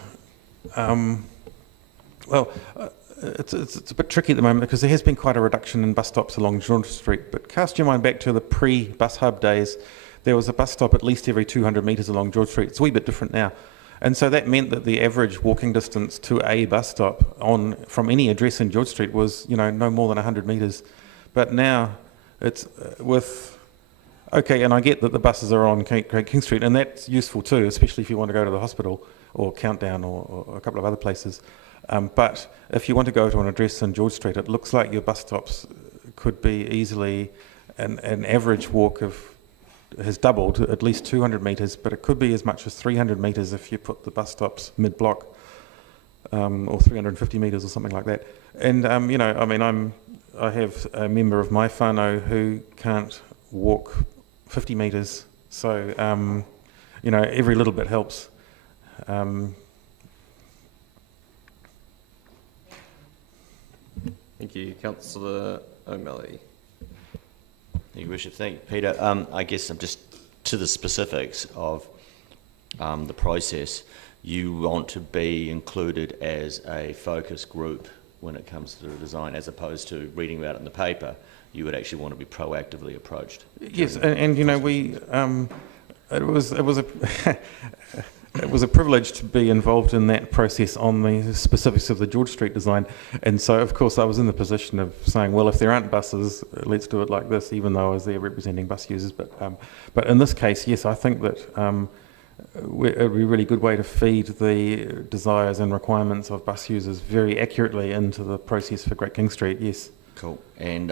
it's a bit tricky at the moment because there has been quite a reduction in bus stops along George Street. But cast your mind back to the pre-bus hub days, there was a bus stop at least every 200 metres along George Street. It's a wee bit different now. And so that meant that the average walking distance to a bus stop from any address in George Street was, no more than 100 metres. But now it's and I get that the buses are on Great King Street, and that's useful too, especially if you want to go to the hospital or Countdown or a couple of other places. But if you want to go to an address in George Street, it looks like your bus stops could be easily an average walk has doubled, at least 200 metres, but it could be as much as 300 metres if you put the bus stops mid-block, or 350 metres or something like that. And, I have a member of my whānau who can't walk 50 metres, so you know, every little bit helps. Thank you, Councillor O'Malley. Thank you, Bishop. Thank you, Peter. I guess I'm just to the specifics of the process. You want to be included as a focus group when it comes to the design, as opposed to reading about it in the paper. You would actually want to be proactively approached. Yes, and you know, we it was a it was a privilege to be involved in that process on the specifics of the George Street design, and so of course I was in the position of saying, well, if there aren't buses, let's do it like this, even though I was there representing bus users. But in this case, yes, I think that it would be a really good way to feed the desires and requirements of bus users very accurately into the process for Great King Street. Yes. Cool. And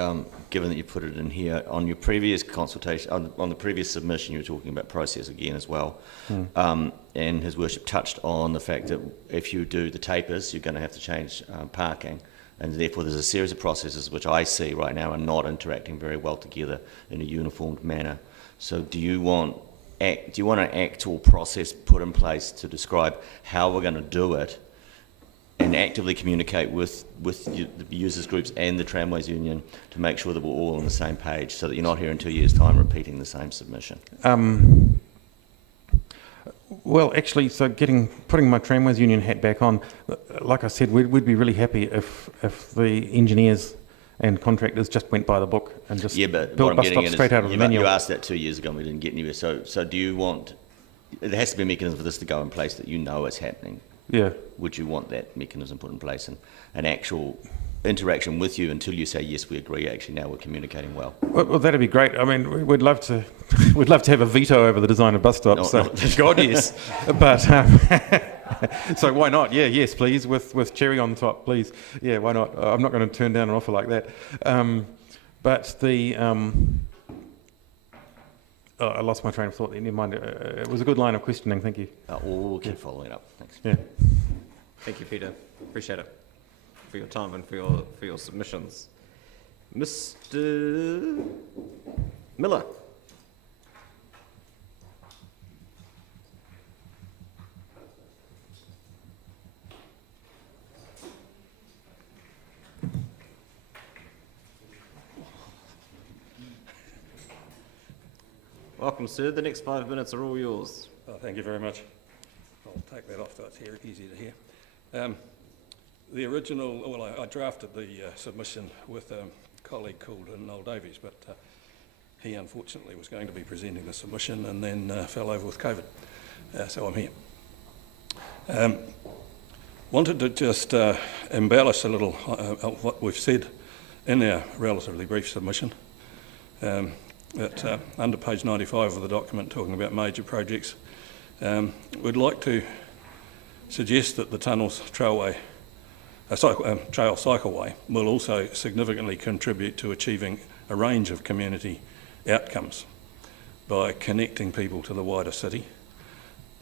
given that you put it in here, on your previous consultation, on the previous submission, you were talking about process again as well. And His Worship touched on the fact that if you do the tapers, you're going to have to change parking. And therefore there's a series of processes which I see right now are not interacting very well together in a uniformed manner. So do you want an actual process put in place to describe how we're going to do it, and actively communicate with the users groups and the Tramways Union to make sure that we're all on the same page, so that you're not here in 2 years' time repeating the same submission? Well, actually, so putting my Tramways Union hat back on, like I said, we'd be really happy if the engineers and contractors just went by the book and just built bus stops straight out of the manual. You asked that 2 years ago and we didn't get anywhere. So do you want, there has to be a mechanism for this to go in place that you know is happening. Yeah. Would you want that mechanism put in place and an actual interaction with you until you say, yes, we agree, actually now we're communicating well? Well, that'd be great. I mean, we'd love to have a veto over the design of bus stops. God, yes. But so why not? Yeah, yes, please, with cherry on the top, please. Yeah, why not? I'm not going to turn down an offer like that. But the I lost my train of thought there. Never mind. It was a good line of questioning. Thank you. We'll keep following up. Thanks. Yeah. Thank you, Peter. Appreciate it for your time and for your submissions. Mr. Miller. Welcome, sir. The next 5 minutes are all yours. Thank you very much. I'll take that off so it's easy to hear. The original, well, I drafted the submission with a colleague called Noel Davies, but he unfortunately was going to be presenting the submission and then fell over with COVID, so I'm here. Wanted to just embellish a little of what we've said in our relatively brief submission. Under page 95 of the document, talking about major projects, we'd like to suggest that the tunnels trail cycleway will also significantly contribute to achieving a range of community outcomes by connecting people to the wider city,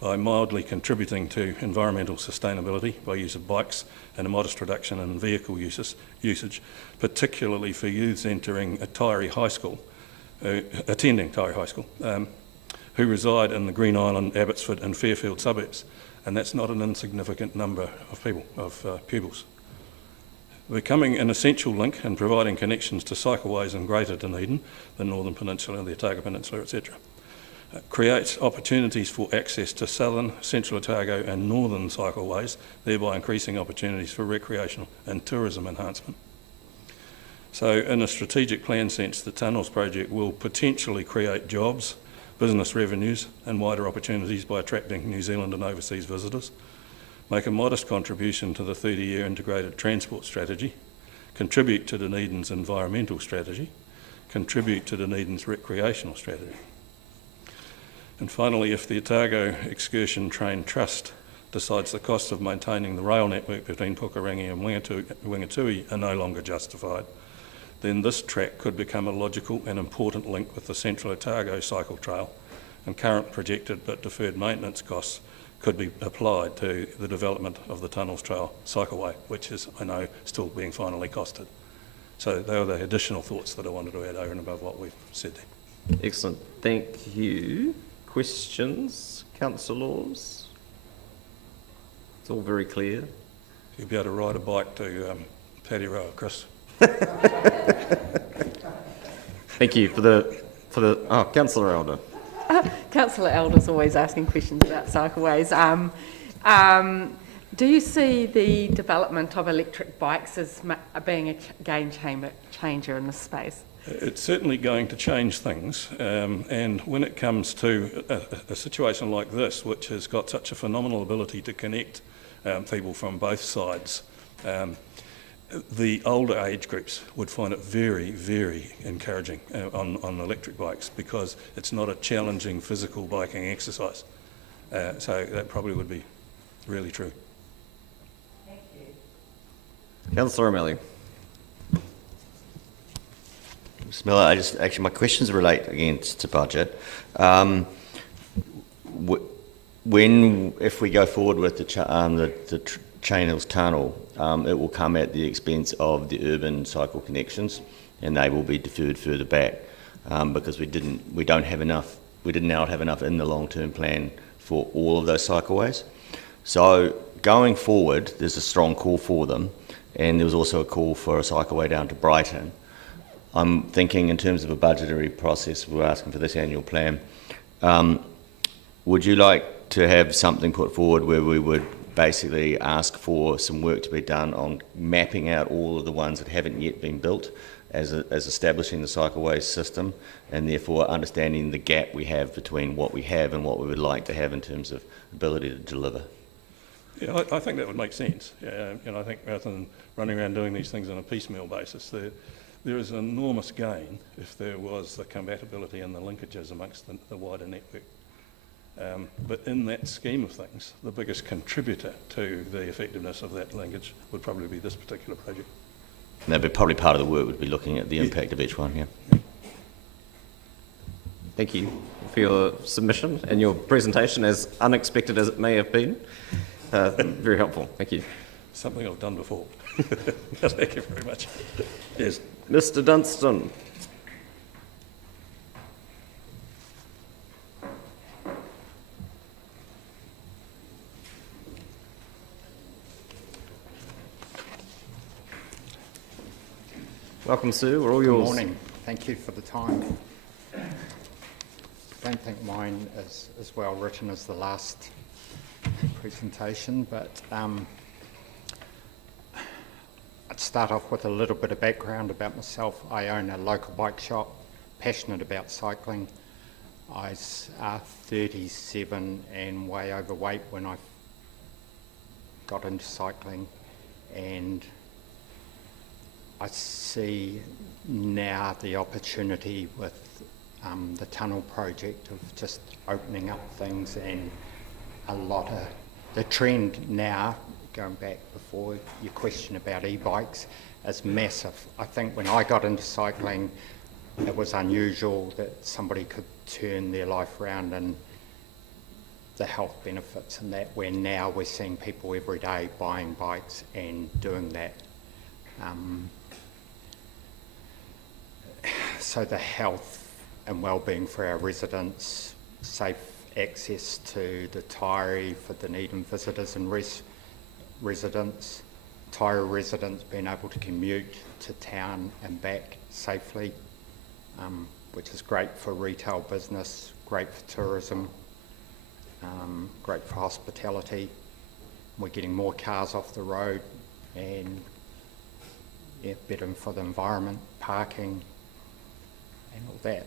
by mildly contributing to environmental sustainability by use of bikes and a modest reduction in vehicle usage, particularly for youths entering Taieri High School, attending Taieri High School, who reside in the Green Island, Abbotsford and Fairfield suburbs, and that's not an insignificant number of pupils. Becoming an essential link in providing connections to cycleways in Greater Dunedin, the Northern Peninsula, the Otago Peninsula, etc. Creates opportunities for access to southern, central Otago and northern cycleways, thereby increasing opportunities for recreational and tourism enhancement. So in a strategic plan sense, the Tunnels project will potentially create jobs, business revenues and wider opportunities by attracting New Zealand and overseas visitors, make a modest contribution to the 30-year integrated transport strategy, contribute to Dunedin's environmental strategy, contribute to Dunedin's recreational strategy. And finally, if the Otago Excursion Train Trust decides the costs of maintaining the rail network between Pukerangi and Wingatui are no longer justified, then this track could become a logical and important link with the Central Otago cycle trail, and current projected but deferred maintenance costs could be applied to the development of the Tunnels Trail cycleway, which is, I know, still being finally costed. So they were the additional thoughts that I wanted to add over and above what we've said there. Excellent. Thank you. Questions, councillors? It's all very clear. You'll be able to ride a bike to Paddy Row, Chris. Thank you for the Councillor Elder. Councillor Elder's always asking questions about cycleways. Do you see the development of electric bikes as being a game changer in this space? It's certainly going to change things, and when it comes to a situation like this, which has got such a phenomenal ability to connect people from both sides, the older age groups would find it very, very encouraging on electric bikes, because it's not a challenging physical biking exercise. So that probably would be really true. Thank you. Councillor O'Malley. Mr. Miller, actually my questions relate again to budget. If we go forward with the Chain Hills Tunnel, it will come at the expense of the urban cycle connections, and they will be deferred further back because we didn't now have enough in the long-term plan for all of those cycleways. So going forward, there's a strong call for them, and there was also a call for a cycleway down to Brighton. I'm thinking in terms of a budgetary process, we're asking for this annual plan. Would you like to have something put forward where we would basically ask for some work to be done on mapping out all of the ones that haven't yet been built as establishing the cycleways system, and therefore understanding the gap we have between what we have and what we would like to have in terms of ability to deliver? Yeah, I think that would make sense. I think rather than running around doing these things on a piecemeal basis, there is an enormous gain if there was the compatibility and the linkages amongst the wider network. But in that scheme of things, the biggest contributor to the effectiveness of that linkage would probably be this particular project. And that'd be probably part of the work would be looking at the impact of each one, yeah. Thank you for your submission and your presentation, as unexpected as it may have been. Very helpful. Thank you. Something I've done before. Thank you very much. Yes. Mr. Dunstan. Welcome, sir. We're all yours. Good morning. Thank you for the time. I don't think mine is as well written as the last presentation, but I'd start off with a little bit of background about myself. I own a local bike shop, passionate about cycling. I was 37 and way overweight when I got into cycling, and I see now the opportunity with the tunnel project of just opening up things, and a lot of the trend now, going back before your question about e-bikes, is massive. I think when I got into cycling, it was unusual that somebody could turn their life around, and the health benefits and that, where now we're seeing people every day buying bikes and doing that. So the health and well-being for our residents, safe access to the Taieri for Dunedin visitors and residents, Taieri residents being able to commute to town and back safely, which is great for retail business, great for tourism, great for hospitality. We're getting more cars off the road, and better for the environment, parking, and all that.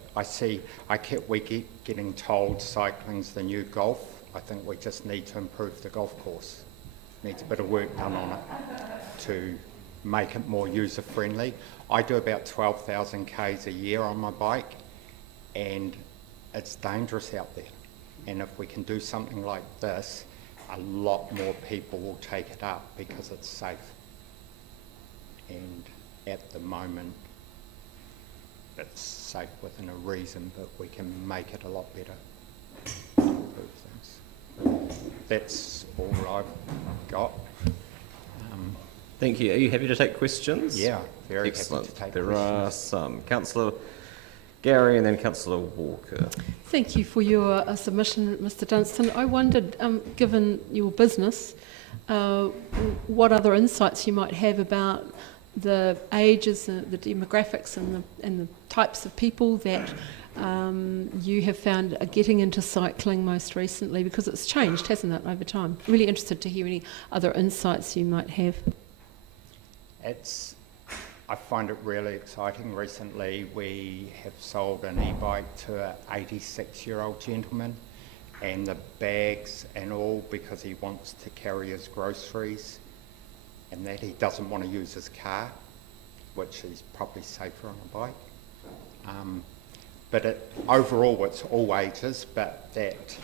We keep getting told cycling's the new golf. I think we just need to improve the golf course. Needs a bit of work done on it to make it more user-friendly. I do about 12,000 Ks a year on my bike, and it's dangerous out there. And if we can do something like this, a lot more people will take it up because it's safe. And at the moment, it's safe within a reason, but we can make it a lot better. Improve things. That's all I've got. Thank you. Are you happy to take questions? Yeah, very Excellent. happy to take there questions. are some. Councillor Gary and then Councillor Walker. Thank you for your submission, Mr Dunstan. I wondered, given your business, what other insights you might have about the ages, the demographics and the types of people that you have found are getting into cycling most recently, because it's changed, hasn't it, over time? Really interested to hear any other insights you might have. I find it really exciting. Recently we have sold an e-bike to an 86-year-old gentleman, and the bags and all, because he wants to carry his groceries and that he doesn't want to use his car, which is probably safer on a bike. But overall it's all ages, but that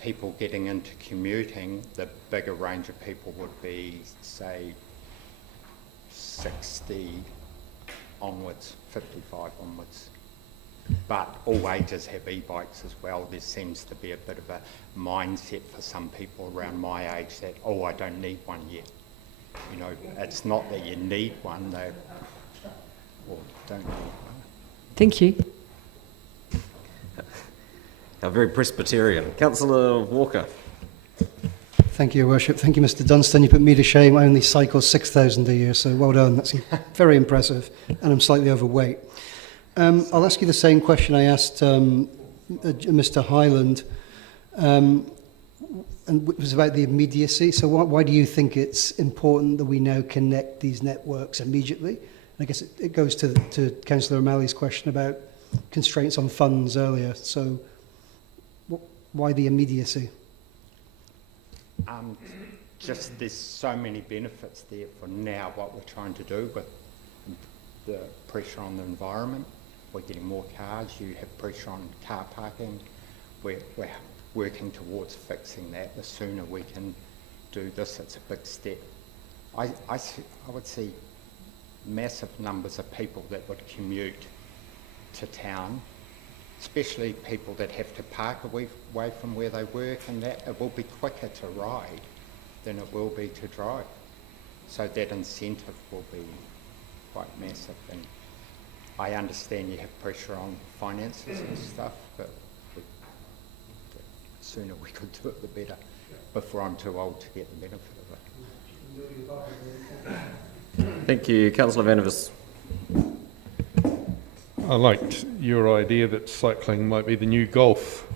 people getting into commuting, the bigger range of people would be, say, 60 onwards, 55 onwards. But all ages have e-bikes as well. There seems to be a bit of a mindset for some people around my age that, oh, I don't need one yet. You know, it's not that you need one, they don't need one. Thank you. Very Presbyterian. Councillor Walker. Thank you, Your Worship. Thank you, Mr Dunstan. You put me to shame. I only cycle 6,000 a year, so well done. That's very impressive, and I'm slightly overweight. I'll ask you the same question I asked Mr Highland, and it was about the immediacy. So why do you think it's important that we now connect these networks immediately? And I guess it goes to Councillor O'Malley's question about constraints on funds earlier. So why the immediacy? Just there's so many benefits there for now, what we're trying to do with the pressure on the environment. We're getting more cars, you have pressure on car parking. We're working towards fixing that. The sooner we can do this, it's a big step. I would see massive numbers of people that would commute to town, especially people that have to park away from where they work, and that it will be quicker to ride than it will be to drive. So that incentive will be quite massive. And I understand you have pressure on finances and stuff, but the sooner we could do it, the better, before I'm too old to get the benefit of it. Thank you. Councillor Van der Vis. I liked your idea that cycling might be the new golf.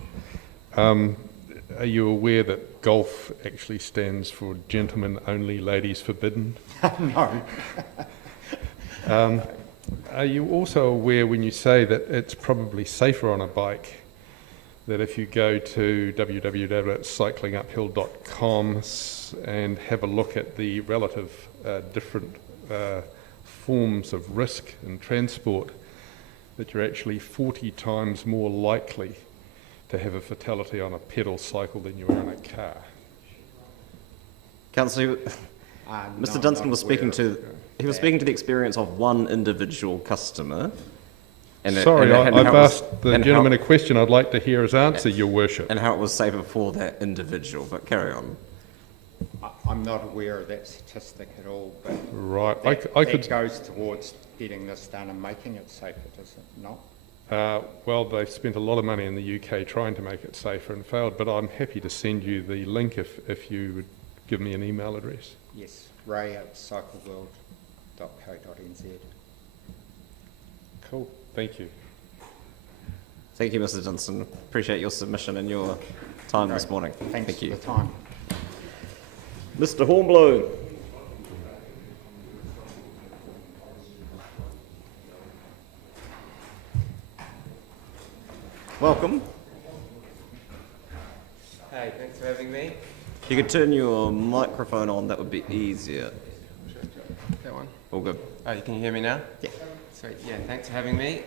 Are you aware that golf actually stands for gentlemen only, ladies forbidden? No. Are you also aware, when you say that it's probably safer on a bike, that if you go to www.cyclinguphill.com and have a look at the relative different forms of risk in transport, that you're actually 40 times more likely to have a fatality on a pedal cycle than you are in a car? Councillor, Mr Dunstan was speaking to, speaking to the experience of one individual customer. Sorry, I've asked the gentleman a question. I'd like to hear his answer, Your Worship. And how it was safer for that individual, but carry on. I'm not aware of that statistic at all, but right. that goes towards getting this done and making it safer, does it not? Well, they've spent a lot of money in the UK trying to make it safer and failed, but I'm happy to send you the link if you would give me an email address. Yes, ray@cycleworld.co.nz. Cool, thank you. Thank you, Mr Dunstan. Appreciate your submission and your time this morning. Thanks Thank you. for the time. Mr Hornblow. Welcome. Hey, thanks for having me. If you could turn your microphone on, that would be easier. That one? All good. Oh, you can hear me now? Yeah. Sweet, yeah, thanks for having me.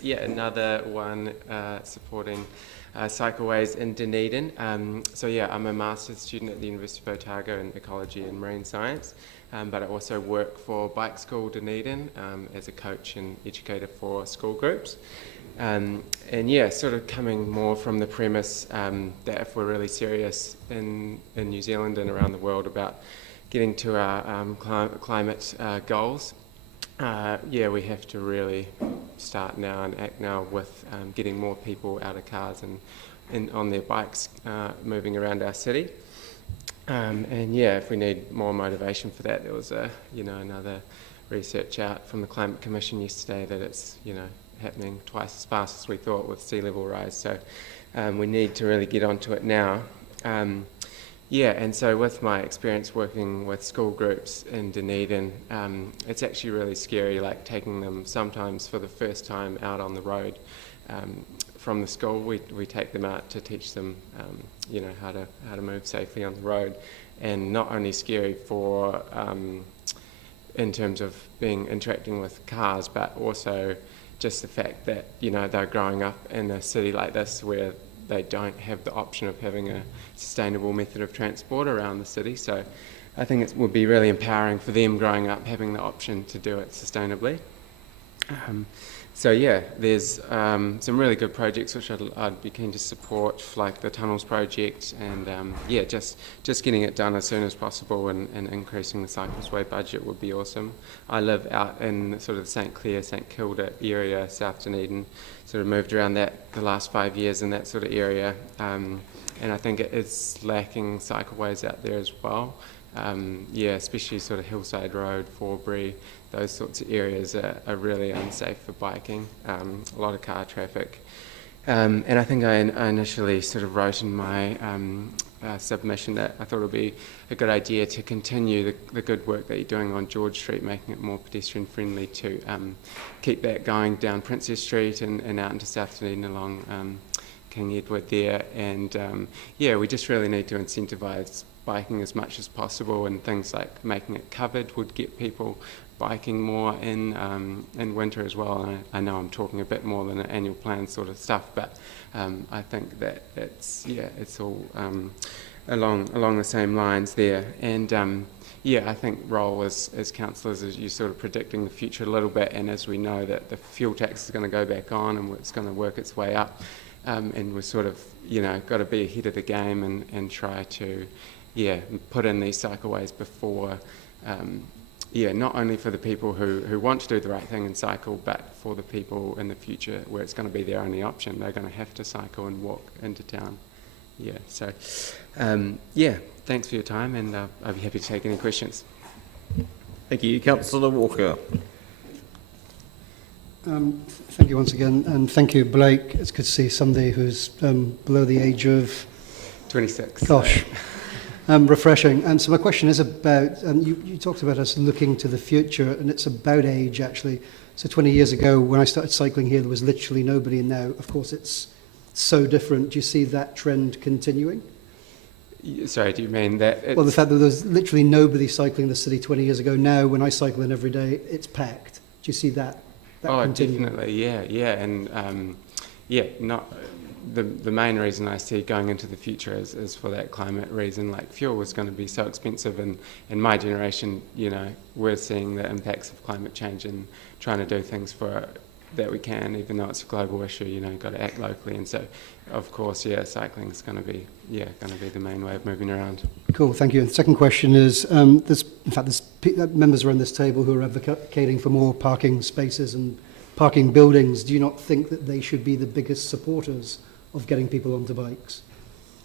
Yeah, another one supporting cycleways in Dunedin. So yeah, I'm a master's student at the University of Otago in Ecology and Marine Science, but I also work for Bike School Dunedin as a coach and educator for school groups. And yeah, sort of coming more from the premise that if we're really serious in New Zealand and around the world about getting to our climate goals. Yeah, we have to really start now and act now with getting more people out of cars and on their bikes moving around our city. And yeah, if we need more motivation for that, there was another research out from the Climate Commission yesterday that it's happening twice as fast as we thought with sea level rise. So we need to really get onto it now. Yeah, and so with my experience working with school groups in Dunedin, it's actually really scary, like taking them sometimes for the first time out on the road. From the school, we take them out to teach them, how to move safely on the road, and not only scary for in terms of interacting with cars, but also just the fact that they're growing up in a city like this where they don't have the option of having a sustainable method of transport around the city. So I think it would be really empowering for them growing up having the option to do it sustainably. So yeah, there's some really good projects which I'd be keen to support, like the Tunnels project, and yeah, just getting it done as soon as possible, and increasing the Cyclist Way budget would be awesome. I live out in sort of the St Clair, St Kilda area, South Dunedin, sort of moved around that the last 5 years in that sort of area, and I think it is lacking cycleways out there as well. Yeah, especially sort of Hillside Road, Forbury, those sorts of areas are really unsafe for biking, a lot of car traffic. And I think I initially sort of wrote in my submission that I thought it would be a good idea to continue the good work that you're doing on George Street, making it more pedestrian friendly, to keep that going down Princess Street and out into South Dunedin along King Edward there. And yeah, we just really need to incentivise biking as much as possible, and things like making it covered would get people biking more in winter as well. And I know I'm talking a bit more than an annual plan sort of stuff, but I think that it's all along the same lines there. And yeah, I think role as councillors is you sort of predicting the future a little bit, and as we know that the fuel tax is going to go back on and it's going to work its way up, and we're sort of got to be ahead of the game and try to put in these cycleways before, not only for the people who want to do the right thing and cycle, but for the people in the future where it's going to be their only option. They're going to have to cycle and walk into town. Yeah, so, thanks for your time, and I'll be happy to take any questions. Thank you. Councillor Walker. Thank you once again, and thank you, Blake. It's good to see somebody who's below the age of 26. Gosh. Refreshing. And so my question is about, you talked about us looking to the future, and it's about age, actually. So 20 years ago, when I started cycling here, there was literally nobody, and now, of course, it's so different. Do you see that trend continuing? Sorry, do you mean that? Well, the fact that there was literally nobody cycling the city 20 years ago, now when I cycle in every day, it's packed. Do you see that continuing? Definitely, yeah. And not... The main reason I see going into the future is for that climate reason. Like, fuel is going to be so expensive, and in my generation, we're seeing the impacts of climate change and trying to do things that we can, even though it's a global issue. Got to act locally, and so, of course, cycling is going to be the main way of moving around. Cool, thank you. And the second question is, there's members around this table who are advocating for more parking spaces and parking buildings. Do you not think that they should be the biggest supporters of getting people onto bikes?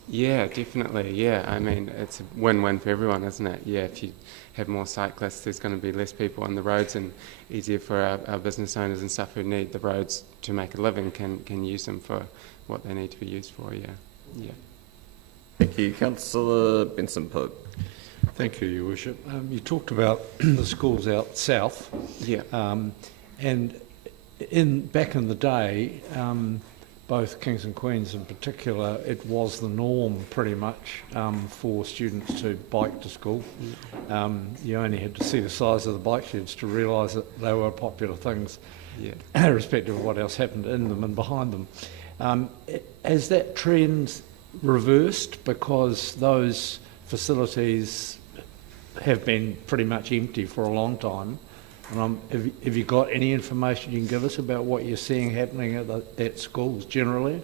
Yeah, definitely. Yeah, I mean, it's a win-win for everyone, isn't it? Yeah, if you have more cyclists, there's going to be less people on the roads, and easier for our business owners and stuff who need the roads to make a living can use them for what they need to be used for. Yeah. Thank you, Councillor Benson Pope. Thank you, Your Worship. You talked about the schools out south. Yeah. And back in the day, both Kings and Queens in particular, it was the norm pretty much for students to bike to school. You only had to see the size of the bike sheds to realise that they were popular things, irrespective of what else happened in them and behind them. Has that trend reversed because those facilities have been pretty much empty for a long time? And have you got any information you can give us about what you're seeing happening at schools generally?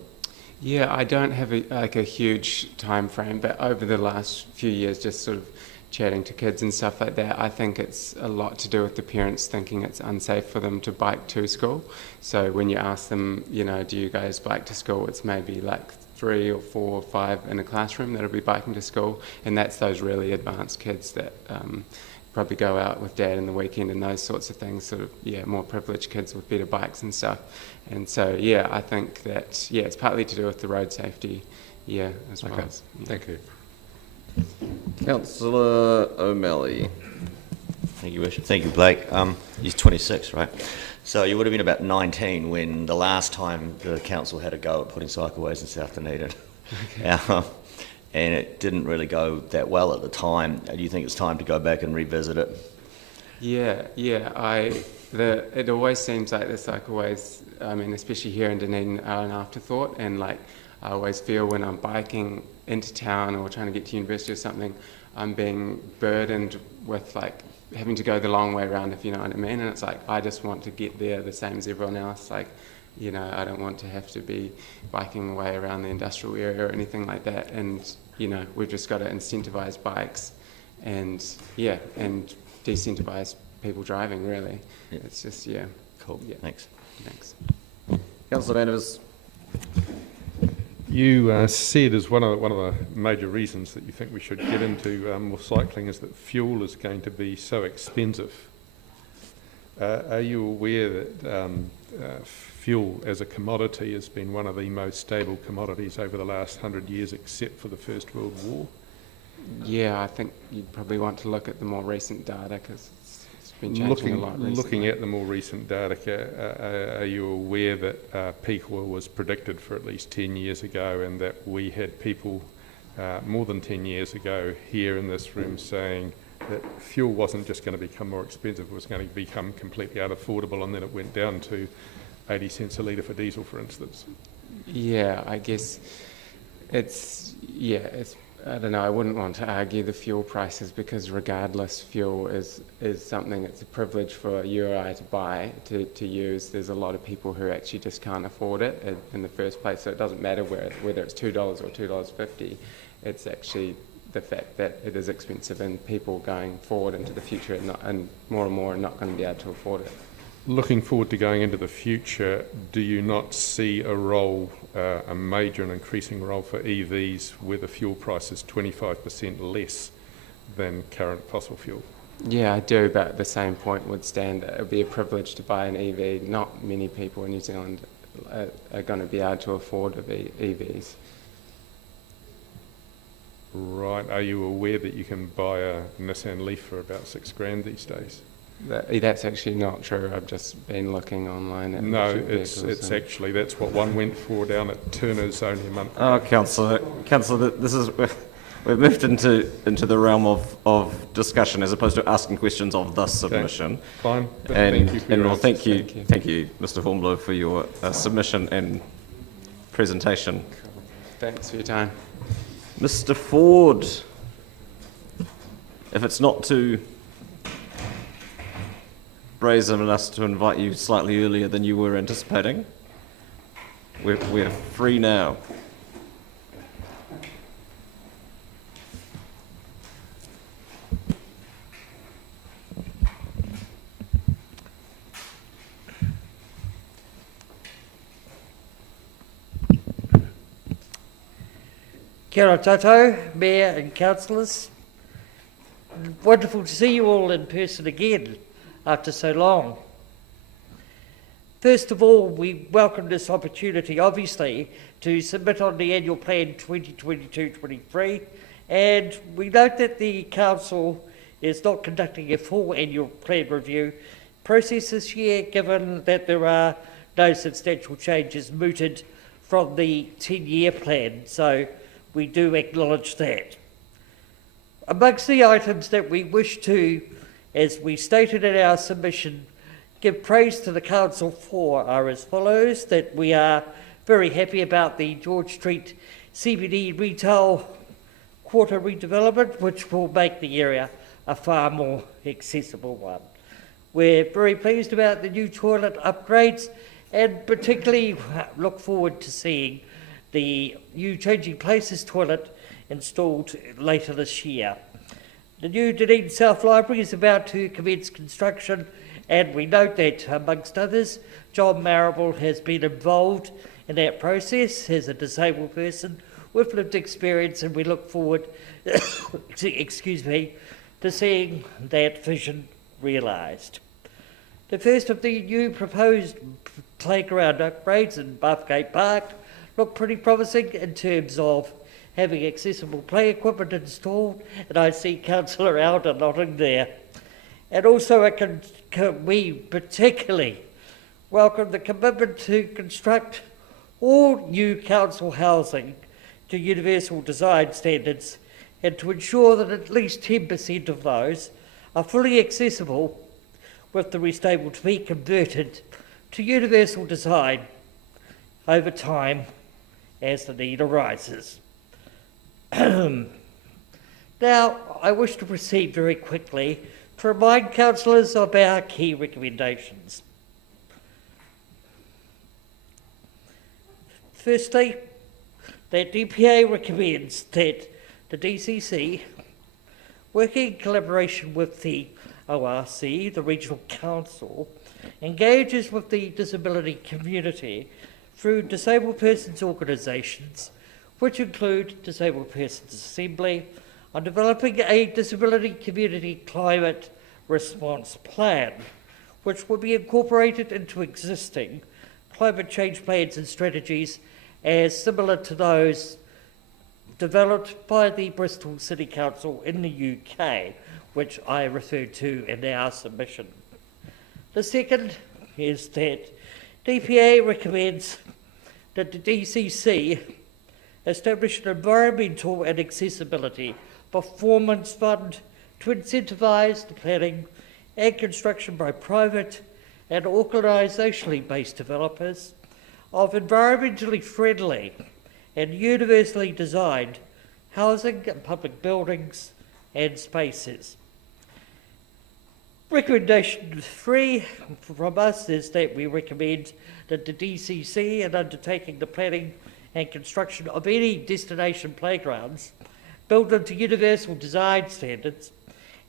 Yeah, I don't have a huge time frame, but over the last few years, just sort of chatting to kids and stuff like that, I think it's a lot to do with the parents thinking it's unsafe for them to bike to school. So when you ask them, you know, do you guys bike to school, it's maybe like 3 or 4 or 5 in a classroom that'll be biking to school, and that's those really advanced kids that probably go out with dad in the weekend and those sorts of things, sort of, yeah, more privileged kids with better bikes and stuff. And so, yeah, I think that, yeah, it's partly to do with the road safety, yeah, as well. Okay. As, yeah. Thank you. Councillor O'Malley. Thank you, Bishop. Thank you, Blake. You're 26, right? So you would have been about 19 when the last time the council had a go at putting cycleways in South Dunedin. And it didn't really go that well at the time. Do you think it's time to go back and revisit it? Yeah. It always seems like the cycleways, I mean, especially here in Dunedin, are an afterthought, and like I always feel when I'm biking into town or trying to get to university or something, I'm being burdened with like having to go the long way around, if you know what I mean. And it's like, I just want to get there the same as everyone else. Like, you know, I don't want to have to be biking away around the industrial area or anything like that. And, you know, we've just got to incentivise bikes and, yeah, and decentivise people driving, really. Yeah. It's just, yeah. Cool, yeah. Thanks. Councillor Vanders. You said as one of the major reasons that you think we should get into more cycling is that fuel is going to be so expensive. Are you aware that fuel as a commodity has been one of the most stable commodities over the last 100 years, except for the First World War? Yeah, I think you'd probably want to look at the more recent data because it's been changing a lot recently. Looking at the more recent data, are you aware that peak oil was predicted for at least 10 years ago, and that we had people more than 10 years ago here in this room saying that fuel wasn't just going to become more expensive, it was going to become completely unaffordable, and then it went down to 80 cents a litre for diesel, for instance? Yeah, I guess it's I don't know, I wouldn't want to argue the fuel prices because regardless, fuel is something that's a privilege for you or I to buy, to use. There's a lot of people who actually just can't afford it in the first place, so it doesn't matter whether it's $2 or $2.50. It's actually the fact that it is expensive, and people going forward into the future and more are not going to be able to afford it. Looking forward to going into the future, do you not see a role, a major and increasing role for EVs where the fuel price is 25% less than current fossil fuel? Yeah, I do, but the same point would stand that it would be a privilege to buy an EV. Not many people in New Zealand are going to be able to afford EVs. Right. Are you aware that you can buy a Nissan Leaf for about $6,000 these days? That's actually not true. I've just been looking online at it's actually, that's what one went for down at Turner's only a month ago. Oh, Councillor, this is, we've moved into the realm of discussion as opposed to asking questions of the submission. Okay, fine. And thank you for thank you, Mr. Hornblow, for your submission and presentation. Cool. Thanks for your time. Mr. Ford, if it's not too brazen of us to invite you slightly earlier than you were anticipating, we're free now. Kia ora tātou, Mayor and Councillors. Wonderful to see you all in person again after so long. First of all, we welcome this opportunity, obviously, to submit on the annual plan 2022-23, and we note that the Council is not conducting a full annual plan review process this year, given that there are no substantial changes mooted from the 10-year plan, so we do acknowledge that. Amongst the items that we wish to, as we stated in our submission, give praise to the Council for are as follows: that we are very happy about the George Street CBD retail quarter redevelopment, which will make the area a far more accessible one. We're very pleased about the new toilet upgrades, and particularly look forward to seeing the new Changing Places toilet installed later this year. The new Dunedin South Library is about to commence construction, and we note that, amongst others, John Marrable has been involved in that process as a disabled person with lived experience, and we look forward excuse me, to seeing that vision realised. The first of the new proposed playground upgrades in Bathgate Park look pretty promising in terms of having accessible play equipment installed, and I see Councillor Elder nodding there. And also we particularly welcome the commitment to construct all new council housing to universal design standards, and to ensure that at least 10% of those are fully accessible, with the rest able to be converted to universal design over time as the need arises. Now, I wish to proceed very quickly to remind councillors of our key recommendations. Firstly, that DPA recommends that the DCC, working in collaboration with the ORC, the Regional Council, engages with the disability community through disabled persons organisations, which include Disabled Persons Assembly, on developing a disability community climate response plan, which will be incorporated into existing climate change plans and strategies as similar to those developed by the Bristol City Council in the UK, which I referred to in our submission. The second is that DPA recommends that the DCC establish an environmental and accessibility performance fund to incentivise the planning and construction by private and organisationally based developers of environmentally friendly and universally designed housing and public buildings and spaces. Recommendation 3 from us is that we recommend that the DCC, in undertaking the planning and construction of any destination playgrounds, build into universal design standards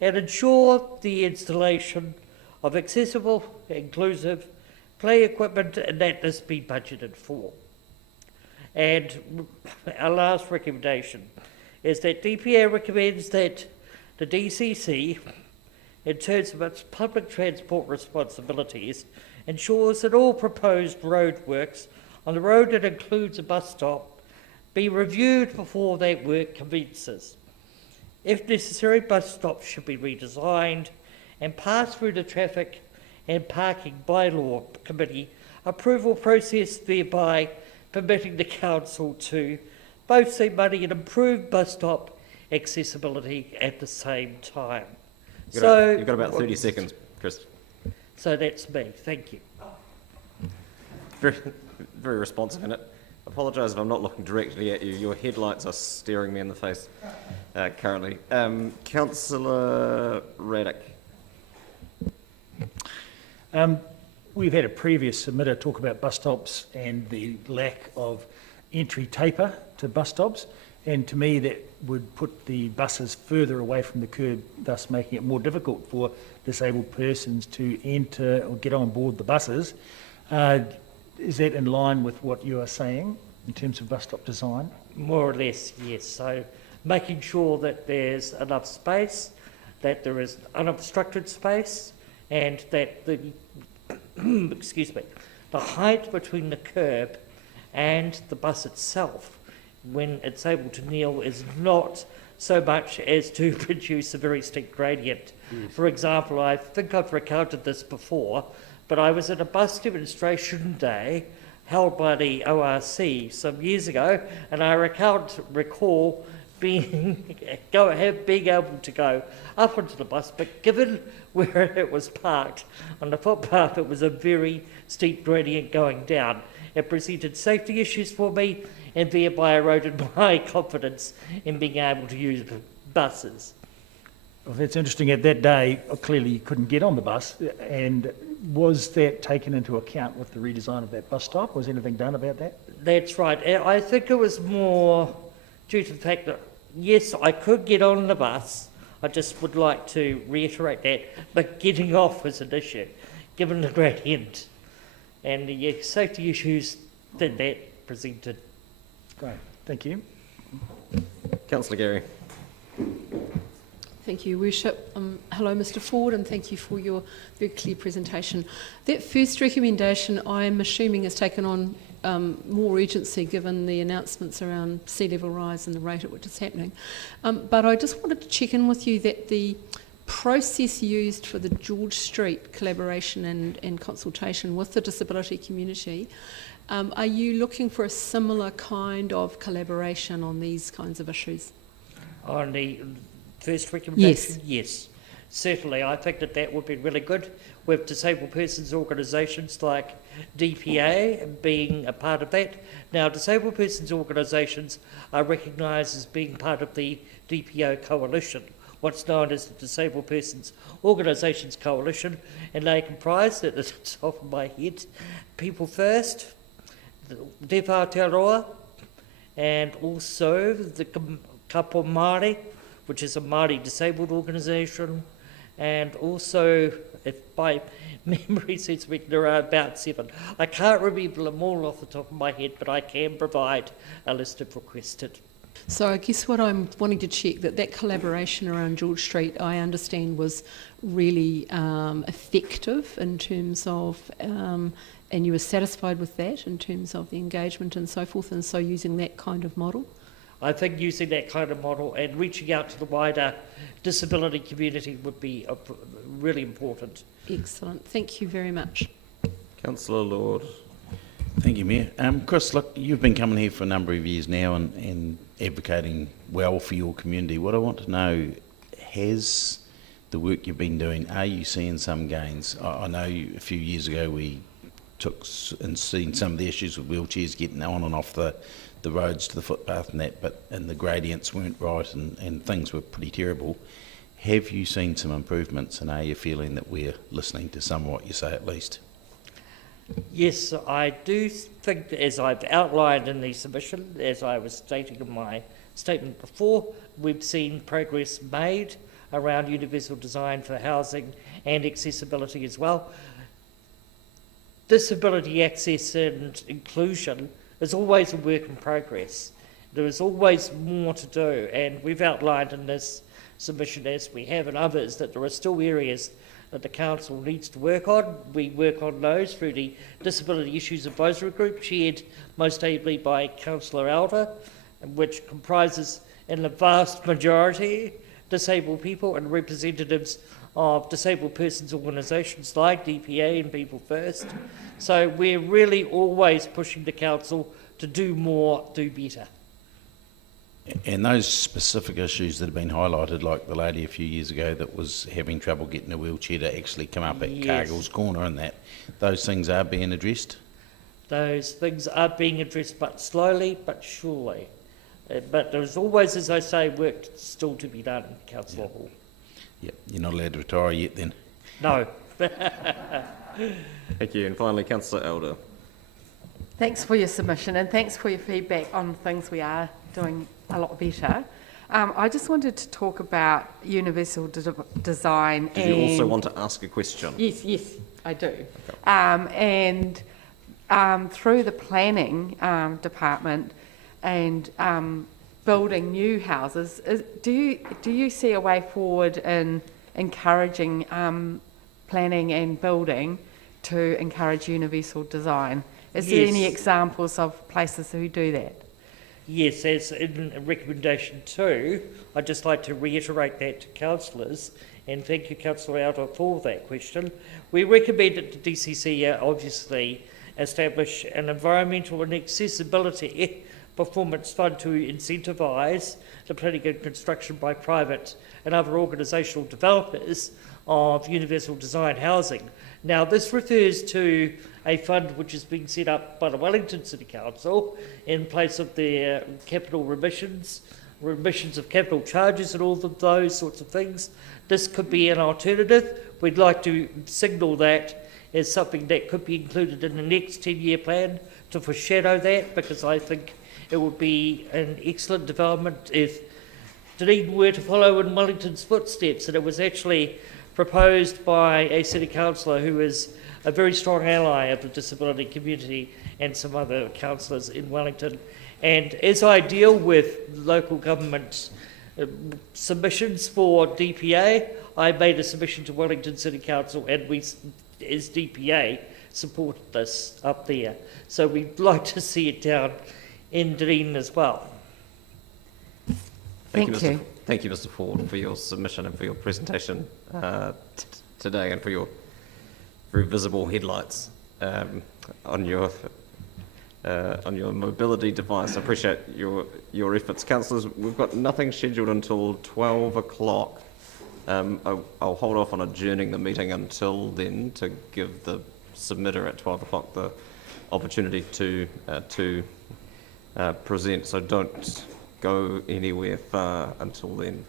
and ensure the installation of accessible, inclusive play equipment, and that this be budgeted for. And our last recommendation is that DPA recommends that the DCC, in terms of its public transport responsibilities, ensures that all proposed roadworks on the road that includes a bus stop be reviewed before that work commences. If necessary, bus stops should be redesigned and pass through the Traffic and Parking Bylaw Committee approval process, thereby permitting the Council to both save money and improve bus stop accessibility at the same time. You've got about 30 seconds, Chris. So that's me. Thank you. Very, very responsive in it. I apologise if I'm not looking directly at you. Your headlights are staring me in the face currently. Councillor Raddick. We've had a previous submitter talk about bus stops and the lack of entry taper to bus stops, and to me that would put the buses further away from the curb, thus making it more difficult for disabled persons to enter or get on board the buses. Is that in line with what you are saying in terms of bus stop design? More or less, yes. So making sure that there's enough space, that there is unobstructed space, and that the excuse me, the height between the curb and the bus itself, when it's able to kneel, is not so much as to produce a very steep gradient. For example, I think I've recounted this before, but I was at a bus demonstration day held by the ORC some years ago, and I recall being able to go up onto the bus, but given where it was parked on the footpath, it was a very steep gradient going down. It presented safety issues for me and thereby eroded my confidence in being able to use buses. Well, that's interesting. At that day, clearly you couldn't get on the bus, and was that taken into account with the redesign of that bus stop? Was anything done about that? That's right. I think it was more due to the fact that, yes, I could get on the bus. I just would like to reiterate that. But getting off is an issue, given the gradient and the safety issues that presented. Great, thank you. Councillor Gary. Thank you, Worship. Hello, Mr Ford, and thank you for your very clear presentation. That first recommendation, I'm assuming, has taken on more urgency given the announcements around sea level rise and the rate at which it's happening. But I just wanted to check in with you that the process used for the George Street collaboration and consultation with the disability community, are you looking for a similar kind of collaboration on these kinds of issues? On the first recommendation? Yes. Yes, certainly. I think that would be really good with disabled persons organisations like DPA being a part of that. Now, disabled persons organisations are recognised as being part of the DPO coalition, what's known as the Disabled Persons Organisations Coalition, and they comprise, at the top of my head, People First, Te Whātearoa, and also the Kapo Māori, which is a Māori disabled organisation, and also, if my memory serves me, there are about 7. I can't remember them all off the top of my head, but I can provide a list if requested. So I guess what I'm wanting to check, that collaboration around George Street, I understand, was really effective in terms of, and you were satisfied with that in terms of the engagement and so forth, and so using that kind of model? I think using that kind of model and reaching out to the wider disability community would be really important. Excellent. Thank you very much. Councillor Lord. Thank you, Mayor. Chris, look, you've been coming here for a number of years now and advocating well for your community. What I want to know, has the work you've been doing, are you seeing some gains? I know a few years ago we took and seen some of the issues with wheelchairs getting on and off the roads to the footpath and the gradients weren't right and things were pretty terrible. Have you seen some improvements, and are you feeling that we're listening to some of what you say at least? Yes, I do think, as I've outlined in the submission, as I was stating in my statement before, we've seen progress made around universal design for housing and accessibility as well. Disability access and inclusion is always a work in progress. There is always more to do, and we've outlined in this submission, as we have in others, that there are still areas that the Council needs to work on. We work on those through the Disability Issues Advisory Group, chaired most ably by Councillor Alder, which comprises, in the vast majority, disabled people and representatives of disabled persons organisations like DPA and People First. So we're really always pushing the Council to do more, do better. And those specific issues that have been highlighted, like the lady a few years ago that was having trouble getting a wheelchair to actually come up at Cargill's Corner and that, those things are being addressed? Those things are being addressed, but slowly but surely. But there's always, as I say, work still to be done, Councillor Hall. Yep, you're not allowed to retire yet then? No. Thank you. And finally, Councillor Elder. Thanks for your submission and thanks for your feedback on things we are doing a lot better. I just wanted to talk about universal design. Did you also want to ask a question? Yes, I do. Okay. Through the planning department and building new houses, do you see a way forward in encouraging planning and building to encourage universal design? Is there any examples of places who do that? Yes, as in recommendation 2, I'd just like to reiterate that to councillors, and thank you, Councillor Alder, for that question. We recommend that the DCC obviously establish an environmental and accessibility performance fund to incentivise the planning and construction by private and other organisational developers of universal design housing. Now, this refers to a fund which is being set up by the Wellington City Council in place of their capital remissions of capital charges and all of those sorts of things. This could be an alternative. We'd like to signal that as something that could be included in the next 10-year plan to foreshadow that, because I think it would be an excellent development if Dunedin were to follow in Wellington's footsteps, and it was actually proposed by a city councillor who is a very strong ally of the disability community and some other councillors in Wellington. And as I deal with local government submissions for DPA, I made a submission to Wellington City Council, and we, as DPA, supported this up there. So we'd like to see it down in Dunedin as well. Thank you. Thank you, Mr. Ford, for your submission and for your presentation today, and for your very visible headlights on your mobility device. I appreciate your efforts. Councillors, we've got nothing scheduled until 12 o'clock. I'll hold off on adjourning the meeting until then to give the submitter at 12 o'clock the opportunity to present, so don't go anywhere far until then.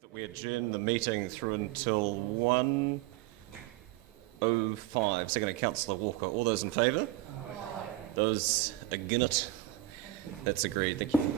That we adjourn the meeting through until 1:05. Seconded, Councillor Walker. All those in favour? Those against it? That's agreed. Thank you.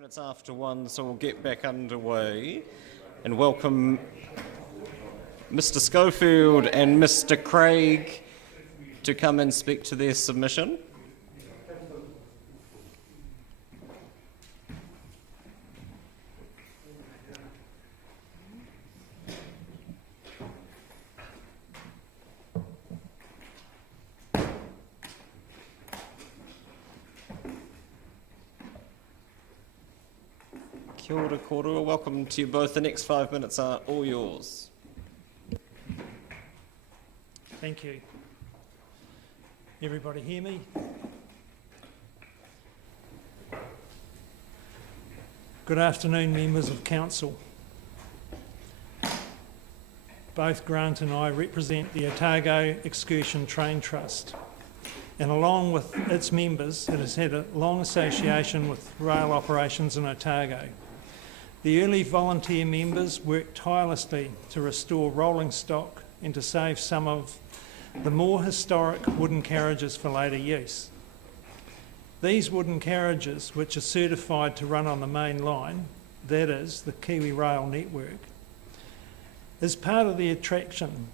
Minutes after 1, so we'll get back underway and welcome Mr. Schofield and Mr. Craig to come and speak to their submission. Kia ora, kōrua. Welcome to you both. The next 5 minutes are all yours. Thank you. Everybody hear me? Good afternoon, members of council. Both Grant and I represent the Otago Excursion Train Trust, and along with its members, it has had a long association with rail operations in Otago. The early volunteer members worked tirelessly to restore rolling stock and to save some of the more historic wooden carriages for later use. These wooden carriages, which are certified to run on the main line, that is, the Kiwi Rail network, as part of the attraction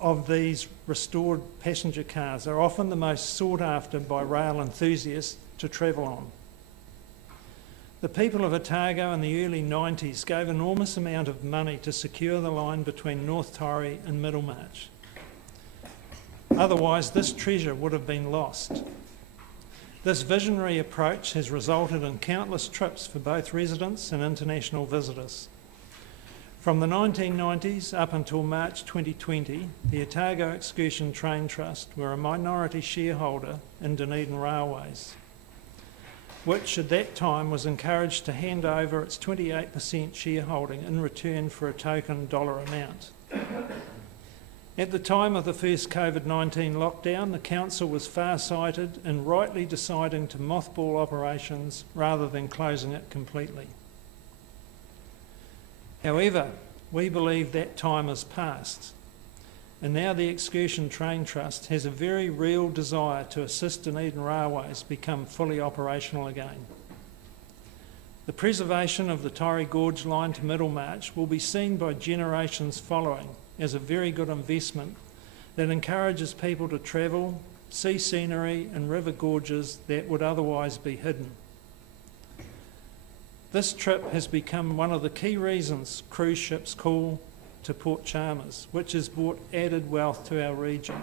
of these restored passenger cars, are often the most sought after by rail enthusiasts to travel on. The people of Otago in the early 90s gave an enormous amount of money to secure the line between North Taieri and Middlemarch. Otherwise, this treasure would have been lost. This visionary approach has resulted in countless trips for both residents and international visitors. From the 1990s up until March 2020, the Otago Excursion Train Trust were a minority shareholder in Dunedin Railways, which at that time was encouraged to hand over its 28% shareholding in return for a token dollar amount. At the time of the first COVID-19 lockdown, the council was far-sighted in rightly deciding to mothball operations rather than closing it completely. However, we believe that time has passed, and now the Excursion Train Trust has a very real desire to assist Dunedin Railways become fully operational again. The preservation of the Taieri Gorge line to Middlemarch will be seen by generations following as a very good investment that encourages people to travel, see scenery and river gorges that would otherwise be hidden. This trip has become one of the key reasons cruise ships call to Port Chalmers, which has brought added wealth to our region.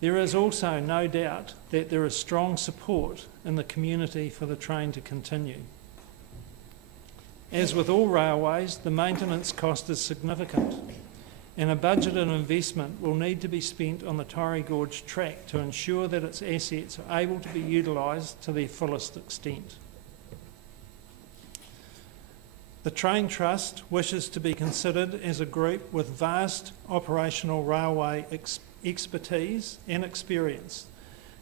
There is also no doubt that there is strong support in the community for the train to continue. As with all railways, the maintenance cost is significant, and a budgeted investment will need to be spent on the Taieri Gorge track to ensure that its assets are able to be utilised to their fullest extent. The Train Trust wishes to be considered as a group with vast operational railway expertise and experience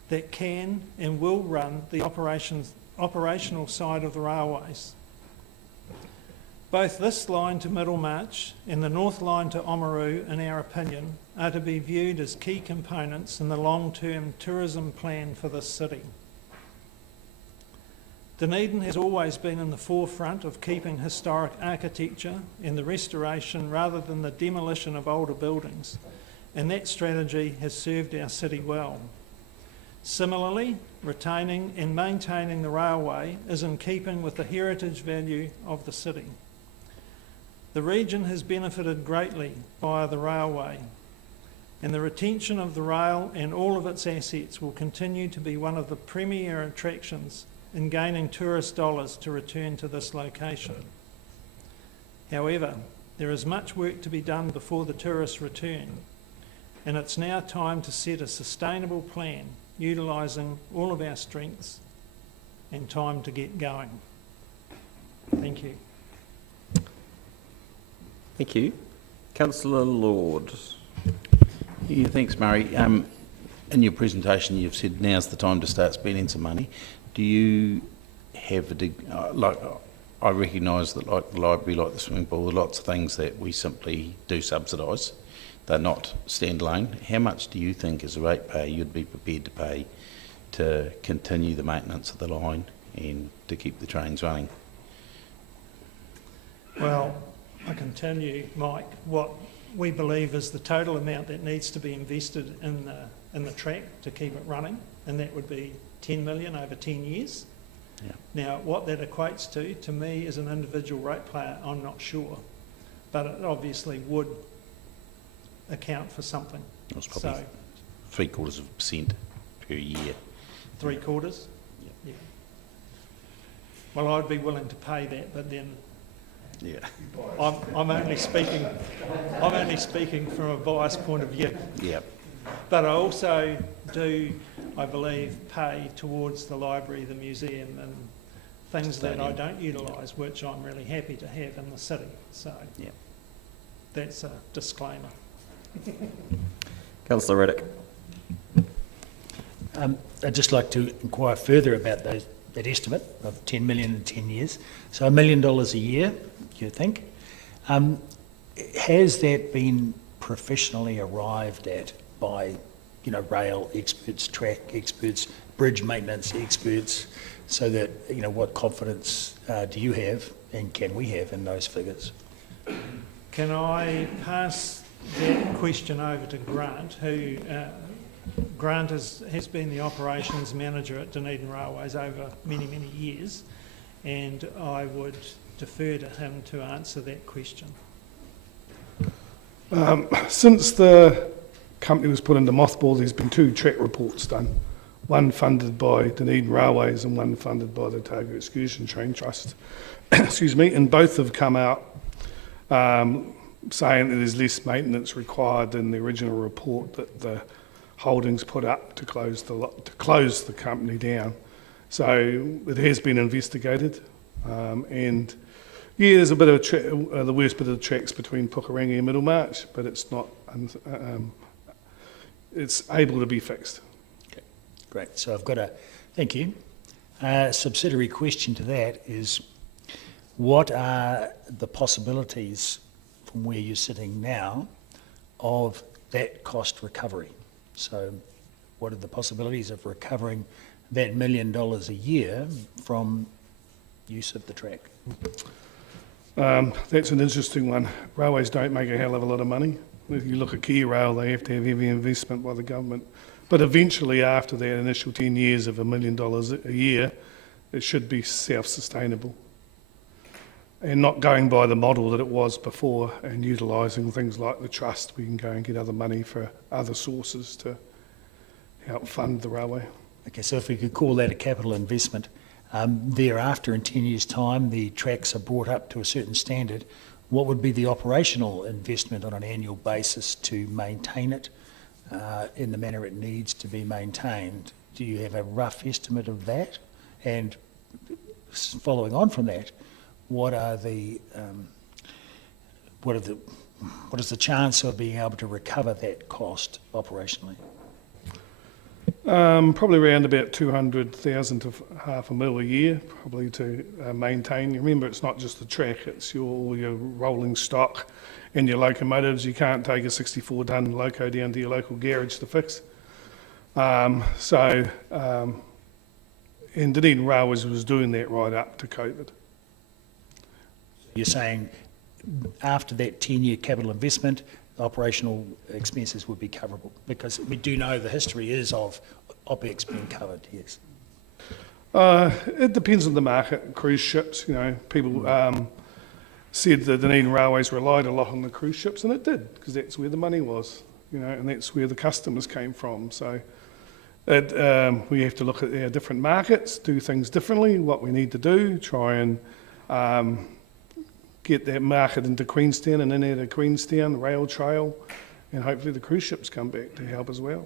that can and will run the operational side of the railways. Both this line to Middlemarch and the North Line to Oamaru, in our opinion, are to be viewed as key components in the long-term tourism plan for this city. Dunedin has always been in the forefront of keeping historic architecture and the restoration rather than the demolition of older buildings, and that strategy has served our city well. Similarly, retaining and maintaining the railway is in keeping with the heritage value of the city. The region has benefited greatly via the railway, and the retention of the rail and all of its assets will continue to be one of the premier attractions in gaining tourist dollars to return to this location. However, there is much work to be done before the tourists return, and it's now time to set a sustainable plan utilising all of our strengths and time to get going. Thank you. Thank you. Councillor Lord. Yeah, thanks, Murray. In your presentation, you've said now's the time to start spending some money. Do you have I recognise that like the library, like the swimming pool, there are lots of things that we simply do subsidise. They're not standalone. How much do you think as a ratepayer you'd be prepared to pay to continue the maintenance of the line and to keep the trains running. Well, I can tell you, Mike, what we believe is the total amount that needs to be invested in the track to keep it running, and that would be 10 million over 10 years. Yeah. Now, what that equates to me as an individual ratepayer, I'm not sure, but it obviously would account for something. It's probably So, 0.75% per year. 3/4? Yeah. Well, I'd be willing to pay that, but then yeah, I'm only speaking from a biased point of view. Yeah. But I also do, I believe, pay towards the library, the museum, and things that I don't utilise, which I'm really happy to have in the city. So yeah, that's a disclaimer. Councillor Reddick. I'd just like to inquire further about that estimate of 10 million in 10 years. So $1 million a year, you think? Has that been professionally arrived at by, rail experts, track experts, bridge maintenance experts, so that, what confidence do you have and can we have in those figures? Can I pass that question over to Grant, who Grant has been the operations manager at Dunedin Railways over many, many years, and I would defer to him to answer that question. Since the company was put into mothball, there's been 2 track reports done, one funded by Dunedin Railways and one funded by the Otago Excursion Train Trust. Excuse me, and both have come out saying that there's less maintenance required than the original report that the holdings put up to close the company down. So it has been investigated, and yeah, there's a bit of the worst bit of the tracks between Pukerangi and Middlemarch, but it's not. It's able to be fixed. Okay, great. So I've got thank you. Subsidiary question to that is, what are the possibilities from where you're sitting now of that cost recovery? So what are the possibilities of recovering that $1 million a year from use of the track? That's an interesting one. Railways don't make a hell of a lot of money. If you look at Kia Rail, they have to have heavy investment by the government. But eventually, after that initial 10 years of $1 million a year, it should be self-sustainable. And not going by the model that it was before and utilising things like the trust, we can go and get other money for other sources to help fund the railway. Okay, so if we could call that a capital investment, thereafter in 10 years' time, the tracks are brought up to a certain standard. What would be the operational investment on an annual basis to maintain it in the manner it needs to be maintained? Do you have a rough estimate of that? And following on from that, what is the chance of being able to recover that cost operationally? Probably around about 200,000 to $500,000 a year, probably to maintain. Remember, it's not just the track; it's all your rolling stock and your locomotives. You can't take a 64-ton loco down to your local garage to fix. And Dunedin Railways was doing that right up to COVID. You're saying after that 10-year capital investment, operational expenses would be coverable, because we do know the history is of OPEX being covered, yes. It depends on the market. Cruise ships, people said the Dunedin Railways relied a lot on the cruise ships, and it did, because that's where the money was, and that's where the customers came from. So we have to look at our different markets, do things differently, what we need to do, try and get that market into Queenstown and in out of Queenstown, the rail trail, and hopefully the cruise ships come back to help as well.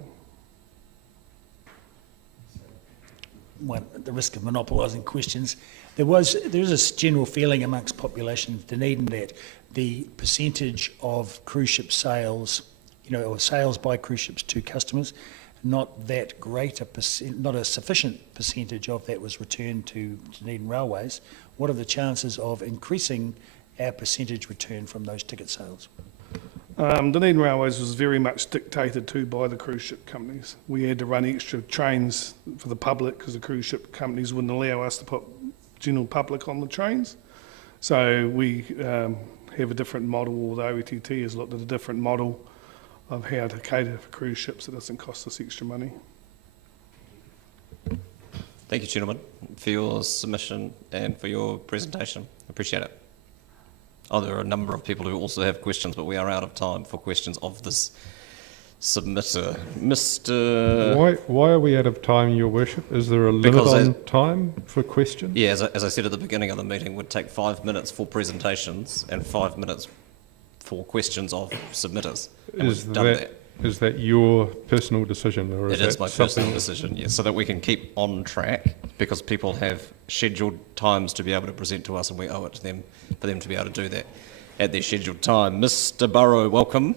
Well, at the risk of monopolising questions, there is a general feeling amongst population of Dunedin that the percentage of cruise ship sales, or sales by cruise ships to customers, not that great not a sufficient percentage of that was returned to Dunedin Railways. What are the chances of increasing our percentage return from those ticket sales? Dunedin Railways was very much dictated to by the cruise ship companies. We had to run extra trains for the public because the cruise ship companies wouldn't allow us to put general public on the trains. So we have a different model, or the OETT has looked at a different model of how to cater for cruise ships that doesn't cost us extra money. Thank you, gentlemen, for your submission and for your presentation. Appreciate it. Oh, there are a number of people who also have questions, but we are out of time for questions of this submitter. Mr. Why are we out of time, Your Worship? Is there a limit on time for questions? Yeah, as I said at the beginning of the meeting, we'd take 5 minutes for presentations and 5 minutes for questions of submitters. And we've done that. Is that your personal decision, or is It is that my personal decision, yes, so that we can keep on track, because people have scheduled times to be able to present to us, and we owe it to them for them to be able to do that at their scheduled time. Mr. Burrow, welcome.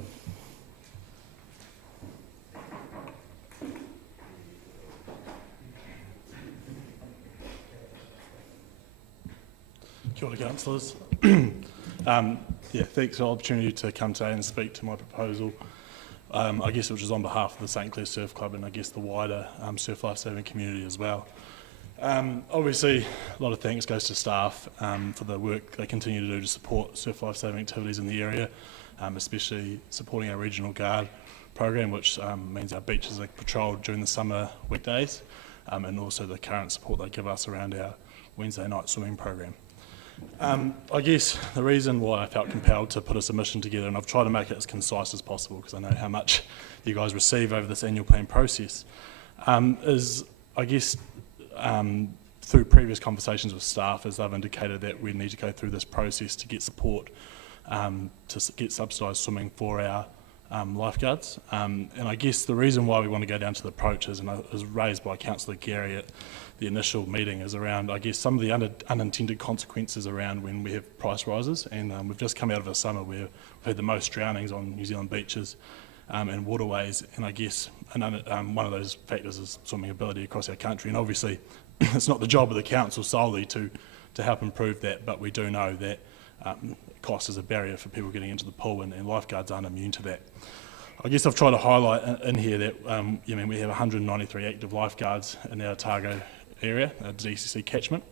Kia ora, councillors. Yeah, thanks for the opportunity to come today and speak to my proposal. I guess which is on behalf of the St Clair Surf Club and I guess the wider surf lifesaving community as well. Obviously, a lot of thanks goes to staff for the work they continue to do to support surf lifesaving activities in the area, especially supporting our regional guard program, which means our beaches are patrolled during the summer weekdays, and also the current support they give us around our Wednesday night swimming program. I guess the reason why I felt compelled to put a submission together, and I've tried to make it as concise as possible because I know how much you guys receive over this annual plan process, is I guess through previous conversations with staff, as they've indicated that we need to go through this process to get support to get subsidised swimming for our lifeguards. And I guess the reason why we want to go down to the approaches, and it was raised by Councillor Gary at the initial meeting, is around, I guess, some of the unintended consequences around when we have price rises. And we've just come out of a summer where we've had the most drownings on New Zealand beaches and waterways. And I guess one of those factors is swimming ability across our country. And obviously, it's not the job of the council solely to help improve that, but we do know that cost is a barrier for people getting into the pool, and lifeguards aren't immune to that. I guess I've tried to highlight in here that we have 193 active lifeguards in our Otago area, DCC catchment,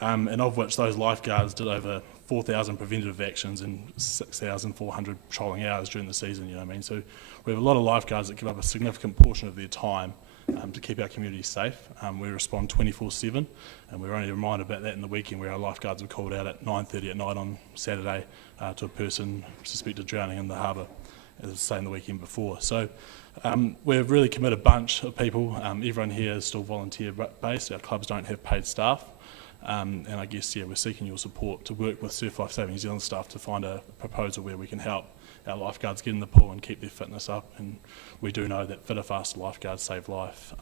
and of which those lifeguards did over 4,000 preventative actions and 6,400 patrolling hours during the season, you know what I mean? So we have a lot of lifeguards that give up a significant portion of their time to keep our community safe. We respond 24/7, and we're only reminded about that in the weekend where our lifeguards were called out at 9:30 at night on Saturday to a person suspected drowning in the harbour, as I was saying the weekend before. So we're a really committed bunch of people. Everyone here is still volunteer based. Our clubs don't have paid staff. And I guess, yeah, we're seeking your support to work with Surf Life Saving New Zealand staff to find a proposal where we can help our lifeguards get in the pool and keep their fitness up. And we do know that fitter, faster lifeguards save life.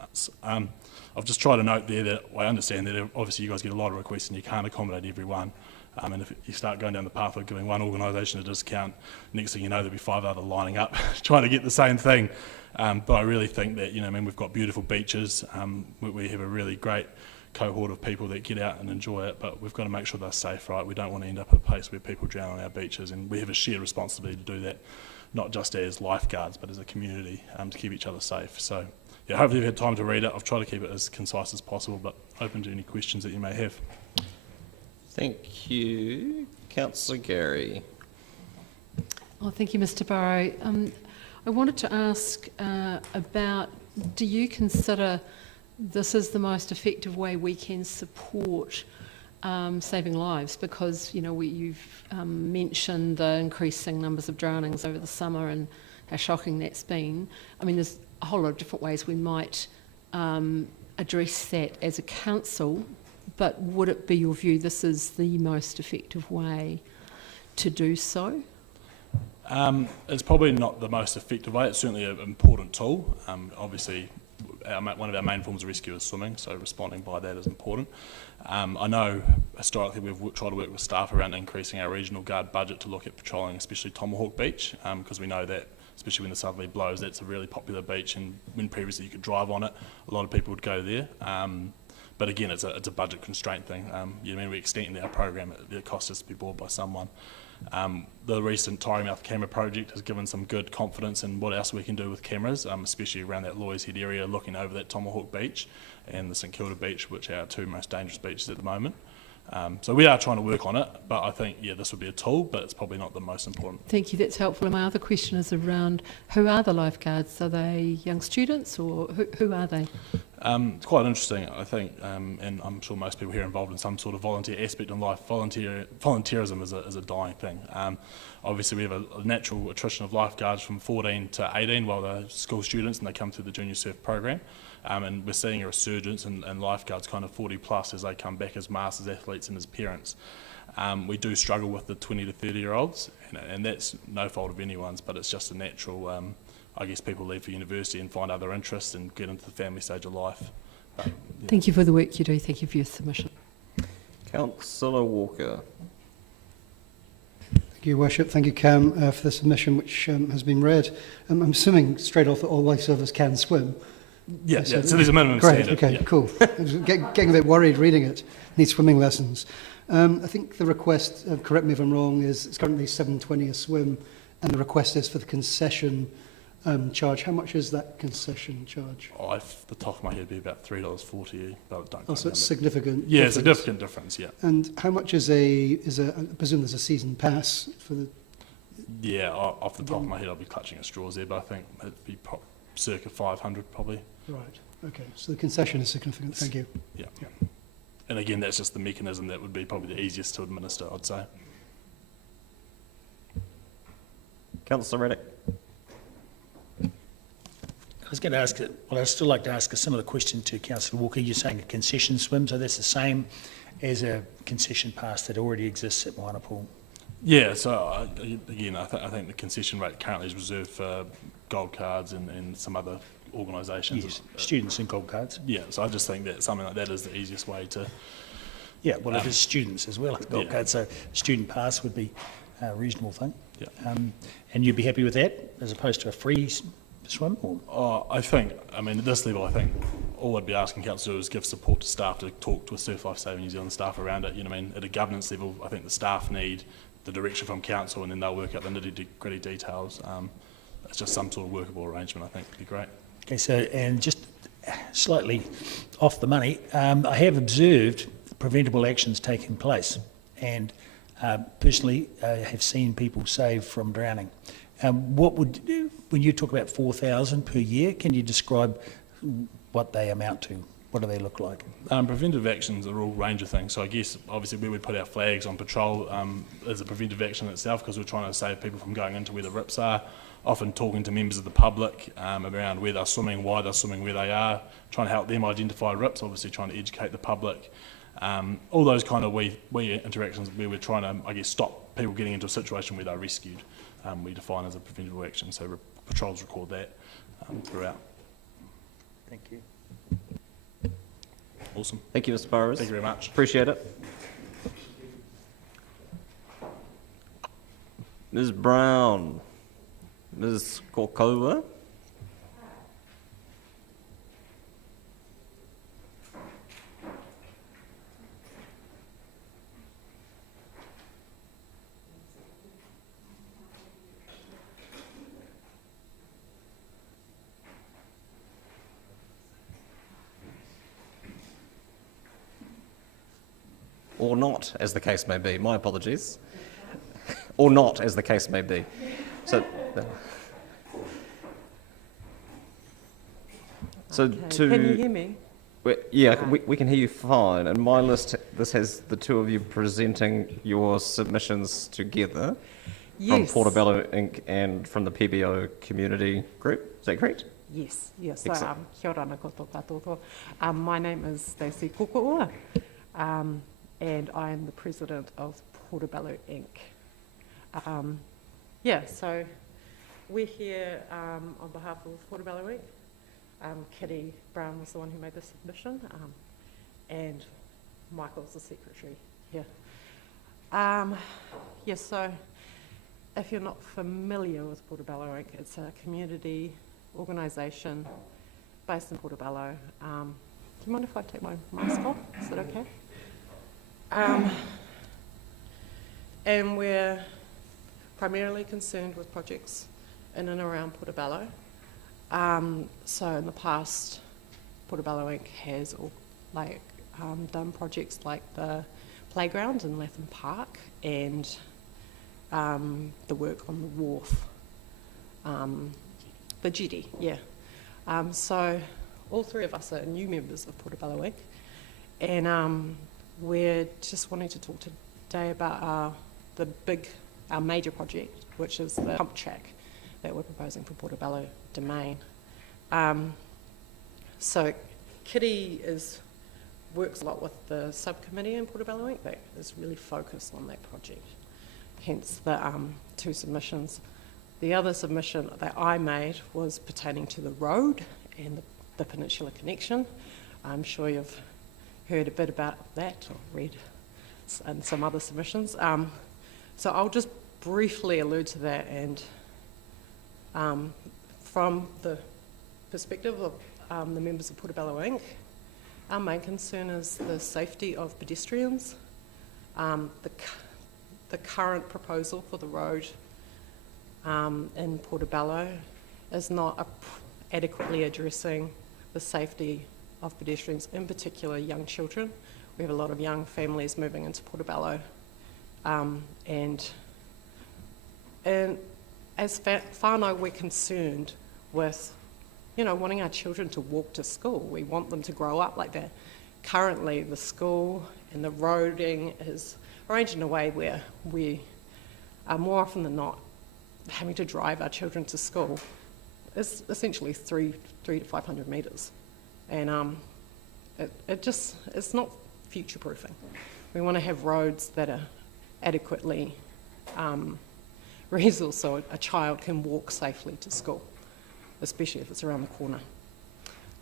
I've just tried to note there that I understand that obviously you guys get a lot of requests and you can't accommodate everyone. And if you start going down the path of giving one organisation a discount, next thing you know there'll be 5 other lining up trying to get the same thing. But I really think that, we've got beautiful beaches. We have a really great cohort of people that get out and enjoy it, but we've got to make sure they're safe, right? We don't want to end up at a place where people drown on our beaches, and we have a shared responsibility to do that, not just as lifeguards, but as a community, to keep each other safe. So, yeah, hopefully you've had time to read it. I've tried to keep it as concise as possible, but open to any questions that you may have. Thank you. Councillor Gary. Oh, thank you, Mr. Burrow. I wanted to ask about, do you consider this is the most effective way we can support saving lives? Because, you've mentioned the increasing numbers of drownings over the summer and how shocking that's been. I mean, there's a whole lot of different ways we might address that as a council, but would it be your view this is the most effective way to do so? It's probably not the most effective way. It's certainly an important tool. Obviously, one of our main forms of rescue is swimming, so responding by that is important. I know historically we've tried to work with staff around increasing our regional guard budget to look at patrolling, especially Tomahawk Beach, because we know that, especially when the southerly blows, that's a really popular beach, and when previously you could drive on it, a lot of people would go there. But again, it's a budget constraint thing. We're extending our program, it costs us to be bought by someone. The recent Taieri Mouth camera project has given some good confidence in what else we can do with cameras, especially around that Lawyers Head area, looking over that Tomahawk Beach and the St Kilda Beach, which are our two most dangerous beaches at the moment. So we are trying to work on it, but I think, yeah, this would be a tool, but it's probably not the most important. Thank you, that's helpful. And my other question is around who are the lifeguards? Are they young students or who are they? It's quite interesting, I think, and I'm sure most people here are involved in some sort of volunteer aspect in life. Volunteerism is a dying thing. Obviously, we have a natural attrition of lifeguards from 14 to 18 while they're school students and they come through the junior surf program. And we're seeing a resurgence in lifeguards kind of 40 plus as they come back as masters athletes and as parents. We do struggle with the 20 to 30 year olds, and that's no fault of anyone's, but it's just a natural, I guess people leave for university and find other interests and get into the family stage of life. But, yeah. Thank you for the work you do. Thank you for your submission. Councillor Walker. Thank you, Your Worship. Thank you, Cam, for the submission which has been read. I'm assuming straight off that all lifesavers can swim. Yeah, so there's a minimum Great, standard. okay, yeah. cool. I was getting a bit worried reading it. Need swimming lessons. I think the request, correct me if I'm wrong, is it's currently $7.20 a swim, and the request is for the concession charge. How much is that concession charge? Off the top of my head, it'd be about $3.40. But don't Oh, so it's significant. Yeah, difference. it's a significant difference. Yeah. And how much is I presume there's a season pass for the. Yeah, off the top of my head, I'll be clutching at straws there, but I think it'd be circa 500 probably. Right. Okay. So the concession is significant. Thank you. Yeah. And again, that's just the mechanism that would be probably the easiest to administer, I'd say. Councillor Reddick. I was going to ask, well, I'd still like to ask a similar question to Councillor Walker. You're saying a concession swim, so that's the same as a concession pass that already exists at Moana-Pool? Yeah, so again, I think the concession rate currently is reserved for gold cards and some other organisations. Yes, students and gold cards. Yeah, so I just think that something like that is the easiest way to... Yeah, well, it is students as well, gold cards, so student pass would be a reasonable thing. Yeah. And you'd be happy with that as opposed to a free swim? Or? I think, I mean, at this level, I think all I'd be asking council to do is give support to staff to talk to a Surf Life Saving New Zealand staff around it. You know, I mean, at a governance level, I think the staff need the direction from council and then they'll work out the nitty-gritty details. It's just some sort of workable arrangement, I think, would be great. Okay, so, and just slightly off the money, I have observed preventable actions taking place and personally have seen people saved from drowning. When you talk about 4,000 per year, can you describe what they amount to? What do they look like? Preventive actions are all range of things. So I guess obviously we would put our flags on patrol as a preventive action itself because we're trying to save people from going into where the rips are. Often talking to members of the public around where they're swimming, why they're swimming, where they are, trying to help them identify rips, obviously trying to educate the public. All those kind of wee interactions where we're trying to, I guess, stop people getting into a situation where they're rescued. We define as a preventable action, so patrols record that throughout. Thank you. Awesome. Thank you, Mr. Burrows. Thank you very much. Appreciate it. Ms. Brown. Ms. Korkova. Or not, as the case may be. My apologies. Or not, as the case may be. So Okay. Can you hear me? Yeah, we can hear you fine. And my list, this has the two of you presenting your submissions together. Yes. From Portobello Inc. and from the PBO Community Group. Is that correct? Yes, yes. So, Excellent. kia ora na koutou katoa. My name is Stacey Kokoua, and I am the president of Portobello Inc. So we're here on behalf of Portobello Inc. Kitty Brown was the one who made the submission, and Michael's the secretary here. So if you're not familiar with Portobello Inc., it's a community organisation based in Portobello. Do you mind if I take my mask off? Is that okay? And we're primarily concerned with projects in and around Portobello. So in the past, Portobello Inc. has done projects like the playground in Latham Park and the work on the wharf, the jetty, yeah. So all three of us are new members of Portobello Inc. And we're just wanting to talk today about our major project, which is the pump track that we're proposing for Portobello Domain. So Kitty works a lot with the subcommittee in Portobello Inc. that is really focused on that project, hence the two submissions. The other submission that I made was pertaining to the road and the peninsula connection. I'm sure you've heard a bit about that or read some other submissions. So I'll just briefly allude to that, and from the perspective of the members of Portobello Inc., our main concern is the safety of pedestrians. The current proposal for the road in Portobello is not adequately addressing the safety of pedestrians, in particular young children. We have a lot of young families moving into Portobello, and as whānau, we're concerned with wanting our children to walk to school. We want them to grow up like that. Currently, the school and the roading is arranged in a way where we are more often than not having to drive our children to school. It's essentially 300 to 500 metres. And it's not future-proofing. We want to have roads that are adequately resourced so a child can walk safely to school, especially if it's around the corner.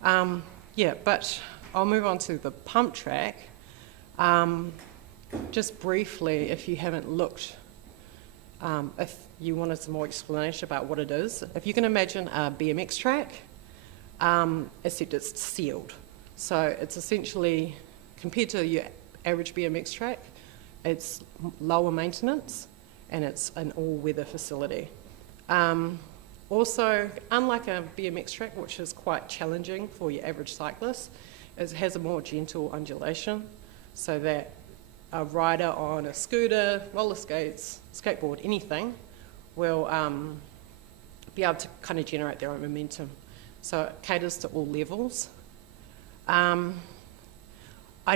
But I'll move on to the pump track. Just briefly, if you haven't looked, if you wanted some more explanation about what it is, if you can imagine a BMX track, except it's sealed. So it's essentially, compared to your average BMX track, it's lower maintenance and it's an all-weather facility. Also, unlike a BMX track, which is quite challenging for your average cyclist, it has a more gentle undulation so that a rider on a scooter, roller skates, skateboard, anything, will be able to kind of generate their own momentum. So it caters to all levels. I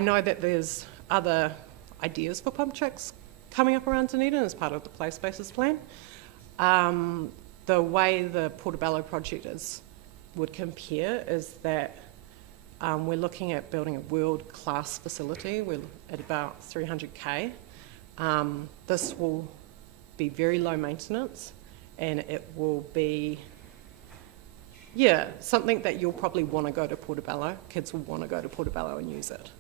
know that there's other ideas for pump tracks coming up around Dunedin as part of the Play Spaces plan. The way the Portobello project would compare is that we're looking at building a world-class facility. We're at about 300k. This will be very low maintenance, and it will be, something that you'll probably want to go to Portobello. Kids will want to go to Portobello and use it.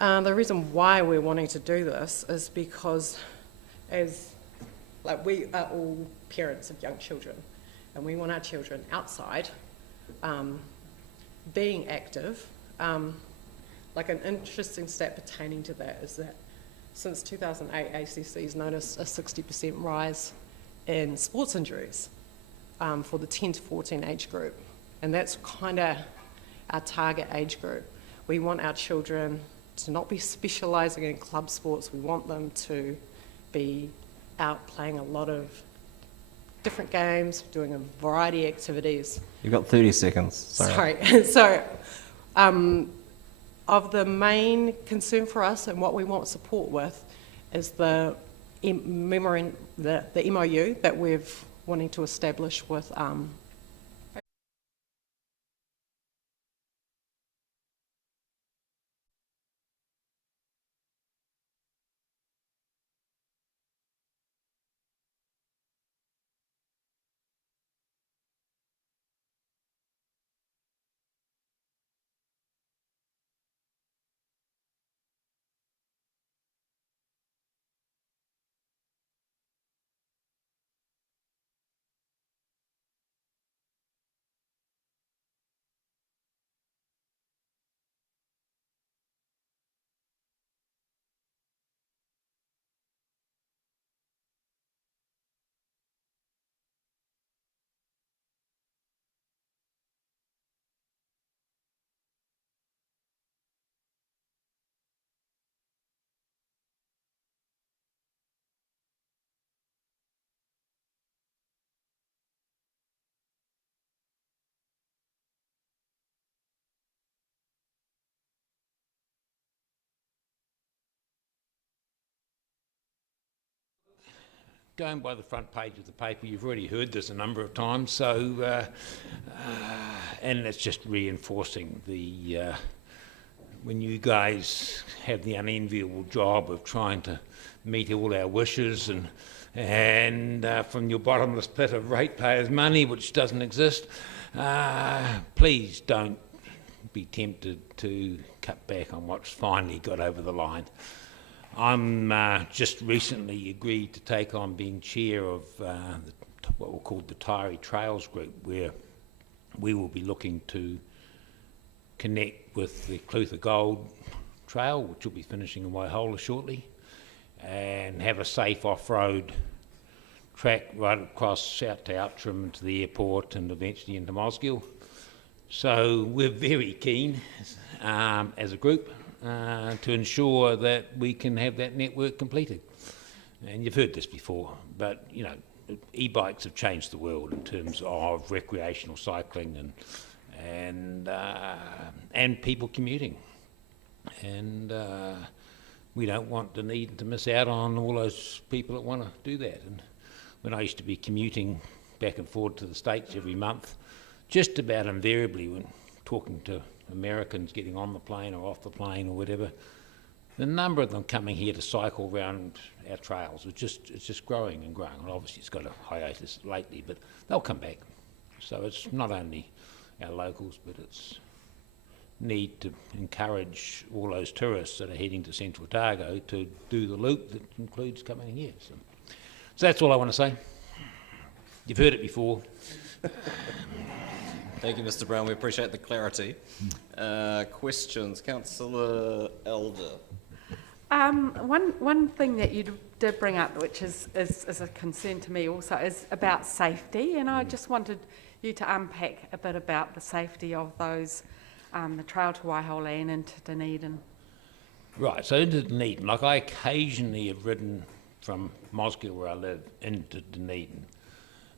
The reason why we're wanting to do this is because we are all parents of young children, and we want our children outside being active. Like an interesting stat pertaining to that is that since 2008, ACC has noticed a 60% rise in sports injuries for the 10 to 14 age group. And that's kind of our target age group. We want our children to not be specialising in club sports. We want them to be out playing a lot of different games, doing a variety of activities. You've got 30 seconds. Sorry. So, of the main concern for us and what we want support with is the MOU that we're wanting to establish with going by the front page of the paper, you've already heard this a number of times, so and it's just reinforcing the when you guys have the unenviable job of trying to meet all our wishes and from your bottomless pit of ratepayers' money, which doesn't exist, please don't be tempted to cut back on what's finally got over the line. I'm just recently agreed to take on being chair of what we'll call the Taieri Trails group, where we will be looking to connect with the Clutha Gold Trail, which will be finishing in Waihola shortly, and have a safe off-road track right across out to Outram to the airport and eventually into Mosgiel. So we're very keen as a group to ensure that we can have that network completed. And you've heard this before, but you know, e-bikes have changed the world in terms of recreational cycling and people commuting. And we don't want Dunedin to miss out on all those people that want to do that. And when I used to be commuting back and forward to the States every month, just about invariably when talking to Americans getting on the plane or off the plane or whatever, the number of them coming here to cycle around our trails it's just growing and growing. And obviously it's got a hiatus lately, but they'll come back. So it's not only our locals, but it's need to encourage all those tourists that are heading to Central Otago to do the loop that includes coming here. So that's all I want to say. You've heard it before. Thank you, Mr. Brown. We appreciate the clarity. Questions? Councillor Elder. One thing that you did bring up, which is a concern to me also, is about safety, and I just wanted you to unpack a bit about the safety of those, the trail to Waihola and into Dunedin. Right, so into Dunedin, like I occasionally have ridden from Mosgiel, where I live, into Dunedin,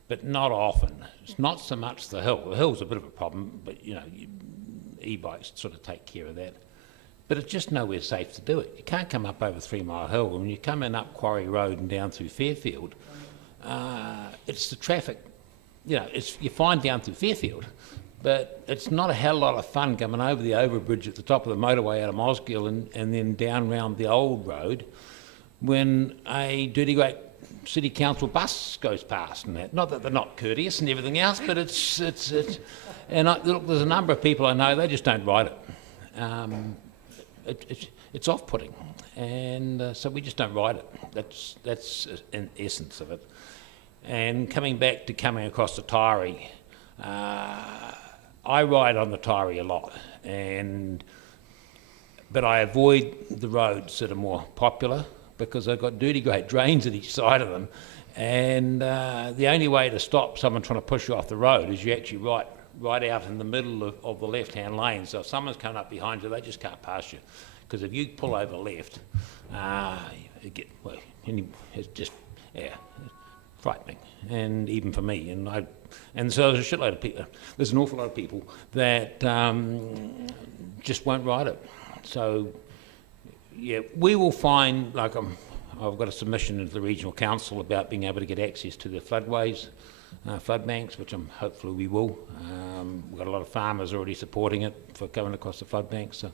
but not often. It's not so much the hill. The hill's a bit of a problem, but you know, e-bikes sort of take care of that. But it's just nowhere safe to do it. You can't come up over 3 Mile Hill. When you come in up Quarry Road and down through Fairfield, it's the traffic. You know, you're fine down through Fairfield, but it's not a hell lot of fun coming over the overbridge at the top of the motorway out of Mosgiel and then down round the old road when a dirty great city council bus goes past and that. Not that they're not courteous and everything else, but look, there's a number of people I know, they just don't ride it. It's off-putting, and so we just don't ride it. That's in essence of it. And coming across the Taieri, I ride on the Taieri a lot, but I avoid the roads that are more popular because they've got dirty great drains at each side of them, and the only way to stop someone trying to push you off the road is you actually right out in the middle of the left-hand lane. So if someone's coming up behind you, they just can't pass you. Because if you pull over left, it's just, frightening. And even for me, and so there's a shitload of people, there's an awful lot of people that just won't ride it. So, yeah, we will find, like I've got a submission into the Regional Council about being able to get access to the floodways, flood banks, which hopefully we will. We've got a lot of farmers already supporting it for coming across the flood banks, so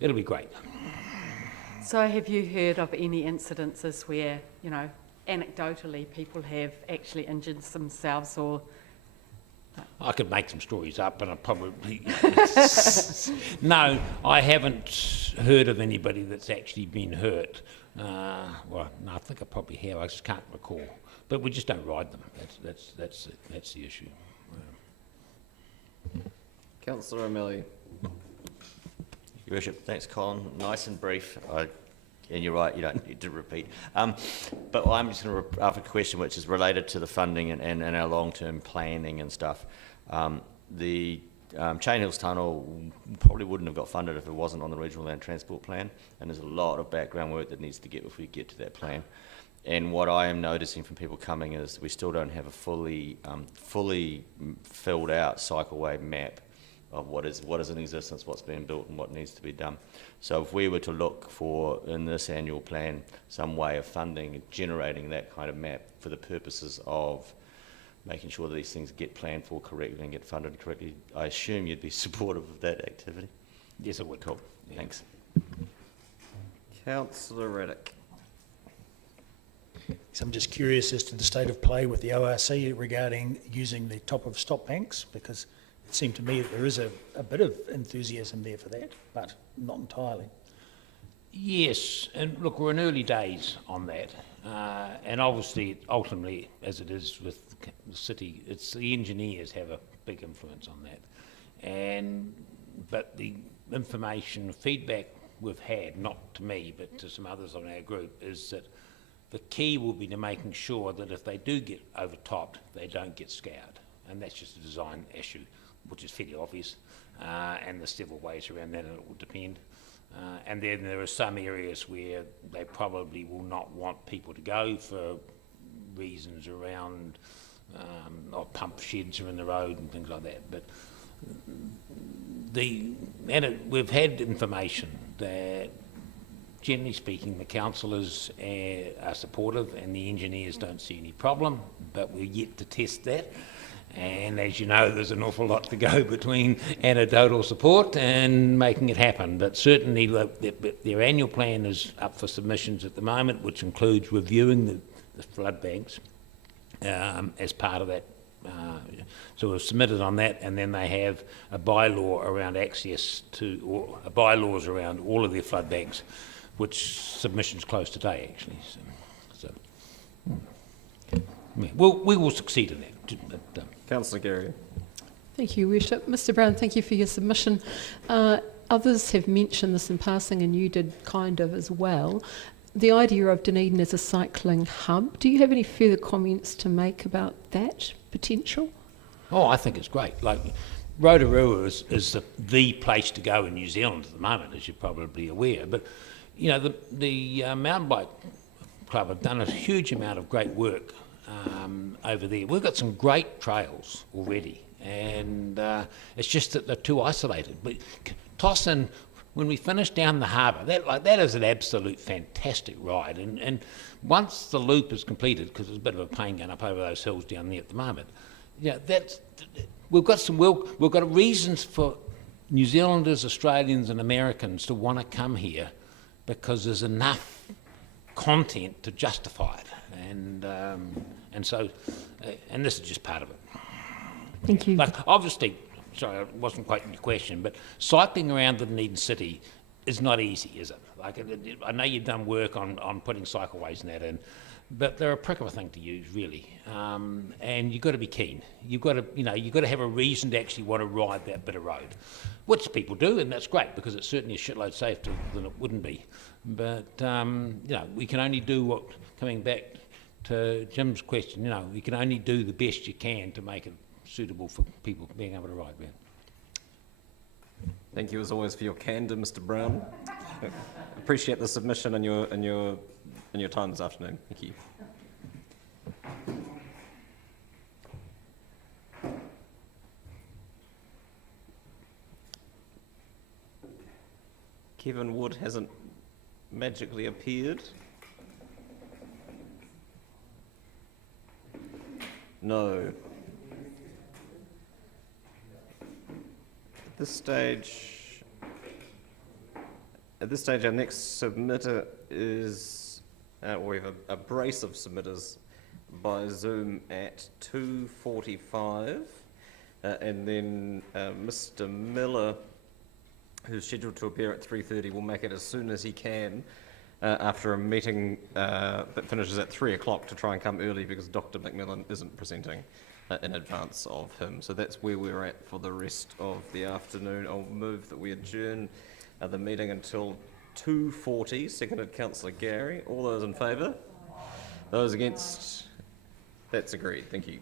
it'll be great. So have you heard of any incidences where, you know, anecdotally people have actually injured themselves or... I could make some stories up, but I probably... No, I haven't heard of anybody that's actually been hurt. Well, no, I think I probably have. I just can't recall. But we just don't ride them. That's the issue. Councillor O'Malley. Your Worship, thanks, Colin. Nice and brief. And you're right, you don't need to repeat. But I'm just going to ask a question which is related to the funding and our long-term planning and stuff. The Chain Hills Tunnel probably wouldn't have got funded if it wasn't on the Regional Land Transport Plan, and there's a lot of background work that needs to get before we get to that plan. And what I am noticing from people coming is we still don't have a fully filled out cycleway map what is in existence, what's being built and what needs to be done. So if we were to look for, in this annual plan, some way of funding, generating that kind of map for the purposes of making sure that these things get planned for correctly and get funded correctly, I assume you'd be supportive of that activity? Yes, I would. Cool, Yeah. thanks. Councillor Reddick. So I'm just curious as to the state of play with the ORC regarding using the top of stop banks, because it seemed to me that there is a bit of enthusiasm there for that, but not entirely. Yes, and look, we're in early days on that, and obviously, ultimately, as it is with the city, it's the engineers have a big influence on that, but the information, feedback we've had, not to me, but to some others on our group, is that the key will be to making sure that if they do get overtopped, they don't get scoured, and that's just a design issue, which is fairly obvious, and there's several ways around that, and it will depend. And then there are some areas where they probably will not want people to go for reasons around pump sheds are in the road and things like that. But we've had information that, generally speaking, the councillors are supportive and the engineers don't see any problem, but we're yet to test that. And as you know, there's an awful lot to go between anecdotal support and making it happen. But certainly their annual plan is up for submissions at the moment, which includes reviewing the flood banks as part of that. So we've submitted on that, and then they have a bylaw around access to, or bylaws around all of their flood banks, which submission's closed today, actually. We will succeed in that. Councillor Gary. Thank you, Worship. Mr Brown, thank you for your submission. Others have mentioned this in passing, and you did kind of as well. The idea of Dunedin as a cycling hub. Do you have any further comments to make about that potential? Oh, I think it's great. Like, Rotorua is the place to go in New Zealand at the moment, as you're probably aware. But, you know, the Mountain Bike Club have done a huge amount of great work over there. We've got some great trails already, and it's just that they're too isolated. But toss in, when we finish down the harbour, that is an absolute fantastic ride. And once the loop is completed, because it's a bit of a pain going up over those hills down there at the moment, yeah, we've got reasons for New Zealanders, Australians, and Americans to want to come here, because there's enough content to justify it. And so this is just part of it. Thank you. Like, obviously, sorry, it wasn't quite your question, but cycling around the Dunedin city is not easy, is it? Like, I know you've done work on putting cycleways and that in, but they're a prick of a thing to use, really. And you've got to be keen. You've got to have a reason to actually want to ride that bit of road, which people do, and that's great, because it's certainly a shitload safer than it wouldn't be. But we can only do what, coming back to Jim's question, you can only do the best you can to make it suitable for people being able to ride there. Thank you as always for your candour, Mr Brown. Appreciate the submission and your time this afternoon. Thank you. Kevin Wood hasn't magically appeared. No. At this stage, our next submitter is, we have a brace of submitters by Zoom at 2:45, and then Mr Miller, who's scheduled to appear at 3:30, will make it as soon as he can after a meeting that finishes at 3 o'clock to try and come early, because Dr Macmillan isn't presenting in advance of him. So that's where we're at for the rest of the afternoon. I'll move that we adjourn the meeting until 2:40, seconded Councillor Gary. All those in favour? Those against? That's agreed. Thank you.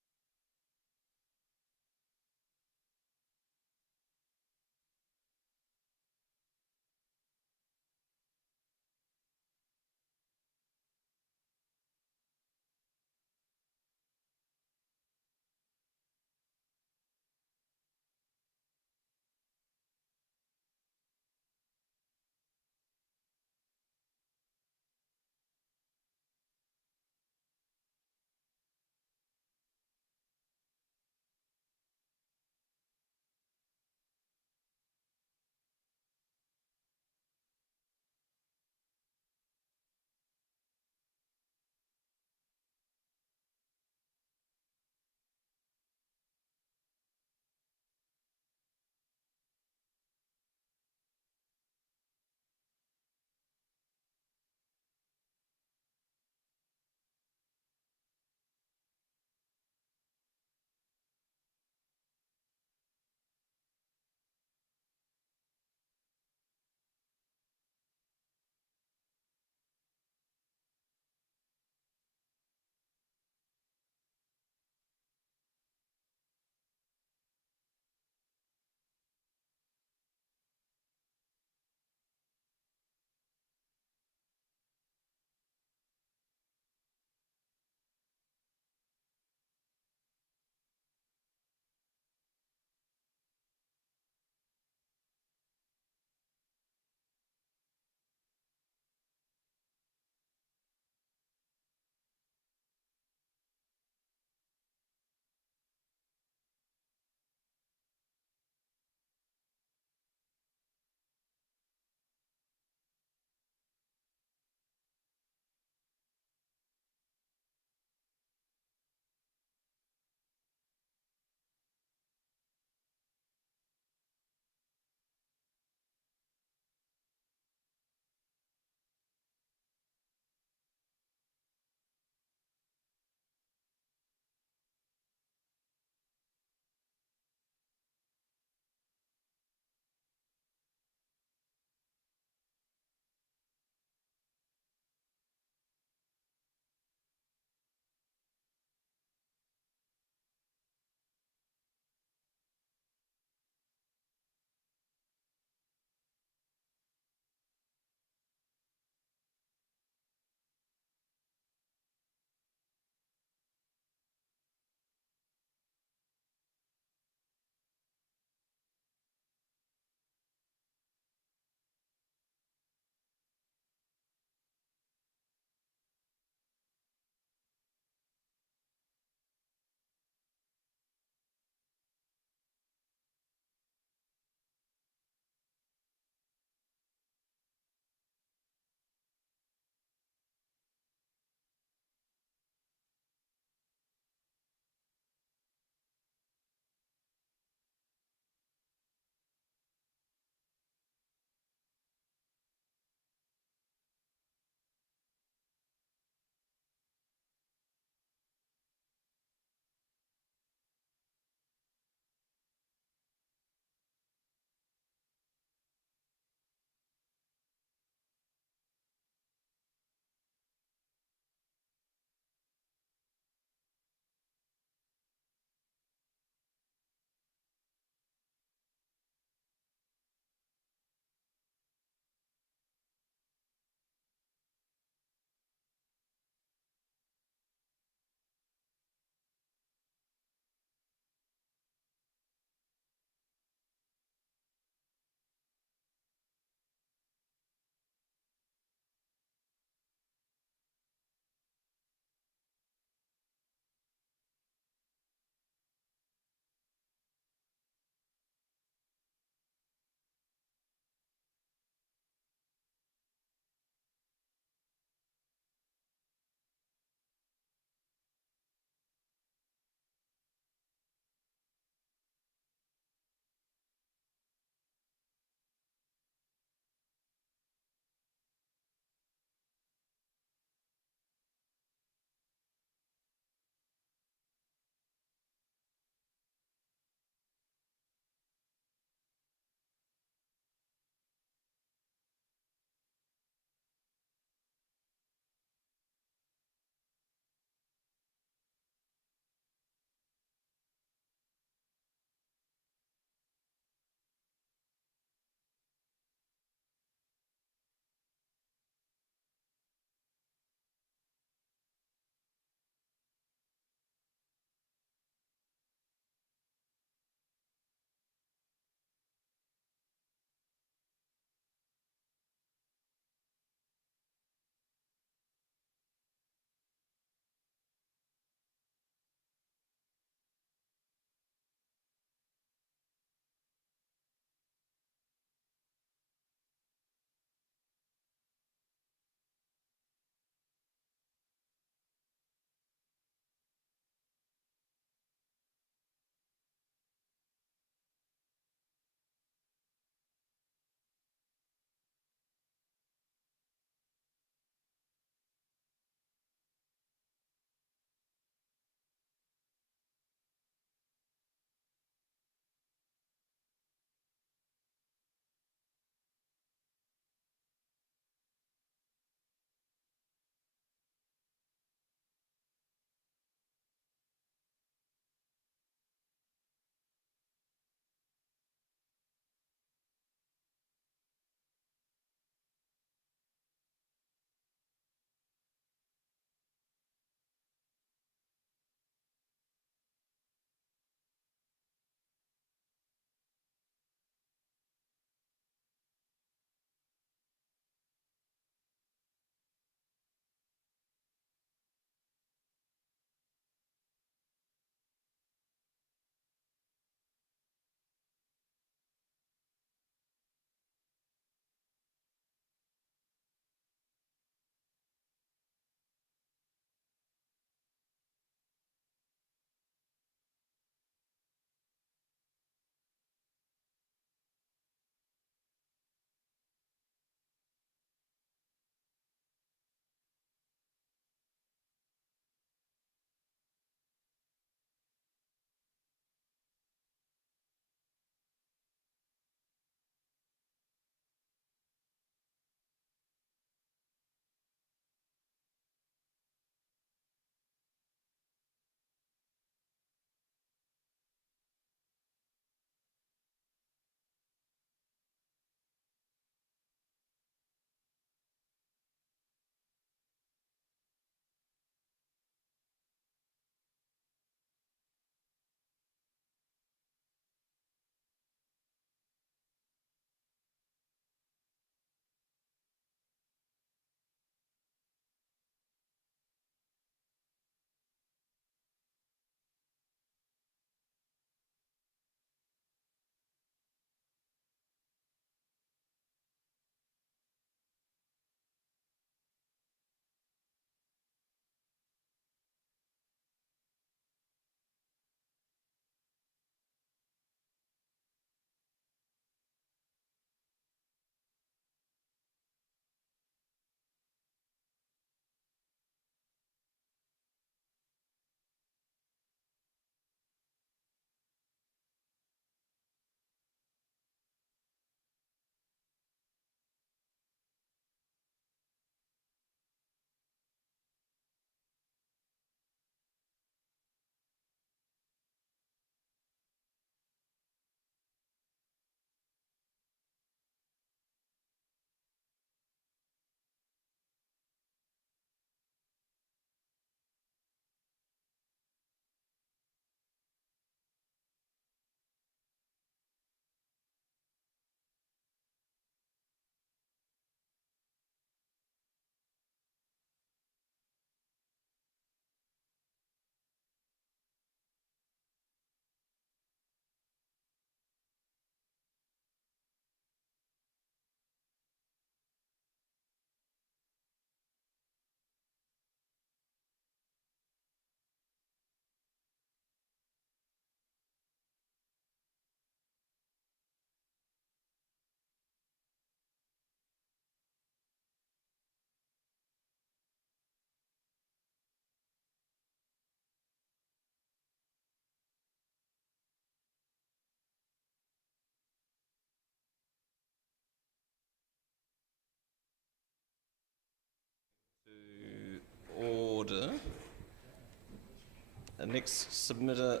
Next submitter,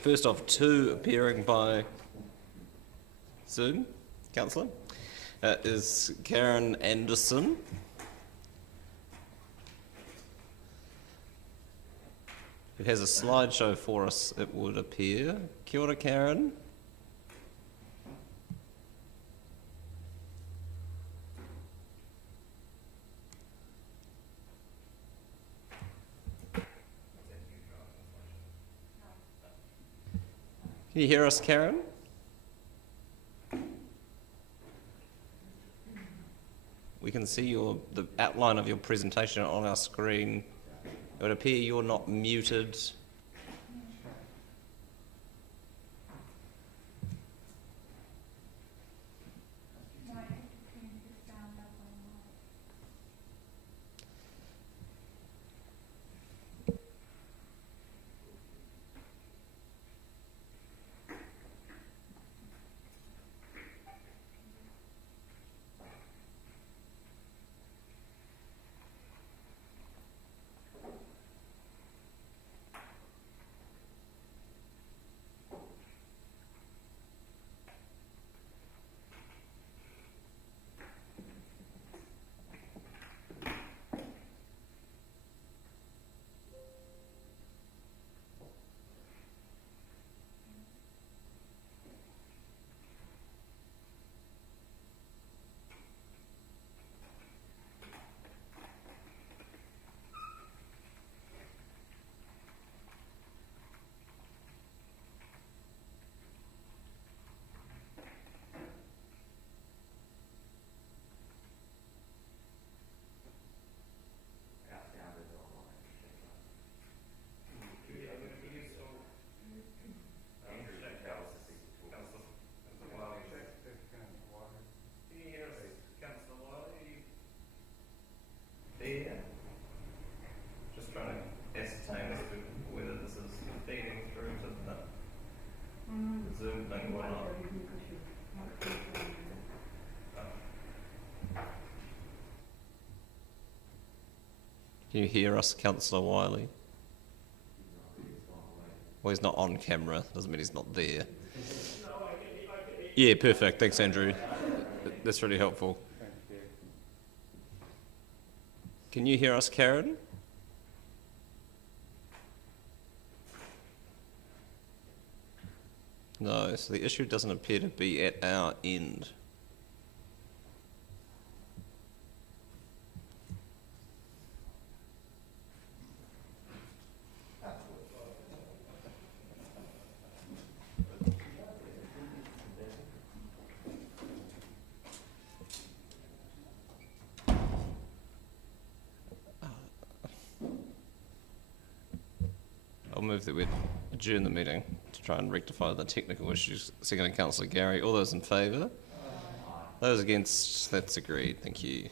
first of two appearing by Zoom, Councillor, is Karen Anderson. Who has a slideshow for us, it would appear. Kia ora, Karen. Can you hear us, Karen? We can see the outline of your presentation on our screen. It would appear you're not muted. Just trying to ascertain as to whether this is feeding through to the Zoom thing or not. Can you hear us, Councillor Wiley? Well, he's not on camera, doesn't mean he's not there. Yeah, perfect. Thanks, Andrew. That's really helpful. Can you hear us, Karen? No, so the issue doesn't appear to be at our end. I'll move that we adjourn the meeting to try and rectify the technical issues. Second, Councillor Gary. All those in favour? Those against? That's agreed. Thank you.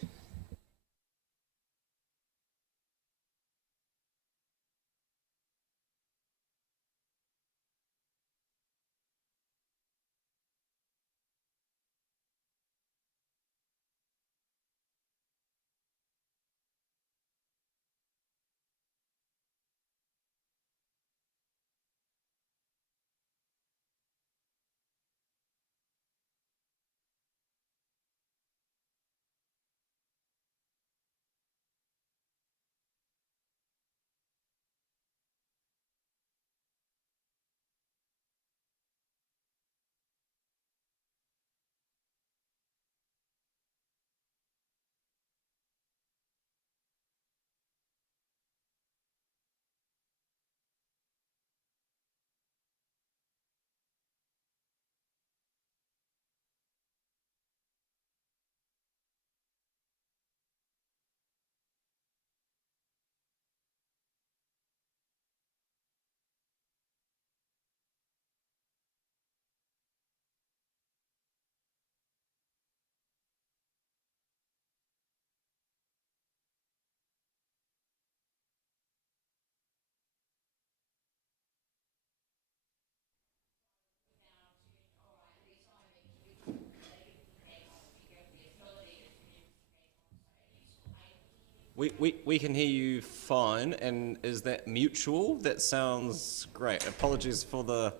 We can hear you fine, and is that mutual? That sounds great. Apologies for the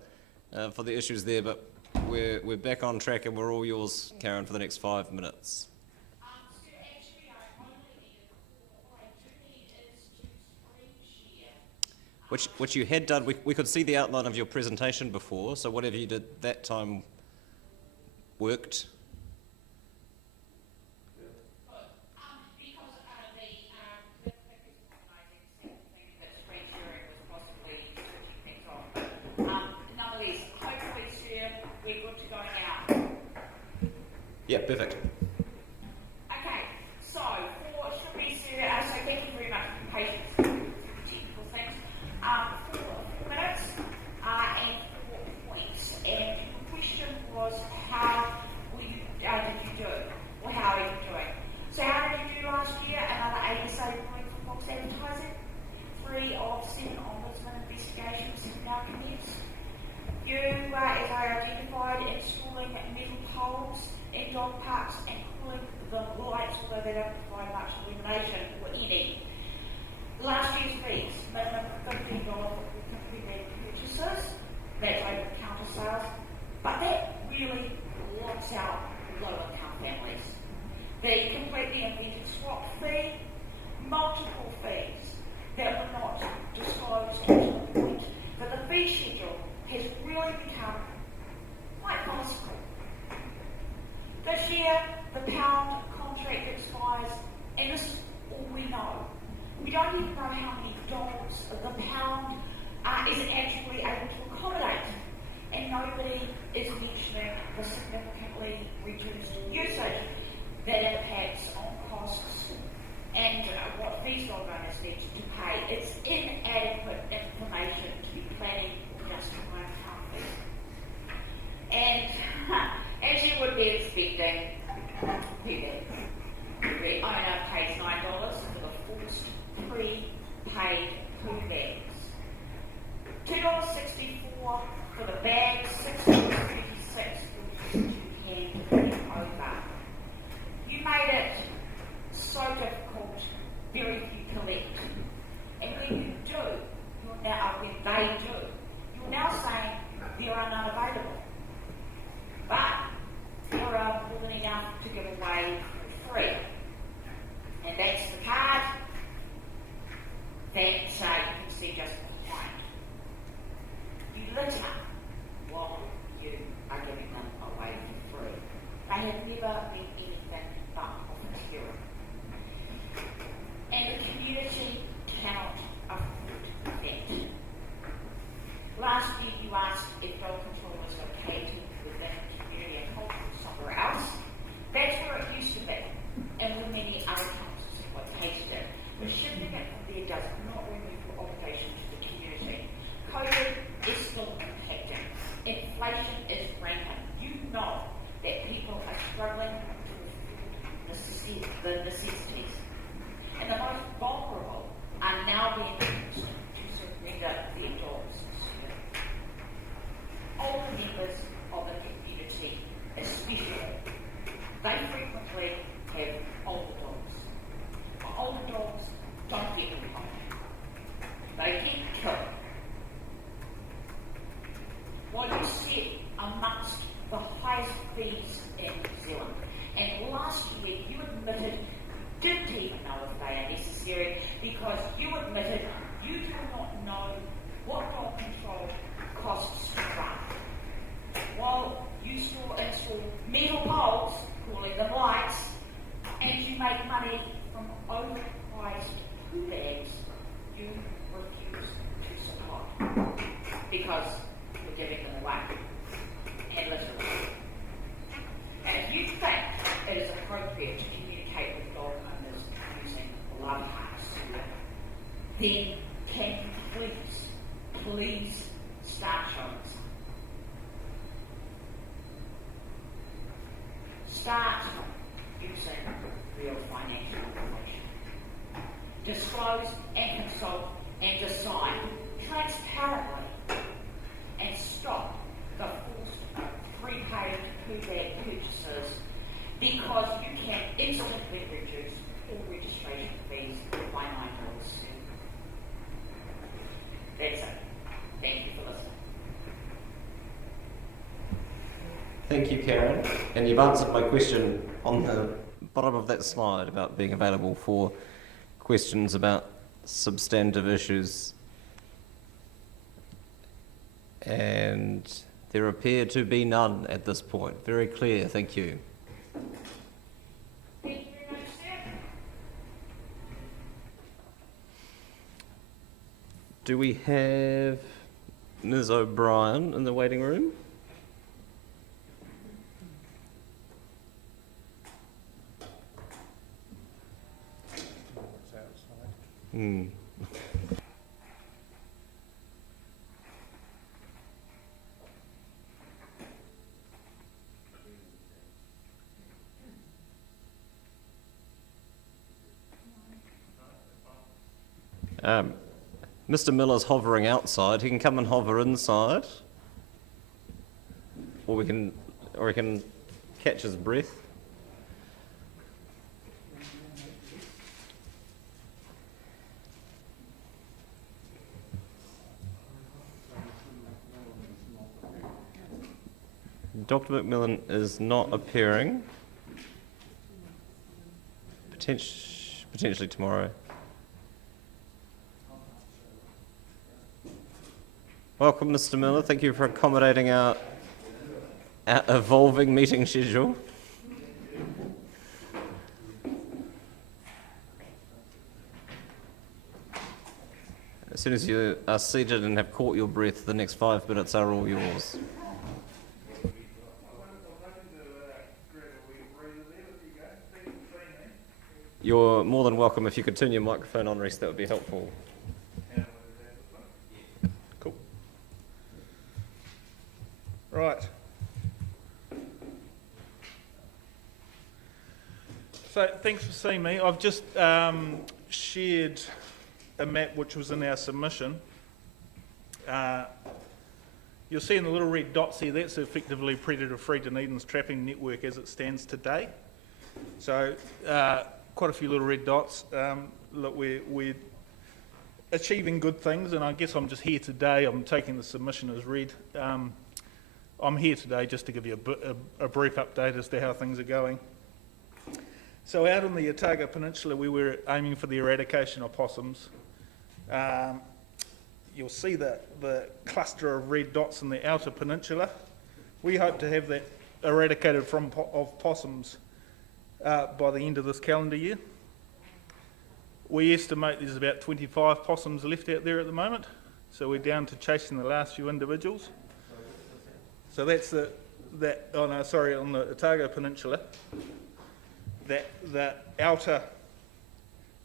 issues there, but we're back on track, and we're all yours, Karen, for the next 5 minutes. Which you had done. We could see the outline of your presentation before, so whatever you did that time worked. Yeah, perfect. Okay, so should we so thank you very much for your patience with technical things. 4 minutes and 4 points. And the question was how did you do? Or how are you doing? So how did you do last year? Another ASA point for Fox Advertising. 3 of 7 ombudsman investigations have now commenced. You, as I identified, installing metal poles in dog parks and cooling the lights, although they don't provide much illumination or any. Last year's fees, minimum $15 for company purchases, that's over-the-counter sales, but that really locks out low-income families. The completely invented swap fee, multiple fees that were not disclosed to the point that the fee schedule has really become quite farcical. This year, the pound contract expires, and this is all we know. We don't even know how many dogs the pound is actually able to accommodate, and nobody is mentioning the significantly reduced usage that impacts on costs and what fees dog owners need to pay. It's inadequate information to be planning just one company. And as you would be expecting, the owner pays $9 for the forced prepaid poo bags, $2.64 for the bags, $6.26 for the hand over. You made it so difficult, very few collect. And when you do, when they do, you're now saying there are none available. But there are more than enough to give away for free. And that's the card that you can see just behind. You litter while you are giving them away for free. They have never been anything but profiteering. And the community cannot afford that. Last year you asked if dog control was located within the community and culture somewhere else. That's where it used to be, and where many other councils have located it. But shifting it from there does not remove your obligation to the community. COVID is still impacting. Inflation is rampant. You know that people are struggling to afford the necessities. And the most vulnerable are now being forced to surrender their dogs. Older members of the community, especially, they frequently have older dogs. Older dogs don't get home. They get killed. Well, you sit amongst the highest fees in New Zealand. And last year you admitted you didn't even know if they are necessary because you admitted you do not know what dog control costs to run. While you still install metal poles, calling them lights, and you make money from overpriced poo bags, you refuse to supply because you're giving them away. And literally. And if you think it is appropriate to communicate with dog owners using love hearts, then can you please start showing some. Start using real financial information. Disclose and consult and decide transparently and stop the forced prepaid poo bag purchases because you can instantly reduce all registration fees Thank you, Karen. And you've answered my question on the bottom of that slide about being available for questions about substantive issues. And there appear to be none at this point. Very clear, thank you. Thank you very much, sir. Do we have Ms. O'Brien in the waiting room? Hmm. Mr. Miller's hovering outside. He can come and hover inside, or we can catch his breath. Dr. McMillan is not appearing. Potentially tomorrow. Welcome, Mr. Miller. Thank you for accommodating our evolving meeting schedule. As soon as you are seated and have caught your breath, the next 5 minutes are all yours. You're more than welcome. If you could turn your microphone on, Reese, that would be helpful. Cool. Right. So thanks for seeing me. I've just shared a map which was in our submission. You'll see in the little red dots here, that's effectively predator-free Dunedin's trapping network as it stands today. So quite a few little red dots. Look, we're achieving good things, and I guess I'm just here today. I'm taking the submission as read. I'm here today just to give you a brief update as to how things are going. So out on the Otago Peninsula, we were aiming for the eradication of possums. You'll see the cluster of red dots in the outer peninsula. We hope to have that eradicated of possums by the end of this calendar year. We estimate there's about 25 possums left out there at the moment, so we're down to chasing the last few individuals. So that's on the Otago Peninsula. The outer,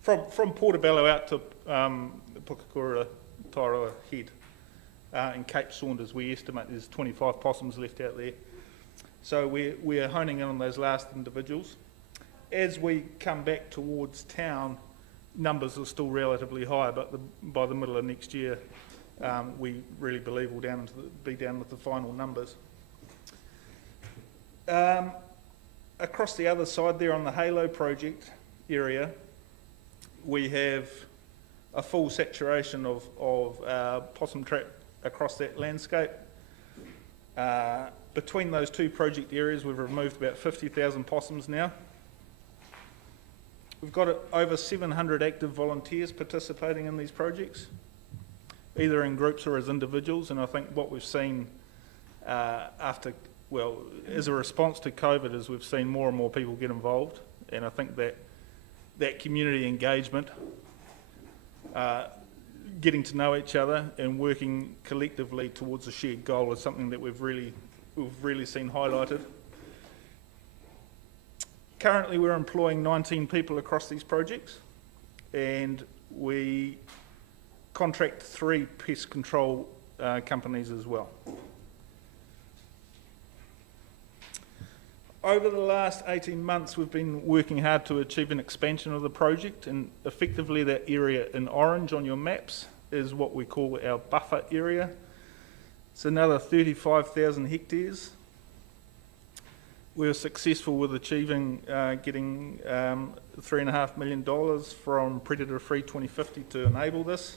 from Portobello out to Pukakura, Taieri Head and Cape Saunders, we estimate there's 25 possums left out there. So we're honing in on those last individuals. As we come back towards town, numbers are still relatively high, but by the middle of next year, we really believe we'll be down with the final numbers. Across the other side there on the Halo project area, we have a full saturation of possum trap across that landscape. Between those two project areas, we've removed about 50,000 possums now. We've got over 700 active volunteers participating in these projects, either in groups or as individuals, and I think what we've seen as a response to COVID is we've seen more and more people get involved, and I think that community engagement, getting to know each other and working collectively towards a shared goal is something that we've really seen highlighted. Currently we're employing 19 people across these projects, and we contract 3 pest control companies as well. Over the last 18 months, we've been working hard to achieve an expansion of the project, and effectively that area in orange on your maps is what we call our buffer area. It's another 35,000 hectares. We were successful with achieving getting $3.5 million from Predator Free 2050 to enable this.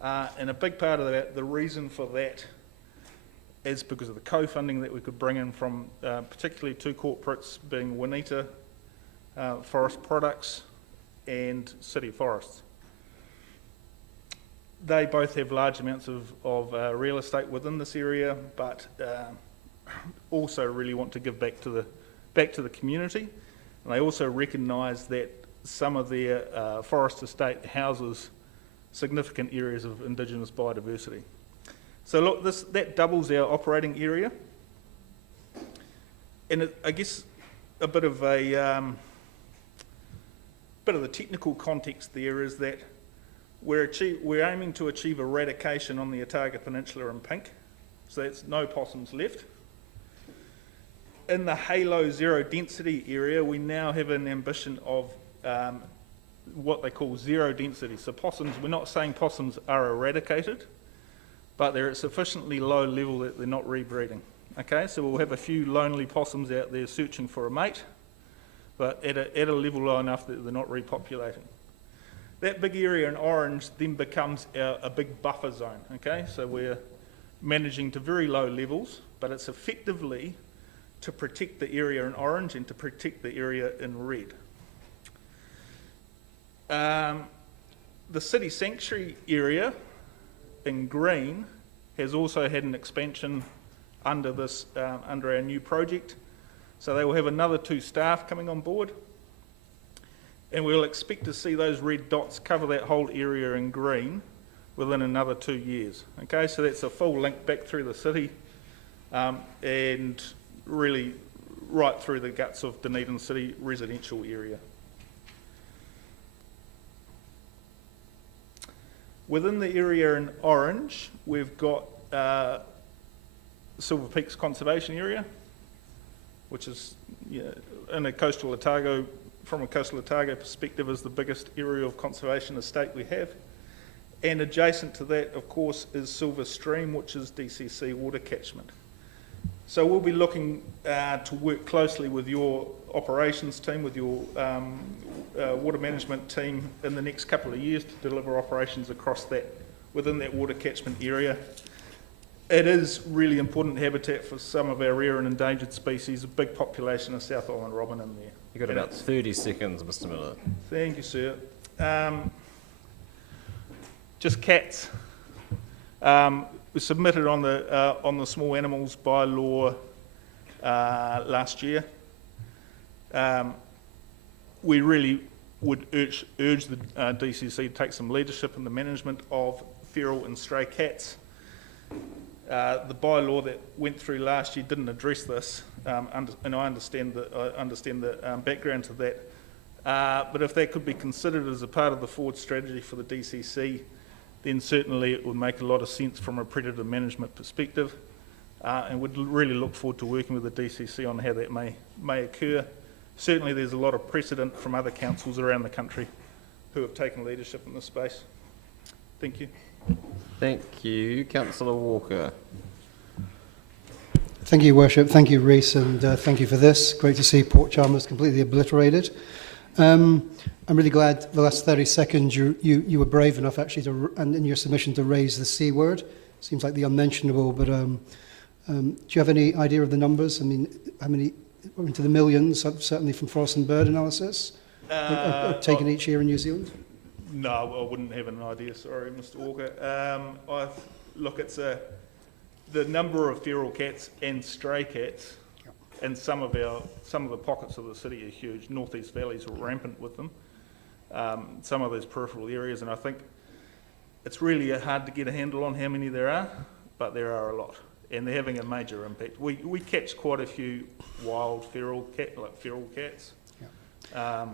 And a big part of that, the reason for that is because of the co-funding that we could bring in from particularly two corporates, being Wanita Forest Products and City Forests. They both have large amounts of real estate within this area, but also really want to give back to the community. And they also recognise that some of their forest estate houses significant areas of Indigenous biodiversity. So look, that doubles our operating area. And I guess a bit of the technical context there is that we're aiming to achieve eradication on the Otago Peninsula in pink, so that's no possums left. In the halo zero density area, we now have an ambition of what they call zero density. So possums, we're not saying possums are eradicated, but they're at sufficiently low level that they're not rebreeding. Okay, so we'll have a few lonely possums out there searching for a mate, but at a level low enough that they're not repopulating. That big area in orange then becomes a big buffer zone. Okay, so we're managing to very low levels, but it's effectively to protect the area in orange and to protect the area in red. The city sanctuary area in green has also had an expansion under our new project. So they will have another 2 staff coming on board. And we'll expect to see those red dots cover that whole area in green within another 2 years. Okay, so that's a full link back through the city and really right through the guts of Dunedin City residential area. Within the area in orange, we've got Silver Peaks Conservation Area, which is in a coastal Otago, from a coastal Otago perspective, is the biggest area of conservation estate we have. And adjacent to that, of course, is Silver Stream, which is DCC water catchment. So we'll be looking to work closely with your operations team, with your water management team in the next couple of years to deliver operations across that, within that water catchment area. It is really important habitat for some of our rare and endangered species, a big population of South Island robin in there. You've got about 30 seconds, Mr. Miller. Thank you, sir. Just cats. We submitted on the small animals bylaw last year. We really would urge the DCC to take some leadership in the management of feral and stray cats. The bylaw that went through last year didn't address this, and I understand the background to that. But if that could be considered as a part of the forward strategy for the DCC, then certainly it would make a lot of sense from a predator management perspective, and would really look forward to working with the DCC on how that may occur. Certainly there's a lot of precedent from other councils around the country who have taken leadership in this space. Thank you. Thank you. Councillor Walker. Thank you, Worship. Thank you, Rhys, and thank you for this. Great to see Port Chalmers completely obliterated. I'm really glad the last 30 seconds you were brave enough actually and in your submission to raise the C word. Seems like the unmentionable, but do you have any idea of the numbers? I mean, how many, into the millions, certainly from forest and bird analysis, are taken each year in New Zealand? No, I wouldn't have an idea, sorry, Mr. Walker. Look, it's the number of feral cats and stray cats, and some of the pockets of the city are huge. Northeast Valley's rampant with them. Some of those peripheral areas, and I think it's really hard to get a handle on how many there are, but there are a lot, and they're having a major impact. We catch quite a few wild feral cats. Yeah.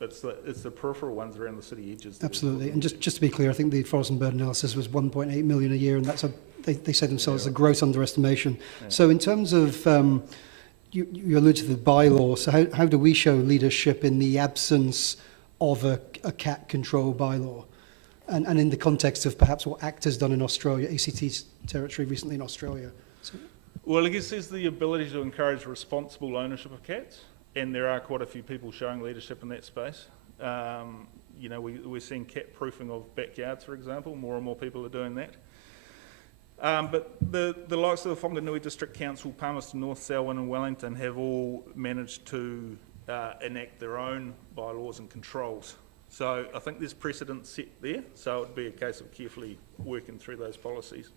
It's the peripheral ones around the city edges. Absolutely, and just to be clear, I think the forest and bird analysis was 1.8 million a year, and that's they say themselves a gross underestimation. Yeah. So in terms of you allude to the bylaw, so how do we show leadership in the absence of a cat control bylaw, and in the context of perhaps what ACT has done in Australia, ACT's territory recently in Australia? So, well, I guess there's the ability to encourage responsible ownership of cats. And there are quite a few people showing leadership in that space. We're seeing cat proofing of backyards, for example. More and more people are doing that. But the likes of the Whanganui District Council, Palmerston North, Selwyn and Wellington have all managed to enact their own bylaws and controls. So I think there's precedent set there, so it would be a case of carefully working through those policies.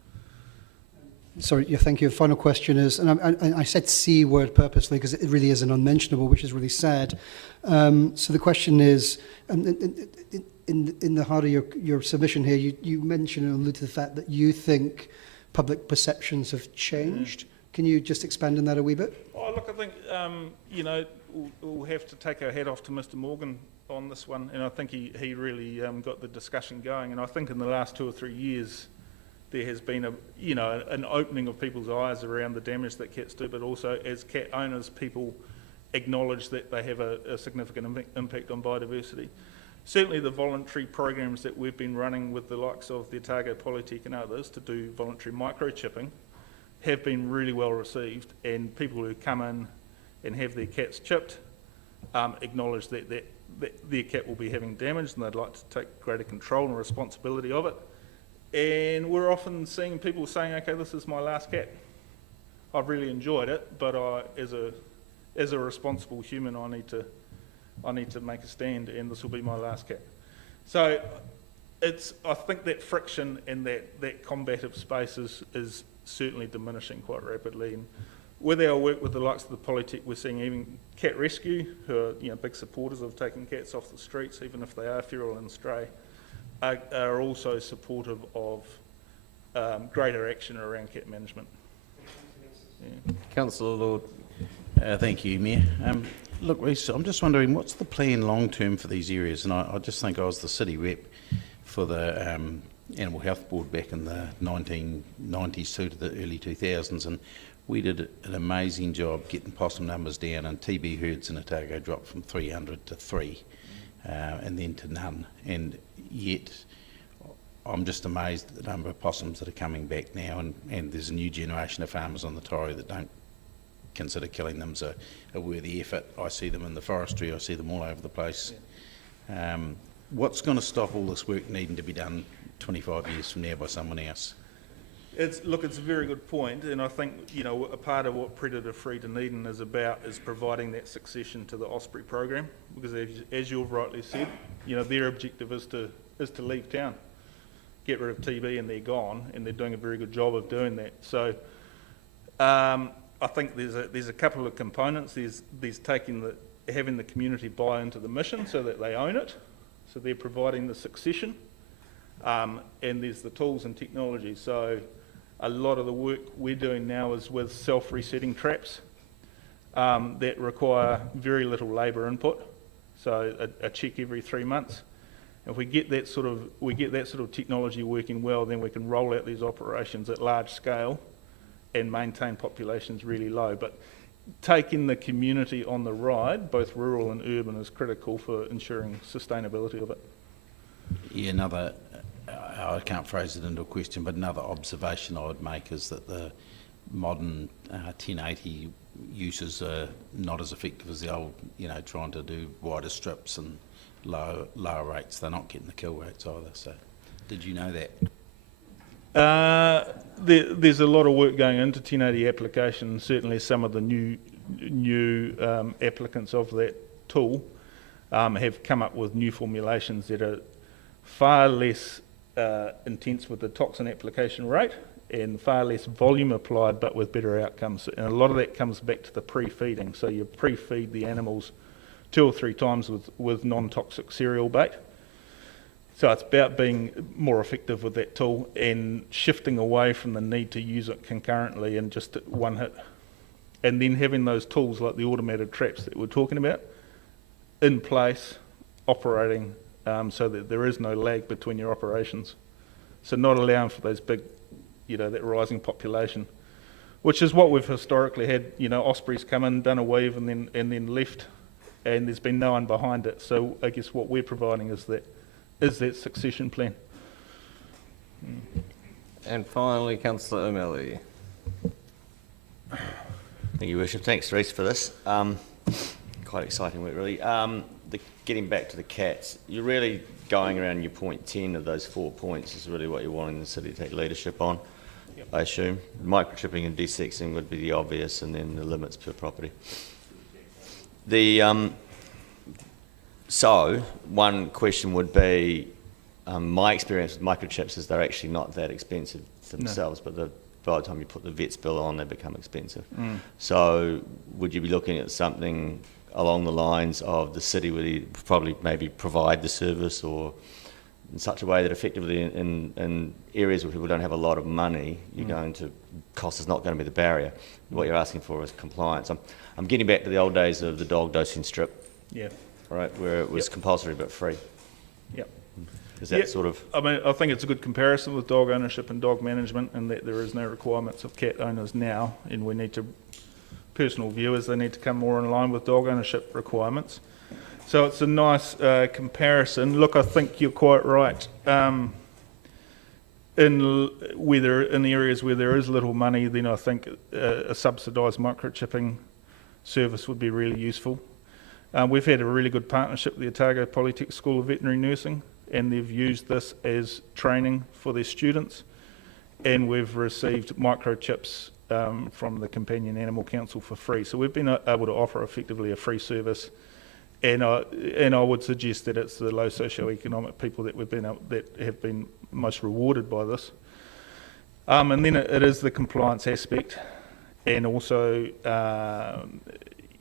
Sorry, yeah, thank you. Final question is, and I said C word purposely because it really is an unmentionable, which is really sad. So the question is, in the heart of your submission here, you mentioned and alluded to the fact that you think public perceptions have changed. Can you just expand on that a wee bit? Oh, look, I think, you know, we'll have to take our hat off to Mr Morgan on this one, and I think he really got the discussion going, and I think in the last 2 or 3 years there has been an opening of people's eyes around the damage that cats do, but also as cat owners, people acknowledge that they have a significant impact on biodiversity. Certainly the voluntary programs that we've been running with the likes of the Otago Polytech and others to do voluntary microchipping have been really well received, and people who come in and have their cats chipped acknowledge that their cat will be having damage and they'd like to take greater control and responsibility of it. And we're often seeing people saying, okay, this is my last cat. I've really enjoyed it, but as a responsible human, I need to make a stand, and this will be my last cat. So I think that friction and that combative space is certainly diminishing quite rapidly. And with our work with the likes of the Polytech, we're seeing even cat rescue, who are big supporters of taking cats off the streets, even if they are feral and stray, are also supportive of greater action around cat management. Yeah. Councillor Lord. Thank you, Mayor. Look, Reece, I'm just wondering, what's the plan long term for these areas? And I just think I was the city rep for the Animal Health Board back in the 1990s to the early 2000s, and we did an amazing job getting possum numbers down, and TB herds in Otago dropped from 300 to 3 and then to none. And yet I'm just amazed at the number of possums that are coming back now, and there's a new generation of farmers on the Taieri that don't consider killing them as a worthy effort. I see them in the forestry, I see them all over the place. Yeah. What's going to stop all this work needing to be done 25 years from now by someone else? It's a very good point, and I think a part of what Predator-Free Dunedin is about is providing that succession to the Osprey program, because as you've rightly said, their objective is to leave town, get rid of TB, and they're gone, and they're doing a very good job of doing that. So I think there's a couple of components. There's having the community buy into the mission so that they own it, so they're providing the succession, and there's the tools and technology. So a lot of the work we're doing now is with self-resetting traps that require very little labour input, so a check every 3 months. If we get that sort of technology working well, then we can roll out these operations at large scale and maintain populations really low. But taking the community on the ride, both rural and urban, is critical for ensuring sustainability of it. Yeah, I can't phrase it into a question, but another observation I would make is that the modern 1080 uses are not as effective as the old, trying to do wider strips and lower rates. They're not getting the kill rates either. So, did you know that? There's a lot of work going into 1080 applications. Certainly some of the new applicants of that tool have come up with new formulations that are far less intense with the toxin application rate and far less volume applied, but with better outcomes. And a lot of that comes back to the pre-feeding. So you pre-feed the animals 2 or 3 times with non-toxic cereal bait. So it's about being more effective with that tool and shifting away from the need to use it concurrently and just at one hit. And then having those tools like the automated traps that we're talking about in place, operating, so that there is no lag between your operations. So not allowing for those big, that rising population, which is what we've historically had. Ospreys come in, done a weave, and then left, and there's been no one behind it. So I guess what we're providing is that succession plan. And finally, Councillor O'Malley. Thank you, Worship. Thanks, Reece, for this. Quite exciting work, really. Getting back to the cats, you're really going around your point 10 of those 4 points is really what you're wanting the city to take leadership on. Yep. I assume. Microchipping and desexing would be the obvious, and then the limits per property. So, one question would be, my experience with microchips is they're actually not that expensive themselves, but by the time you put the vet's bill on, they become expensive. So, would you be looking at something along the lines of the city would probably maybe provide the service, or in such a way that effectively in areas where people don't have a lot of money, cost is not going to be the barrier. What you're asking for is compliance. I'm getting back to the old days of the dog dosing strip. Yeah. Right, where it was compulsory but free. Yep. Is that sort of... I mean, I think it's a good comparison with dog ownership and dog management, and that there is no requirements of cat owners now, and we need to, personal view is they need to come more in line with dog ownership requirements. So it's a nice comparison. Look, I think you're quite right. In areas where there is little money, then I think a subsidised microchipping service would be really useful. We've had a really good partnership with the Otago Polytech School of Veterinary Nursing, and they've used this as training for their students, and we've received microchips from the Companion Animal Council for free. So we've been able to offer effectively a free service, and I would suggest that it's the low socioeconomic people that have been most rewarded by this. And then it is the compliance aspect, and also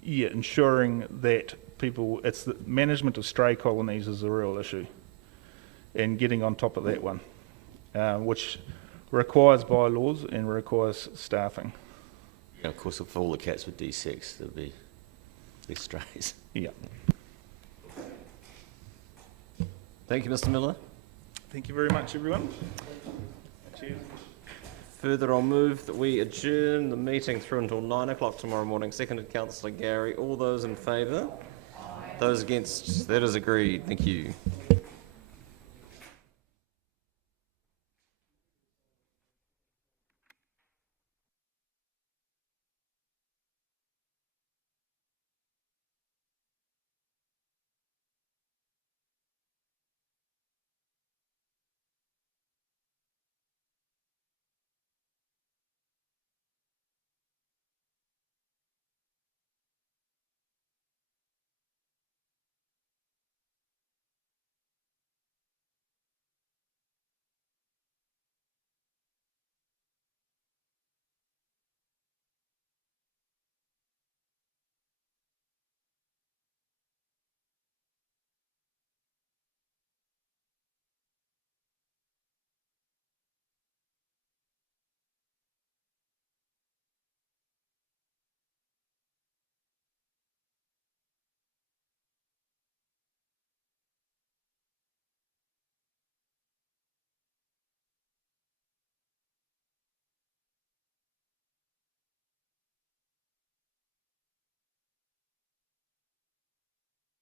ensuring that it's the management of stray colonies is a real issue, and getting on top of that one, which requires bylaws and requires staffing. Yeah, of course, if all the cats were desexed, there'd be less strays. Yeah. Thank you, Mr. Miller. Thank you very much, everyone. Cheers. Further, I'll move that we adjourn the meeting through until 9 o'clock tomorrow morning. Seconded, Councillor Gary. All those in favour? Those against? That is agreed. Thank you.